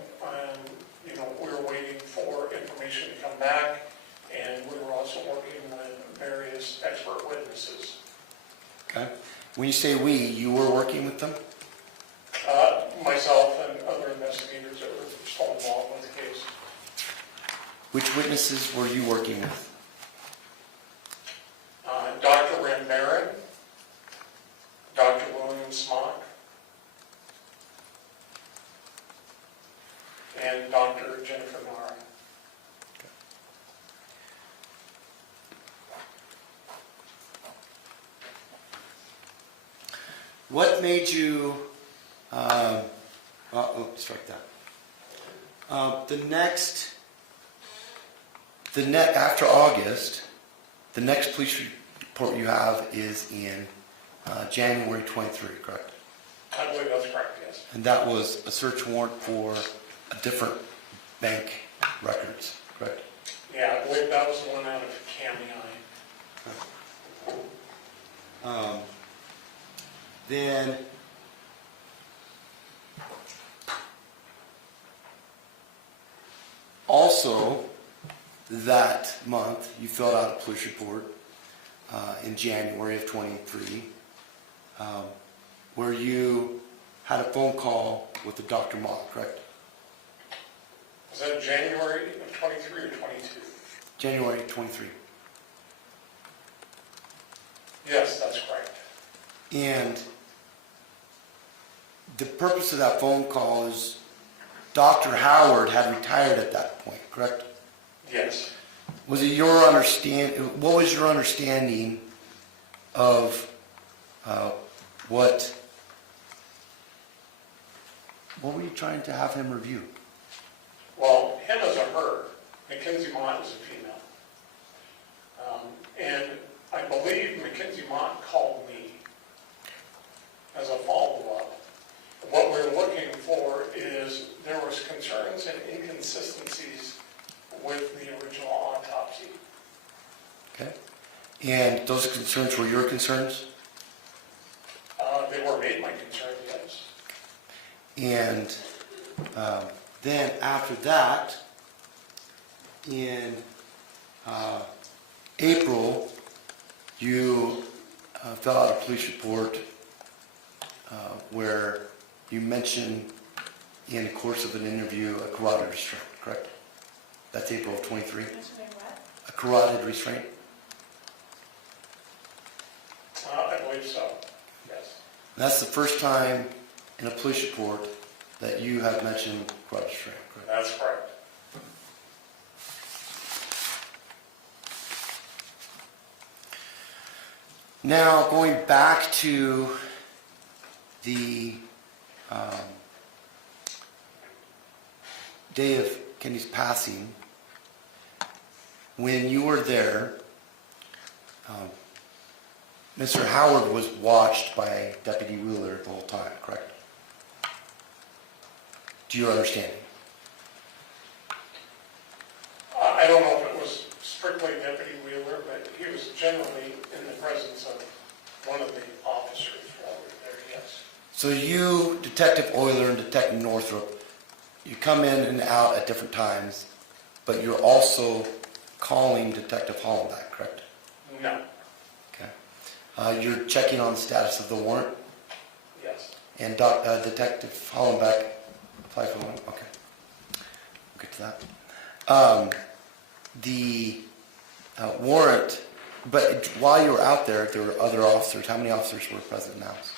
we were waiting for information to come back, and we were also working with various expert witnesses. Okay. When you say we, you were working with them? Myself and other investigators that were still involved with the case. Which witnesses were you working with? and Dr. Jennifer Nara. What made you, strike that. After August, the next police report you have is in January 23, correct? I believe that's correct, yes. And that was a search warrant for a different bank records, correct? Yeah, I believe that was the one out of County. Then also that month you filled out a police report in January of 23 where you had a phone call with a Dr. Mott, correct? Was that January of 23 or 22? January 23. Yes, that's correct. And the purpose of that phone call is Dr. Howard had retired at that point, correct? Yes. Was it your understand? What was your understanding of what were you trying to have him review? Well, him as a her. Mackenzie Mott is a female. And I believe Mackenzie Mott called me as a follow-up. What we're looking for is there was concerns and inconsistencies with the original autopsy. Okay. And those concerns were your concerns? They were made my concern, yes. And then after that, in April, you fill out a police report where you mention in the course of an interview a carotid restraint, correct? That's April of 23. A carotid restraint? I believe so, yes. And that's the first time in a police report that you have mentioned carotid restraint, correct? That's correct. Now, going back to the day of Kendy's passing, when you were there, Mr. Howard was watched by Deputy Wheeler the whole time, correct? Do you understand? I don't know if it was strictly Deputy Wheeler, but he was generally in the presence of one of the officers while we were there, yes. So you, Detective Euler and Detective Northrop, you come in and out at different times, but you're also calling Detective Hollenbeck, correct? No, Okay. You're checking on the status of the warrant? yes. And Detective Hollenbeck applied for one? Okay. We'll get to that. The warrant, but while you were out there, there were other officers. How many officers were present in the house?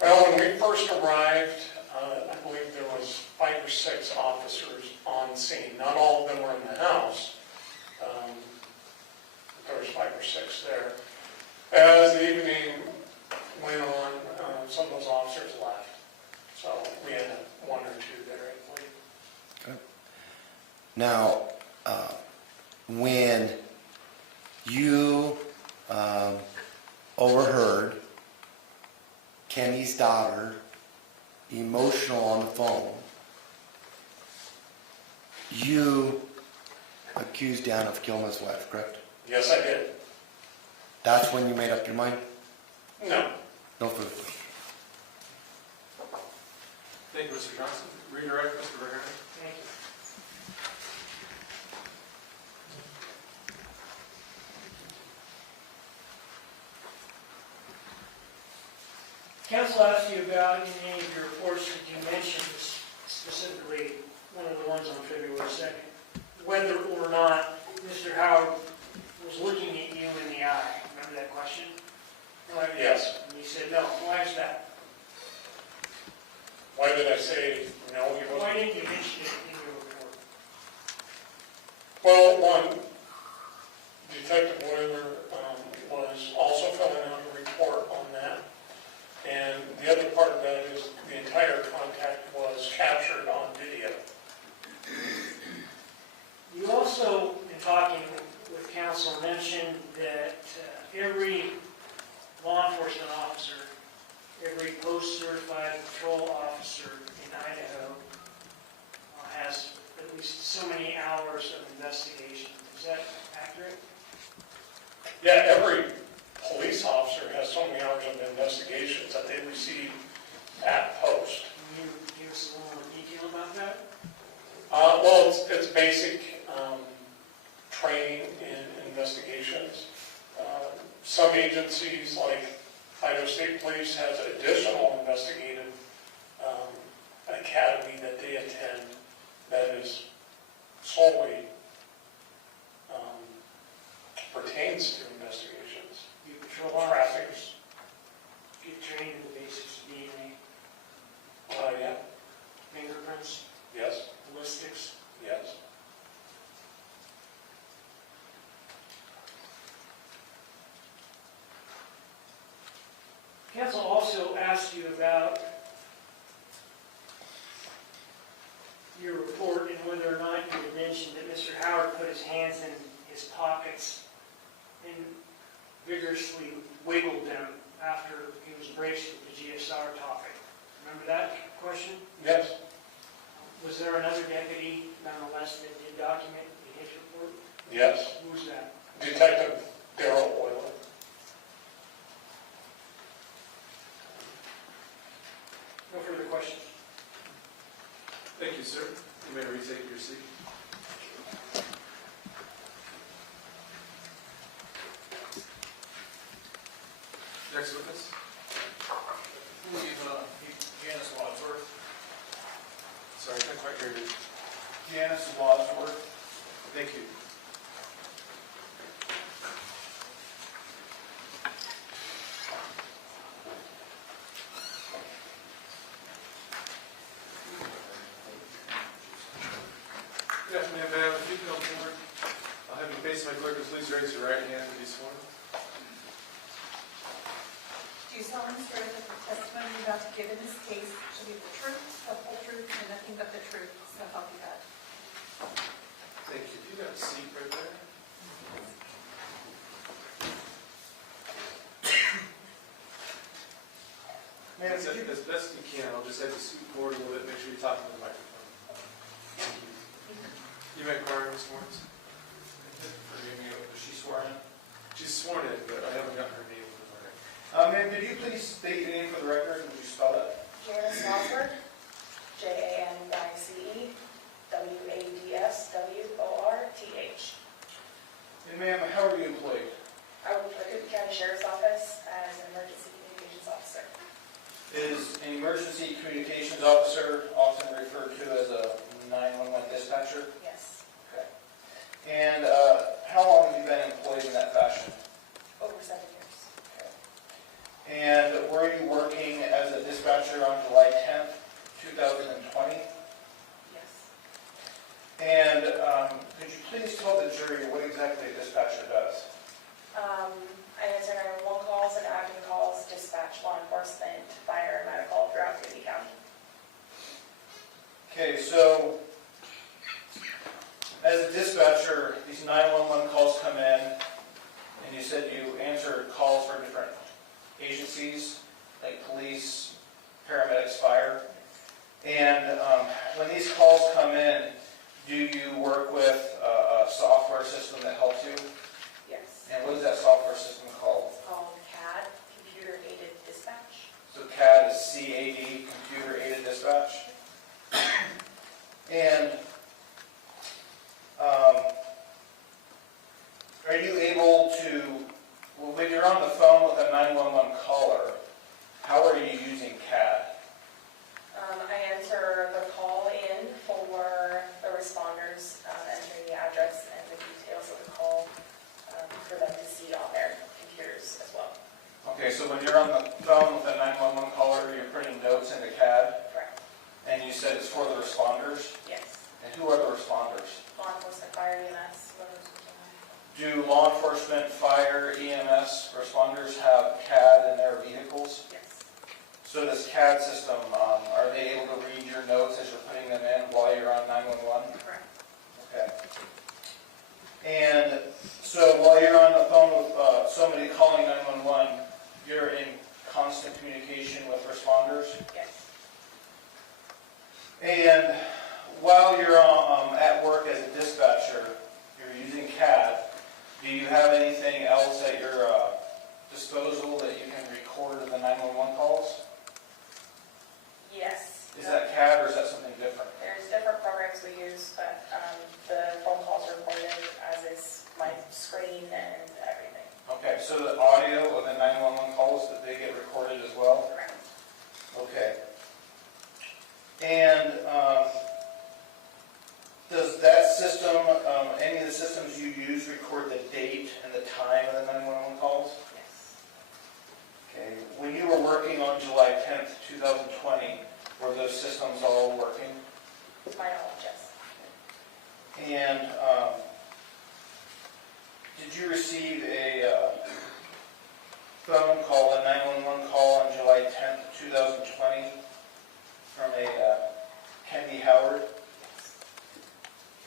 Well, when we first arrived, I believe there was 5 or 6 officers on scene. Not all of them were in the house. There was 5 or 6 there. As the evening went on, some of those officers left. So we had 1 or 2 there, I believe. Okay. Now, when you overheard Kenny's daughter emotional on the phone, you accused Dan of killing his wife, correct? Yes, I did. That's when you made up your mind? No. No further. Thank you, Mr. Johnson. Redirect, Mr. Verheyen. Thank you. Council asked you about in any of your reports, did you mention specifically one of the ones on February 2nd, whether or not Mr. Howard was looking at you in the eye? Remember that question? Yes. And you said no. Why is that? Why did I say no, he Why wasn't? didn't you mention it in your report? Well, one, Detective Boiler was also filling out a report on that. And the other part of that is the entire contact was captured on video. You also, in talking with council, mentioned that every law enforcement officer, every post-certified patrol officer in Idaho has at least so many hours of investigation. Is that accurate? Yeah, every police officer has so many hours of investigations that they receive at post. Can you give us a little more detail about that? Well, it's basic training in investigations. Some agencies, like Idaho State Police, has additional investigative academy that they attend that is solely pertains to investigations. You patrol officers get trained in the basics of DNA, Yeah, fingerprints, yes, ballistics. yes. Council also asked you about your report and whether or not you had mentioned that Mr. Howard put his hands in his pockets and vigorously wiggled them after he was braced with the GSR topic. Remember that question? Yes, Was there another deputy nonetheless that did document in his report? yes. Who was that? Detective Darrell Oyler. No further questions. Thank you, sir. You may retake your seat. Next witness. Janice Wadsworth. Sorry, I couldn't quite hear you. Janice Wadsworth. Thank you. Good afternoon, ma'am. If you come forward, I'll have you face my clerk and please raise your right hand and be sworn. Do you solemnly swear that the testimony you're about to give in this case shall be the truth, the whole truth, and nothing but the truth, so help you God? Thank you. You got a seat right there. Ma'am, As best you can, I'll just have to scoot forward a little bit, make sure you're talking to the microphone. You may inquire, Ms. Morris? forgive me, was she sworn in? She's sworn in, but I haven't gotten her name for the record. Ma'am, could you please state your name for the record, and would you spell it? Janice Wadsworth, Janice Wadsworth. And ma'am, how are you employed? I work for the Kootenai County Sheriff's Office as an emergency communications officer. Is an emergency communications officer often referred to as a 911 dispatcher? Yes, Okay. And how long have you been employed in that fashion? over 7 years. And were you working as a dispatcher on July 10th, 2020? Yes. And could you please tell the jury what exactly a dispatcher does? I answer 911 calls and active calls, dispatch law enforcement, fire, and medical throughout Kootenai County. Okay, so as a dispatcher, these 911 calls come in, and you said you answer calls for different agencies, like police, paramedics, fire. And when these calls come in, do you work with a software system that helps you? Yes. And what is that software system called? It's called CAD, Computer Aided Dispatch. So CAD is CAD, Computer Aided Dispatch. And are you able to, well, when you're on the phone with a 911 caller, how are you using CAD? I answer the call in for enforcement, fire, EMS responders have CAD in their vehicles. Yes. So this CAD system, are they able to read your notes as you're putting them in while you're on 911? Correct. Okay. And so while you're on the phone with somebody calling 911, you're in constant communication with responders? Yes. And while you're at work as a dispatcher, you're using CAD, do you have anything else at your disposal that you can record in the 911 calls? Yes. Is that CAD or is that something different? There's different programs we use, but the phone calls are recorded, as is my screen and everything. Okay, so the audio of the 911 calls, that they get recorded as well? Correct. Okay. And does that system, any of the systems you use, record the date and the time of the 911 calls? Yes. Okay. When you were working on July 10th, 2020, were those systems all working? My knowledge, yes. And did you receive a phone call, a 911 call on July 10th, 2020 from a Kendy Howard?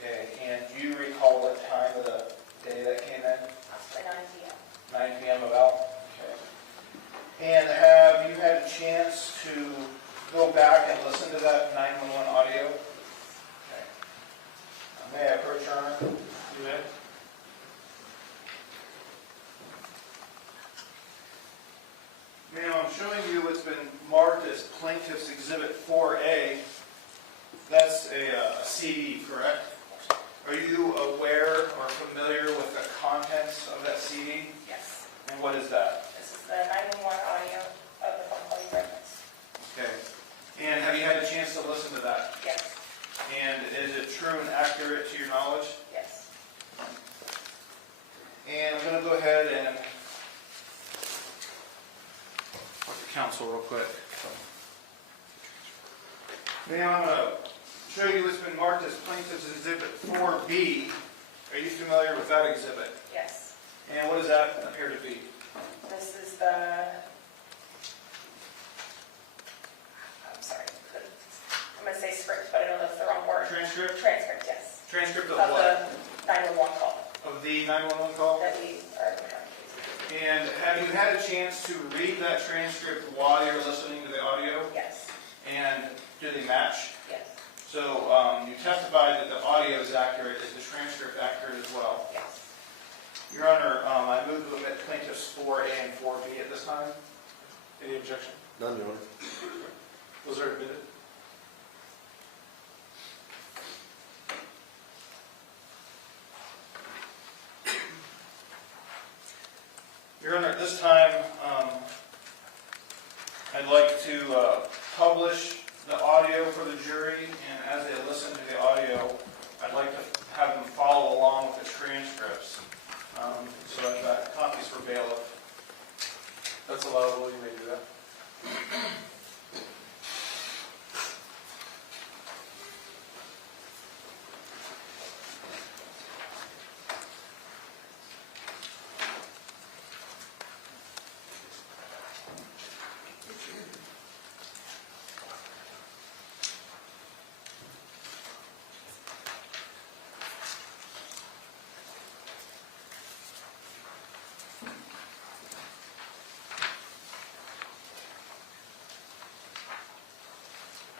Okay, and do you recall what time of the day that came in? Approximately 9 p.m. 9 p.m. about? Okay. And have you had a chance to go back and listen to that 911 audio? Okay. May I approach Your Honor? You may. Ma'am, I'm showing you what's been marked as Plaintiff's Exhibit 4A. That's a CD, correct? Are you aware or familiar with the contents of that CD? Yes. And what is that? This is the 911 audio of the phone call you referenced. Okay. And have you had a chance to listen to that? Yes. And is it true and accurate to your knowledge? Yes. And I'm going to go ahead and talk to counsel real quick. Ma'am, I'm going to show you what's been marked as Plaintiff's Exhibit 4B. Are you familiar with that exhibit? Yes. And what does that appear to be? This is the, I'm sorry, I'm going to say script, but I don't know if it's the wrong word. Transcript? Transcript, yes. Transcript of Of what? the 911 call Of the 911 call? that we are trying to use. And have you had a chance to read that transcript while you're listening to the audio? Yes. And do they match? Yes. So you testified that the audio is accurate. Is the transcript accurate as well? Yes. Your Honor, I move to omit plaintiffs 4A and 4B at this time. Any objection? None, Your Honor. Those are admitted. Your Honor, at this time, I'd like to publish the audio for the jury, and as they listen to the audio, I'd like to have them follow along with the transcripts. So I've got copies for bailiff. That's allowable, you may do that.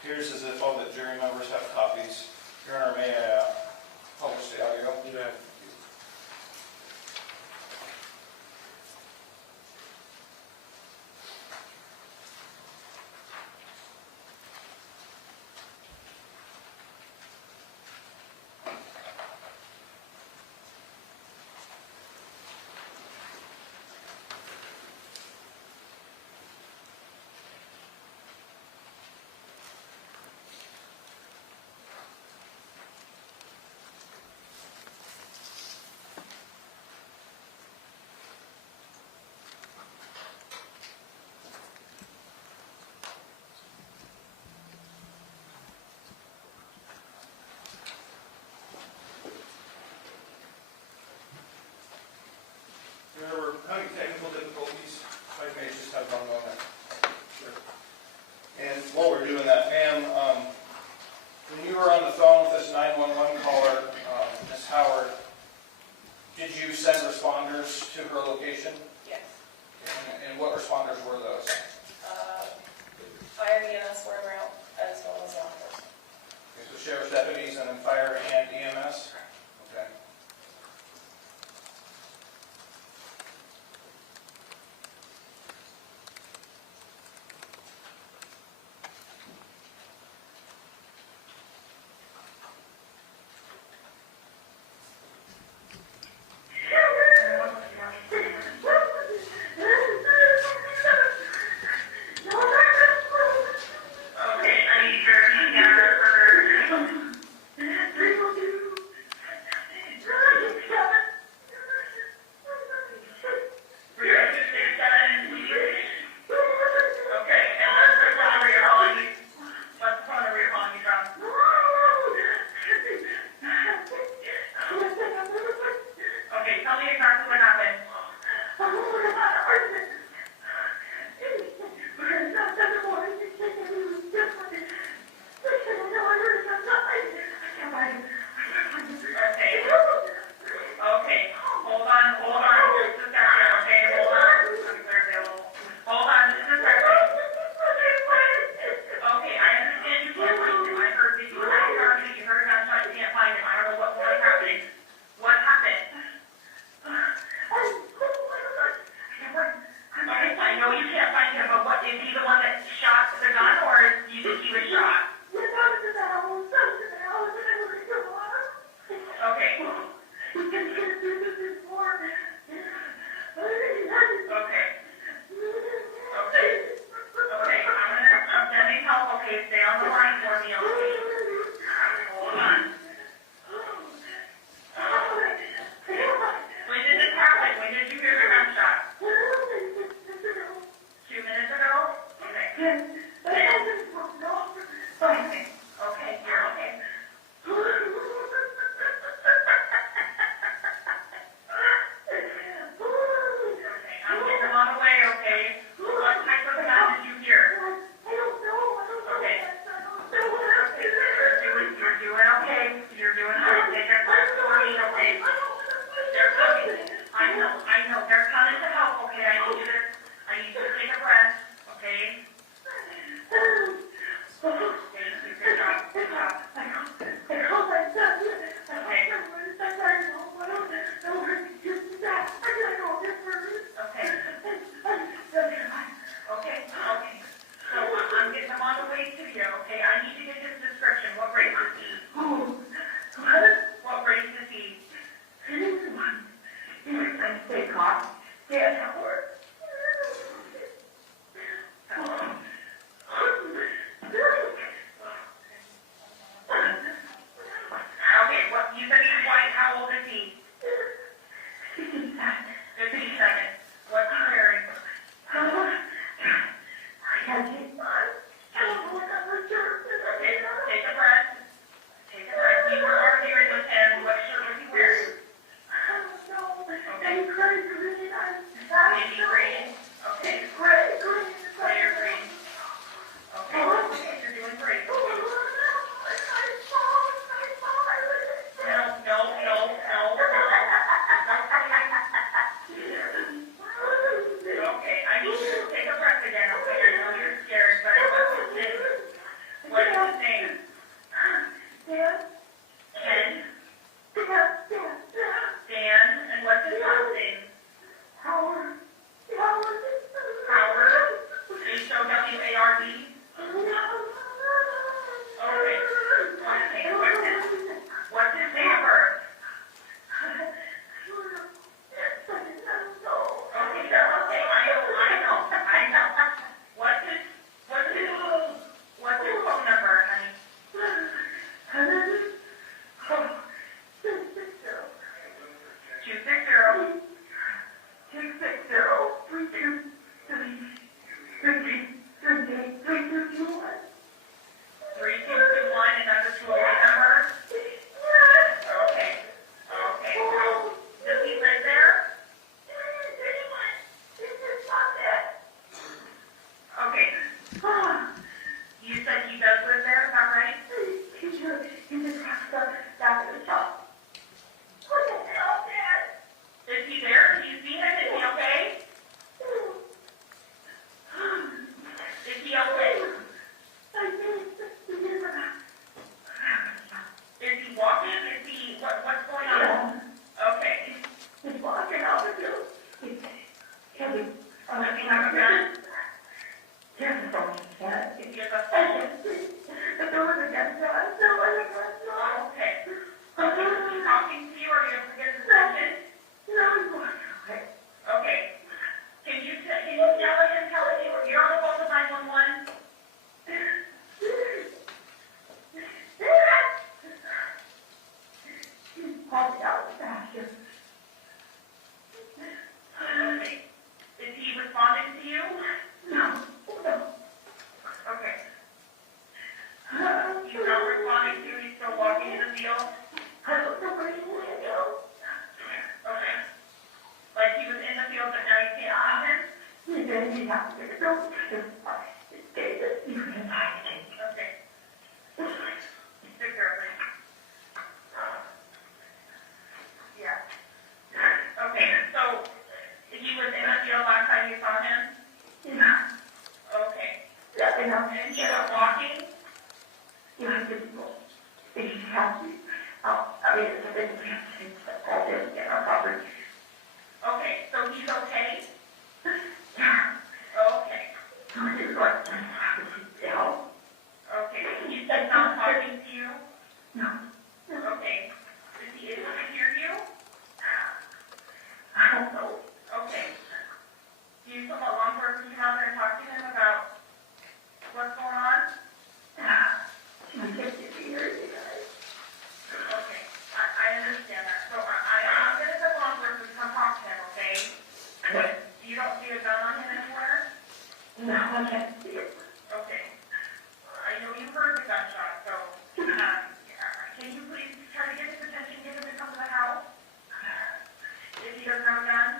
Here's as if all the jury members have copies. Your Honor, may I publish the audio? You may. location? Yes. And what responders were those? Fire, EMS were around, as well as law enforcement. Okay, so sheriff's deputies and then fire and EMS? Okay. Popped out faster. Okay. Is he responding to you? No. Okay. He's not responding to you, he's still walking in the field? I don't know where he went now. Okay. Like he was in the field, but now you can't see him? He did, he's out there. Don't. It's David. You can hide. Okay. Take care of him. Yeah. Okay, so he was in the field last time you saw him? Yeah. Okay. Yeah, and he was walking? Yeah, he's happy. I mean, it's a big thing, all day again on property. Okay, so he's okay? Yeah. Okay. So he's like, yeah. Okay, he's not talking to you? No. Okay. Is he able to hear you? I don't know. Okay. Do you still want law enforcement to come out there and talk to him about what's going on? I can't hear you guys. Okay, I understand that. So I'm going to tell law enforcement to come talk to him, okay? You don't see a gun on him anywhere? No, I can't see it. Okay. I know you heard the gunshot, so can you please try to get his attention, get him to come to the house? If he doesn't have a gun?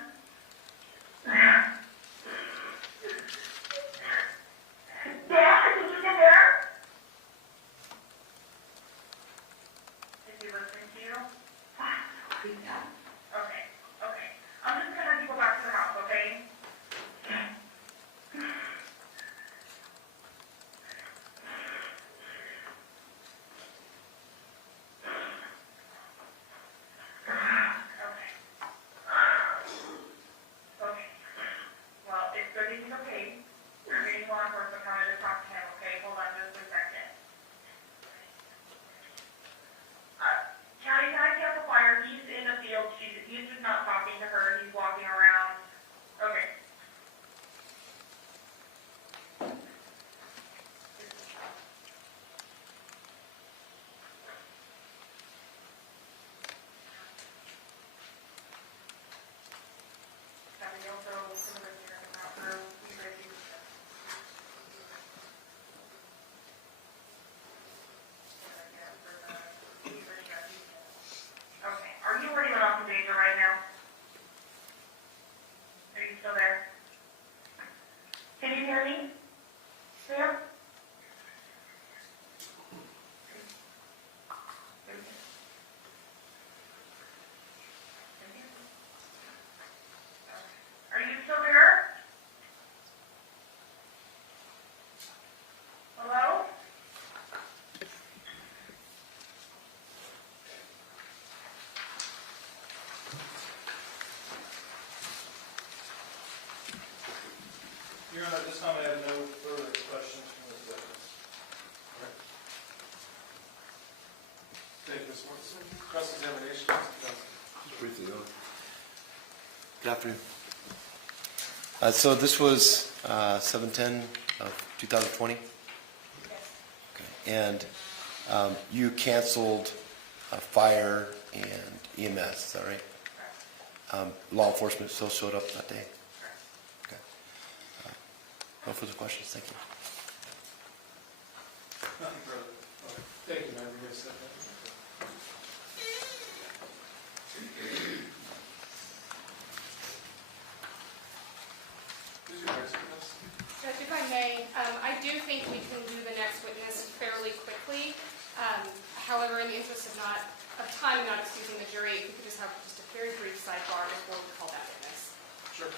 Dad, is he there? Is he listening to you? Okay, okay. I'm just going to have you go back to the house, okay? Okay. Well, it's good he's okay. We're getting law enforcement coming to talk to him, okay? Hold on just a second. County, can I get the flyer? He's in the field. He's just not talking to her. He's walking around. Okay. Have we also some of the here in the bathroom? We ready? Okay, are you already went off the danger right now? Are you still there? Can you hear me? Sam? Are you still there? Hello? Your Honor, at this time I have no further questions from this witness. Thank you, Ms. Morrison. Cross-examination, Mr. Johnson. Just briefly, though. Good afternoon. So this was 7/10 of 2020? Okay. And you canceled fire and EMS, is that right? Law enforcement still showed up that day? Okay. No further questions, thank you. Nothing further. Okay. Thank you, ma'am. You're going to step down. Who's your next witness? Judge, if I may, I do think we can do the next witness fairly quickly. However, in the interest of time, not excusing the jury, if we could just have just a very brief sidebar before we call that witness. Sure.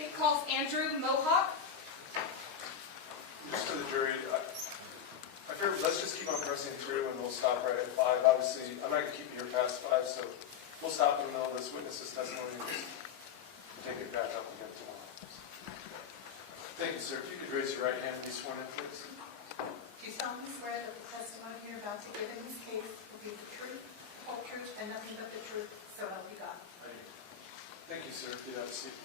State calls Andrew Mohawk. Just for the jury, I figure let's just keep on pressing through and we'll stop right at 5. Obviously, I'm not going to keep you here past 5, so we'll stop in the middle of this witness's testimony and just take it back up again tomorrow. Thank you, sir. If you could raise your right hand and be sworn in, please. Do you solemnly swear that the testimony you're about to give in this case will be the truth, the whole truth, and nothing but the truth, so help you God? I do. Thank you, sir. You have a seat.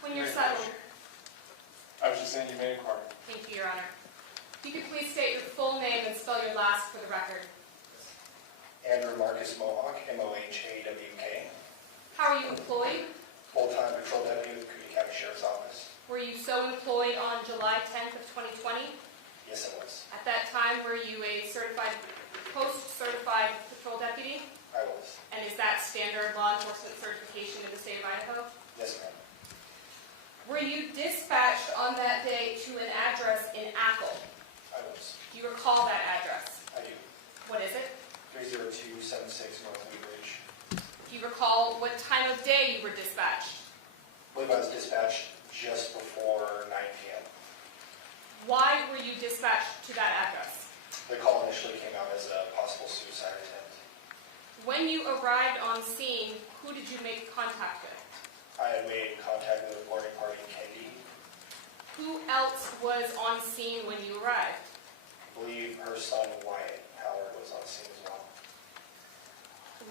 When you're settled, I was just saying you may inquire. thank you, Your Honor. If you could please state your full name and spell your last for the record. Andrew Marcus Mohawk, M-O-H-A-W-K, How are you employed? full-time patrol deputy with the Kootenai County Sheriff's Office. Were you so employed on July 10th of 2020? Yes, I was. At that time, were you a certified, post-certified patrol deputy? I was. And is that standard law enforcement certification in the state of Idaho? Yes, ma'am. Were you dispatched on that day to an address in Ackle? I was. Do you recall that address? I do. What is it? 30276 North Lee Bridge. Do you recall what time of day you were dispatched? I believe I was dispatched just before 9 p.m. Why were you dispatched to that address? The call initially came out as a possible suicide attempt. When you arrived on scene, who did you make contact with? I had made contact with the reporting party, Kendy. Who else was on scene when you arrived? I believe her son, Wyatt Howard, was on scene as well.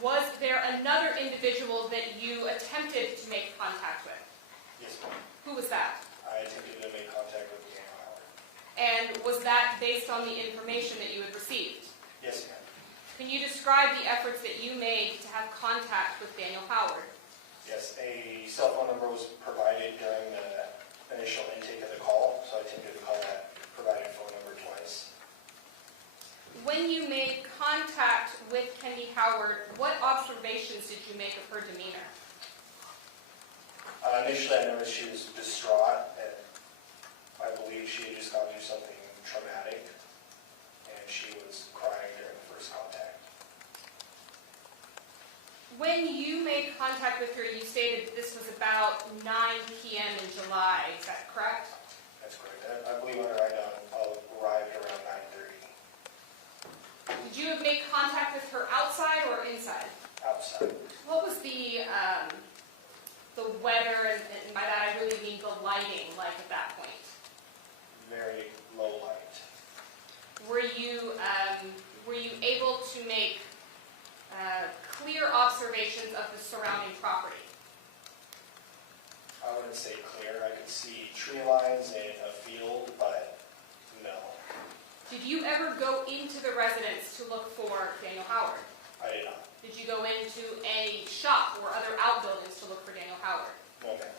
Was there another individual that you attempted to make contact with? Yes, ma'am. Who was that? I attempted to make contact with Kendy Howard. And was that based on the information that you had received? Yes, ma'am. Can you describe the efforts that you made to have contact with Daniel Howard? Yes, a cell phone number was provided during the initial intake of the call, so I attempted to call that provided phone number twice. When you made contact with Kendy Howard, what observations did you make of her demeanor? Initially, I noticed she was distraught, and I believe she had just gone through something traumatic, and she was crying during the first contact. When you made contact with her, you stated that this was about 9 p.m. in July. Is that correct? That's correct. I believe when I arrived around 9:30. Did you make contact with her outside or inside? Outside. What was the weather, and by that I really mean the lighting, like at that point? Very low light. Were you able to make clear observations of the surrounding property? I wouldn't say clear. I could see tree lines in a field, but no. Did you ever go into the residence to look for Daniel Howard? I did not. Did you go into a shop or other outbuildings to look for Daniel Howard? No, ma'am.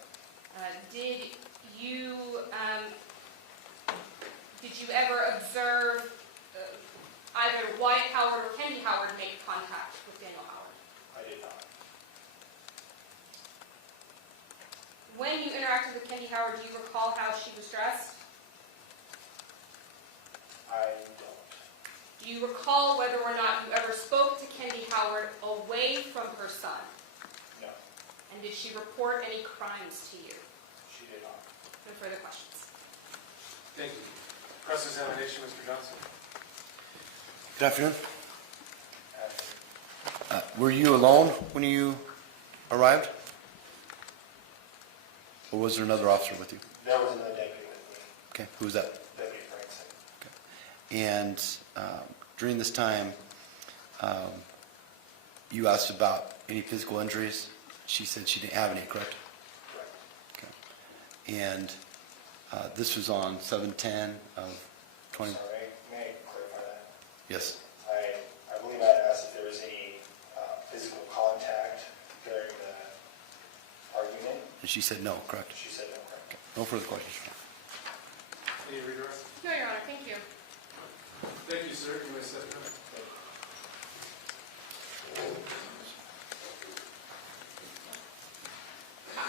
Did you ever observe either Wyatt Howard or Kendy Howard make contact with Daniel Howard? I did not. When you interacted with Kendy Howard, do you recall how she was dressed? I don't. Do you recall whether or not you ever spoke to Kendy Howard away from her son? No. And did she report any crimes to you? She did not. No further questions. Thank you. Cross-examination, Mr. Johnson. Good afternoon. Were you alone when you arrived? Or was there another officer with you? There was another deputy with me. Okay, who was that? Deputy Franson. And during this time, you asked about any physical injuries. She said she didn't have any, correct? Correct. Okay. And this was on 7/10 of 20. Sorry, may I clarify that? Yes. I believe I asked if there was any physical contact during the argument. And she said no, correct? She said no, correct. Okay. No further questions. Any redirect? No, Your Honor, thank you. Thank you, sir. You may sit down.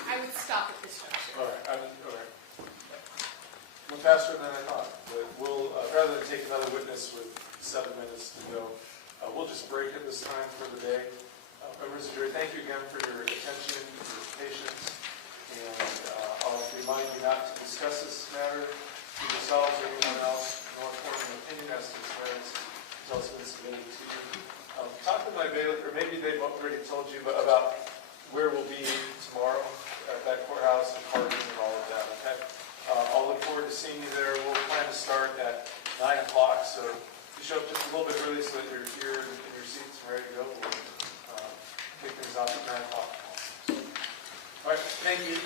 I would stop at this juncture. All right. All right. Went faster than I thought. But we'll, rather than take another witness with 7 minutes to go, We'll just break at this time for the day. Members of the jury, thank you again for your attention, your patience, and I'll remind you not to discuss this matter with yourselves or anyone else, nor form an opinion as to its merits until it's been submitted to you. Talk to my bailiff, or maybe they've already told you about where we'll be tomorrow at that courthouse and parking and all of that, okay? I'll look forward to seeing you there. We'll plan to start at 9 o'clock, so you show up just a little bit early so that you're here in your seats and ready to go. We'll kick things off at 9 o'clock. All right, thank you.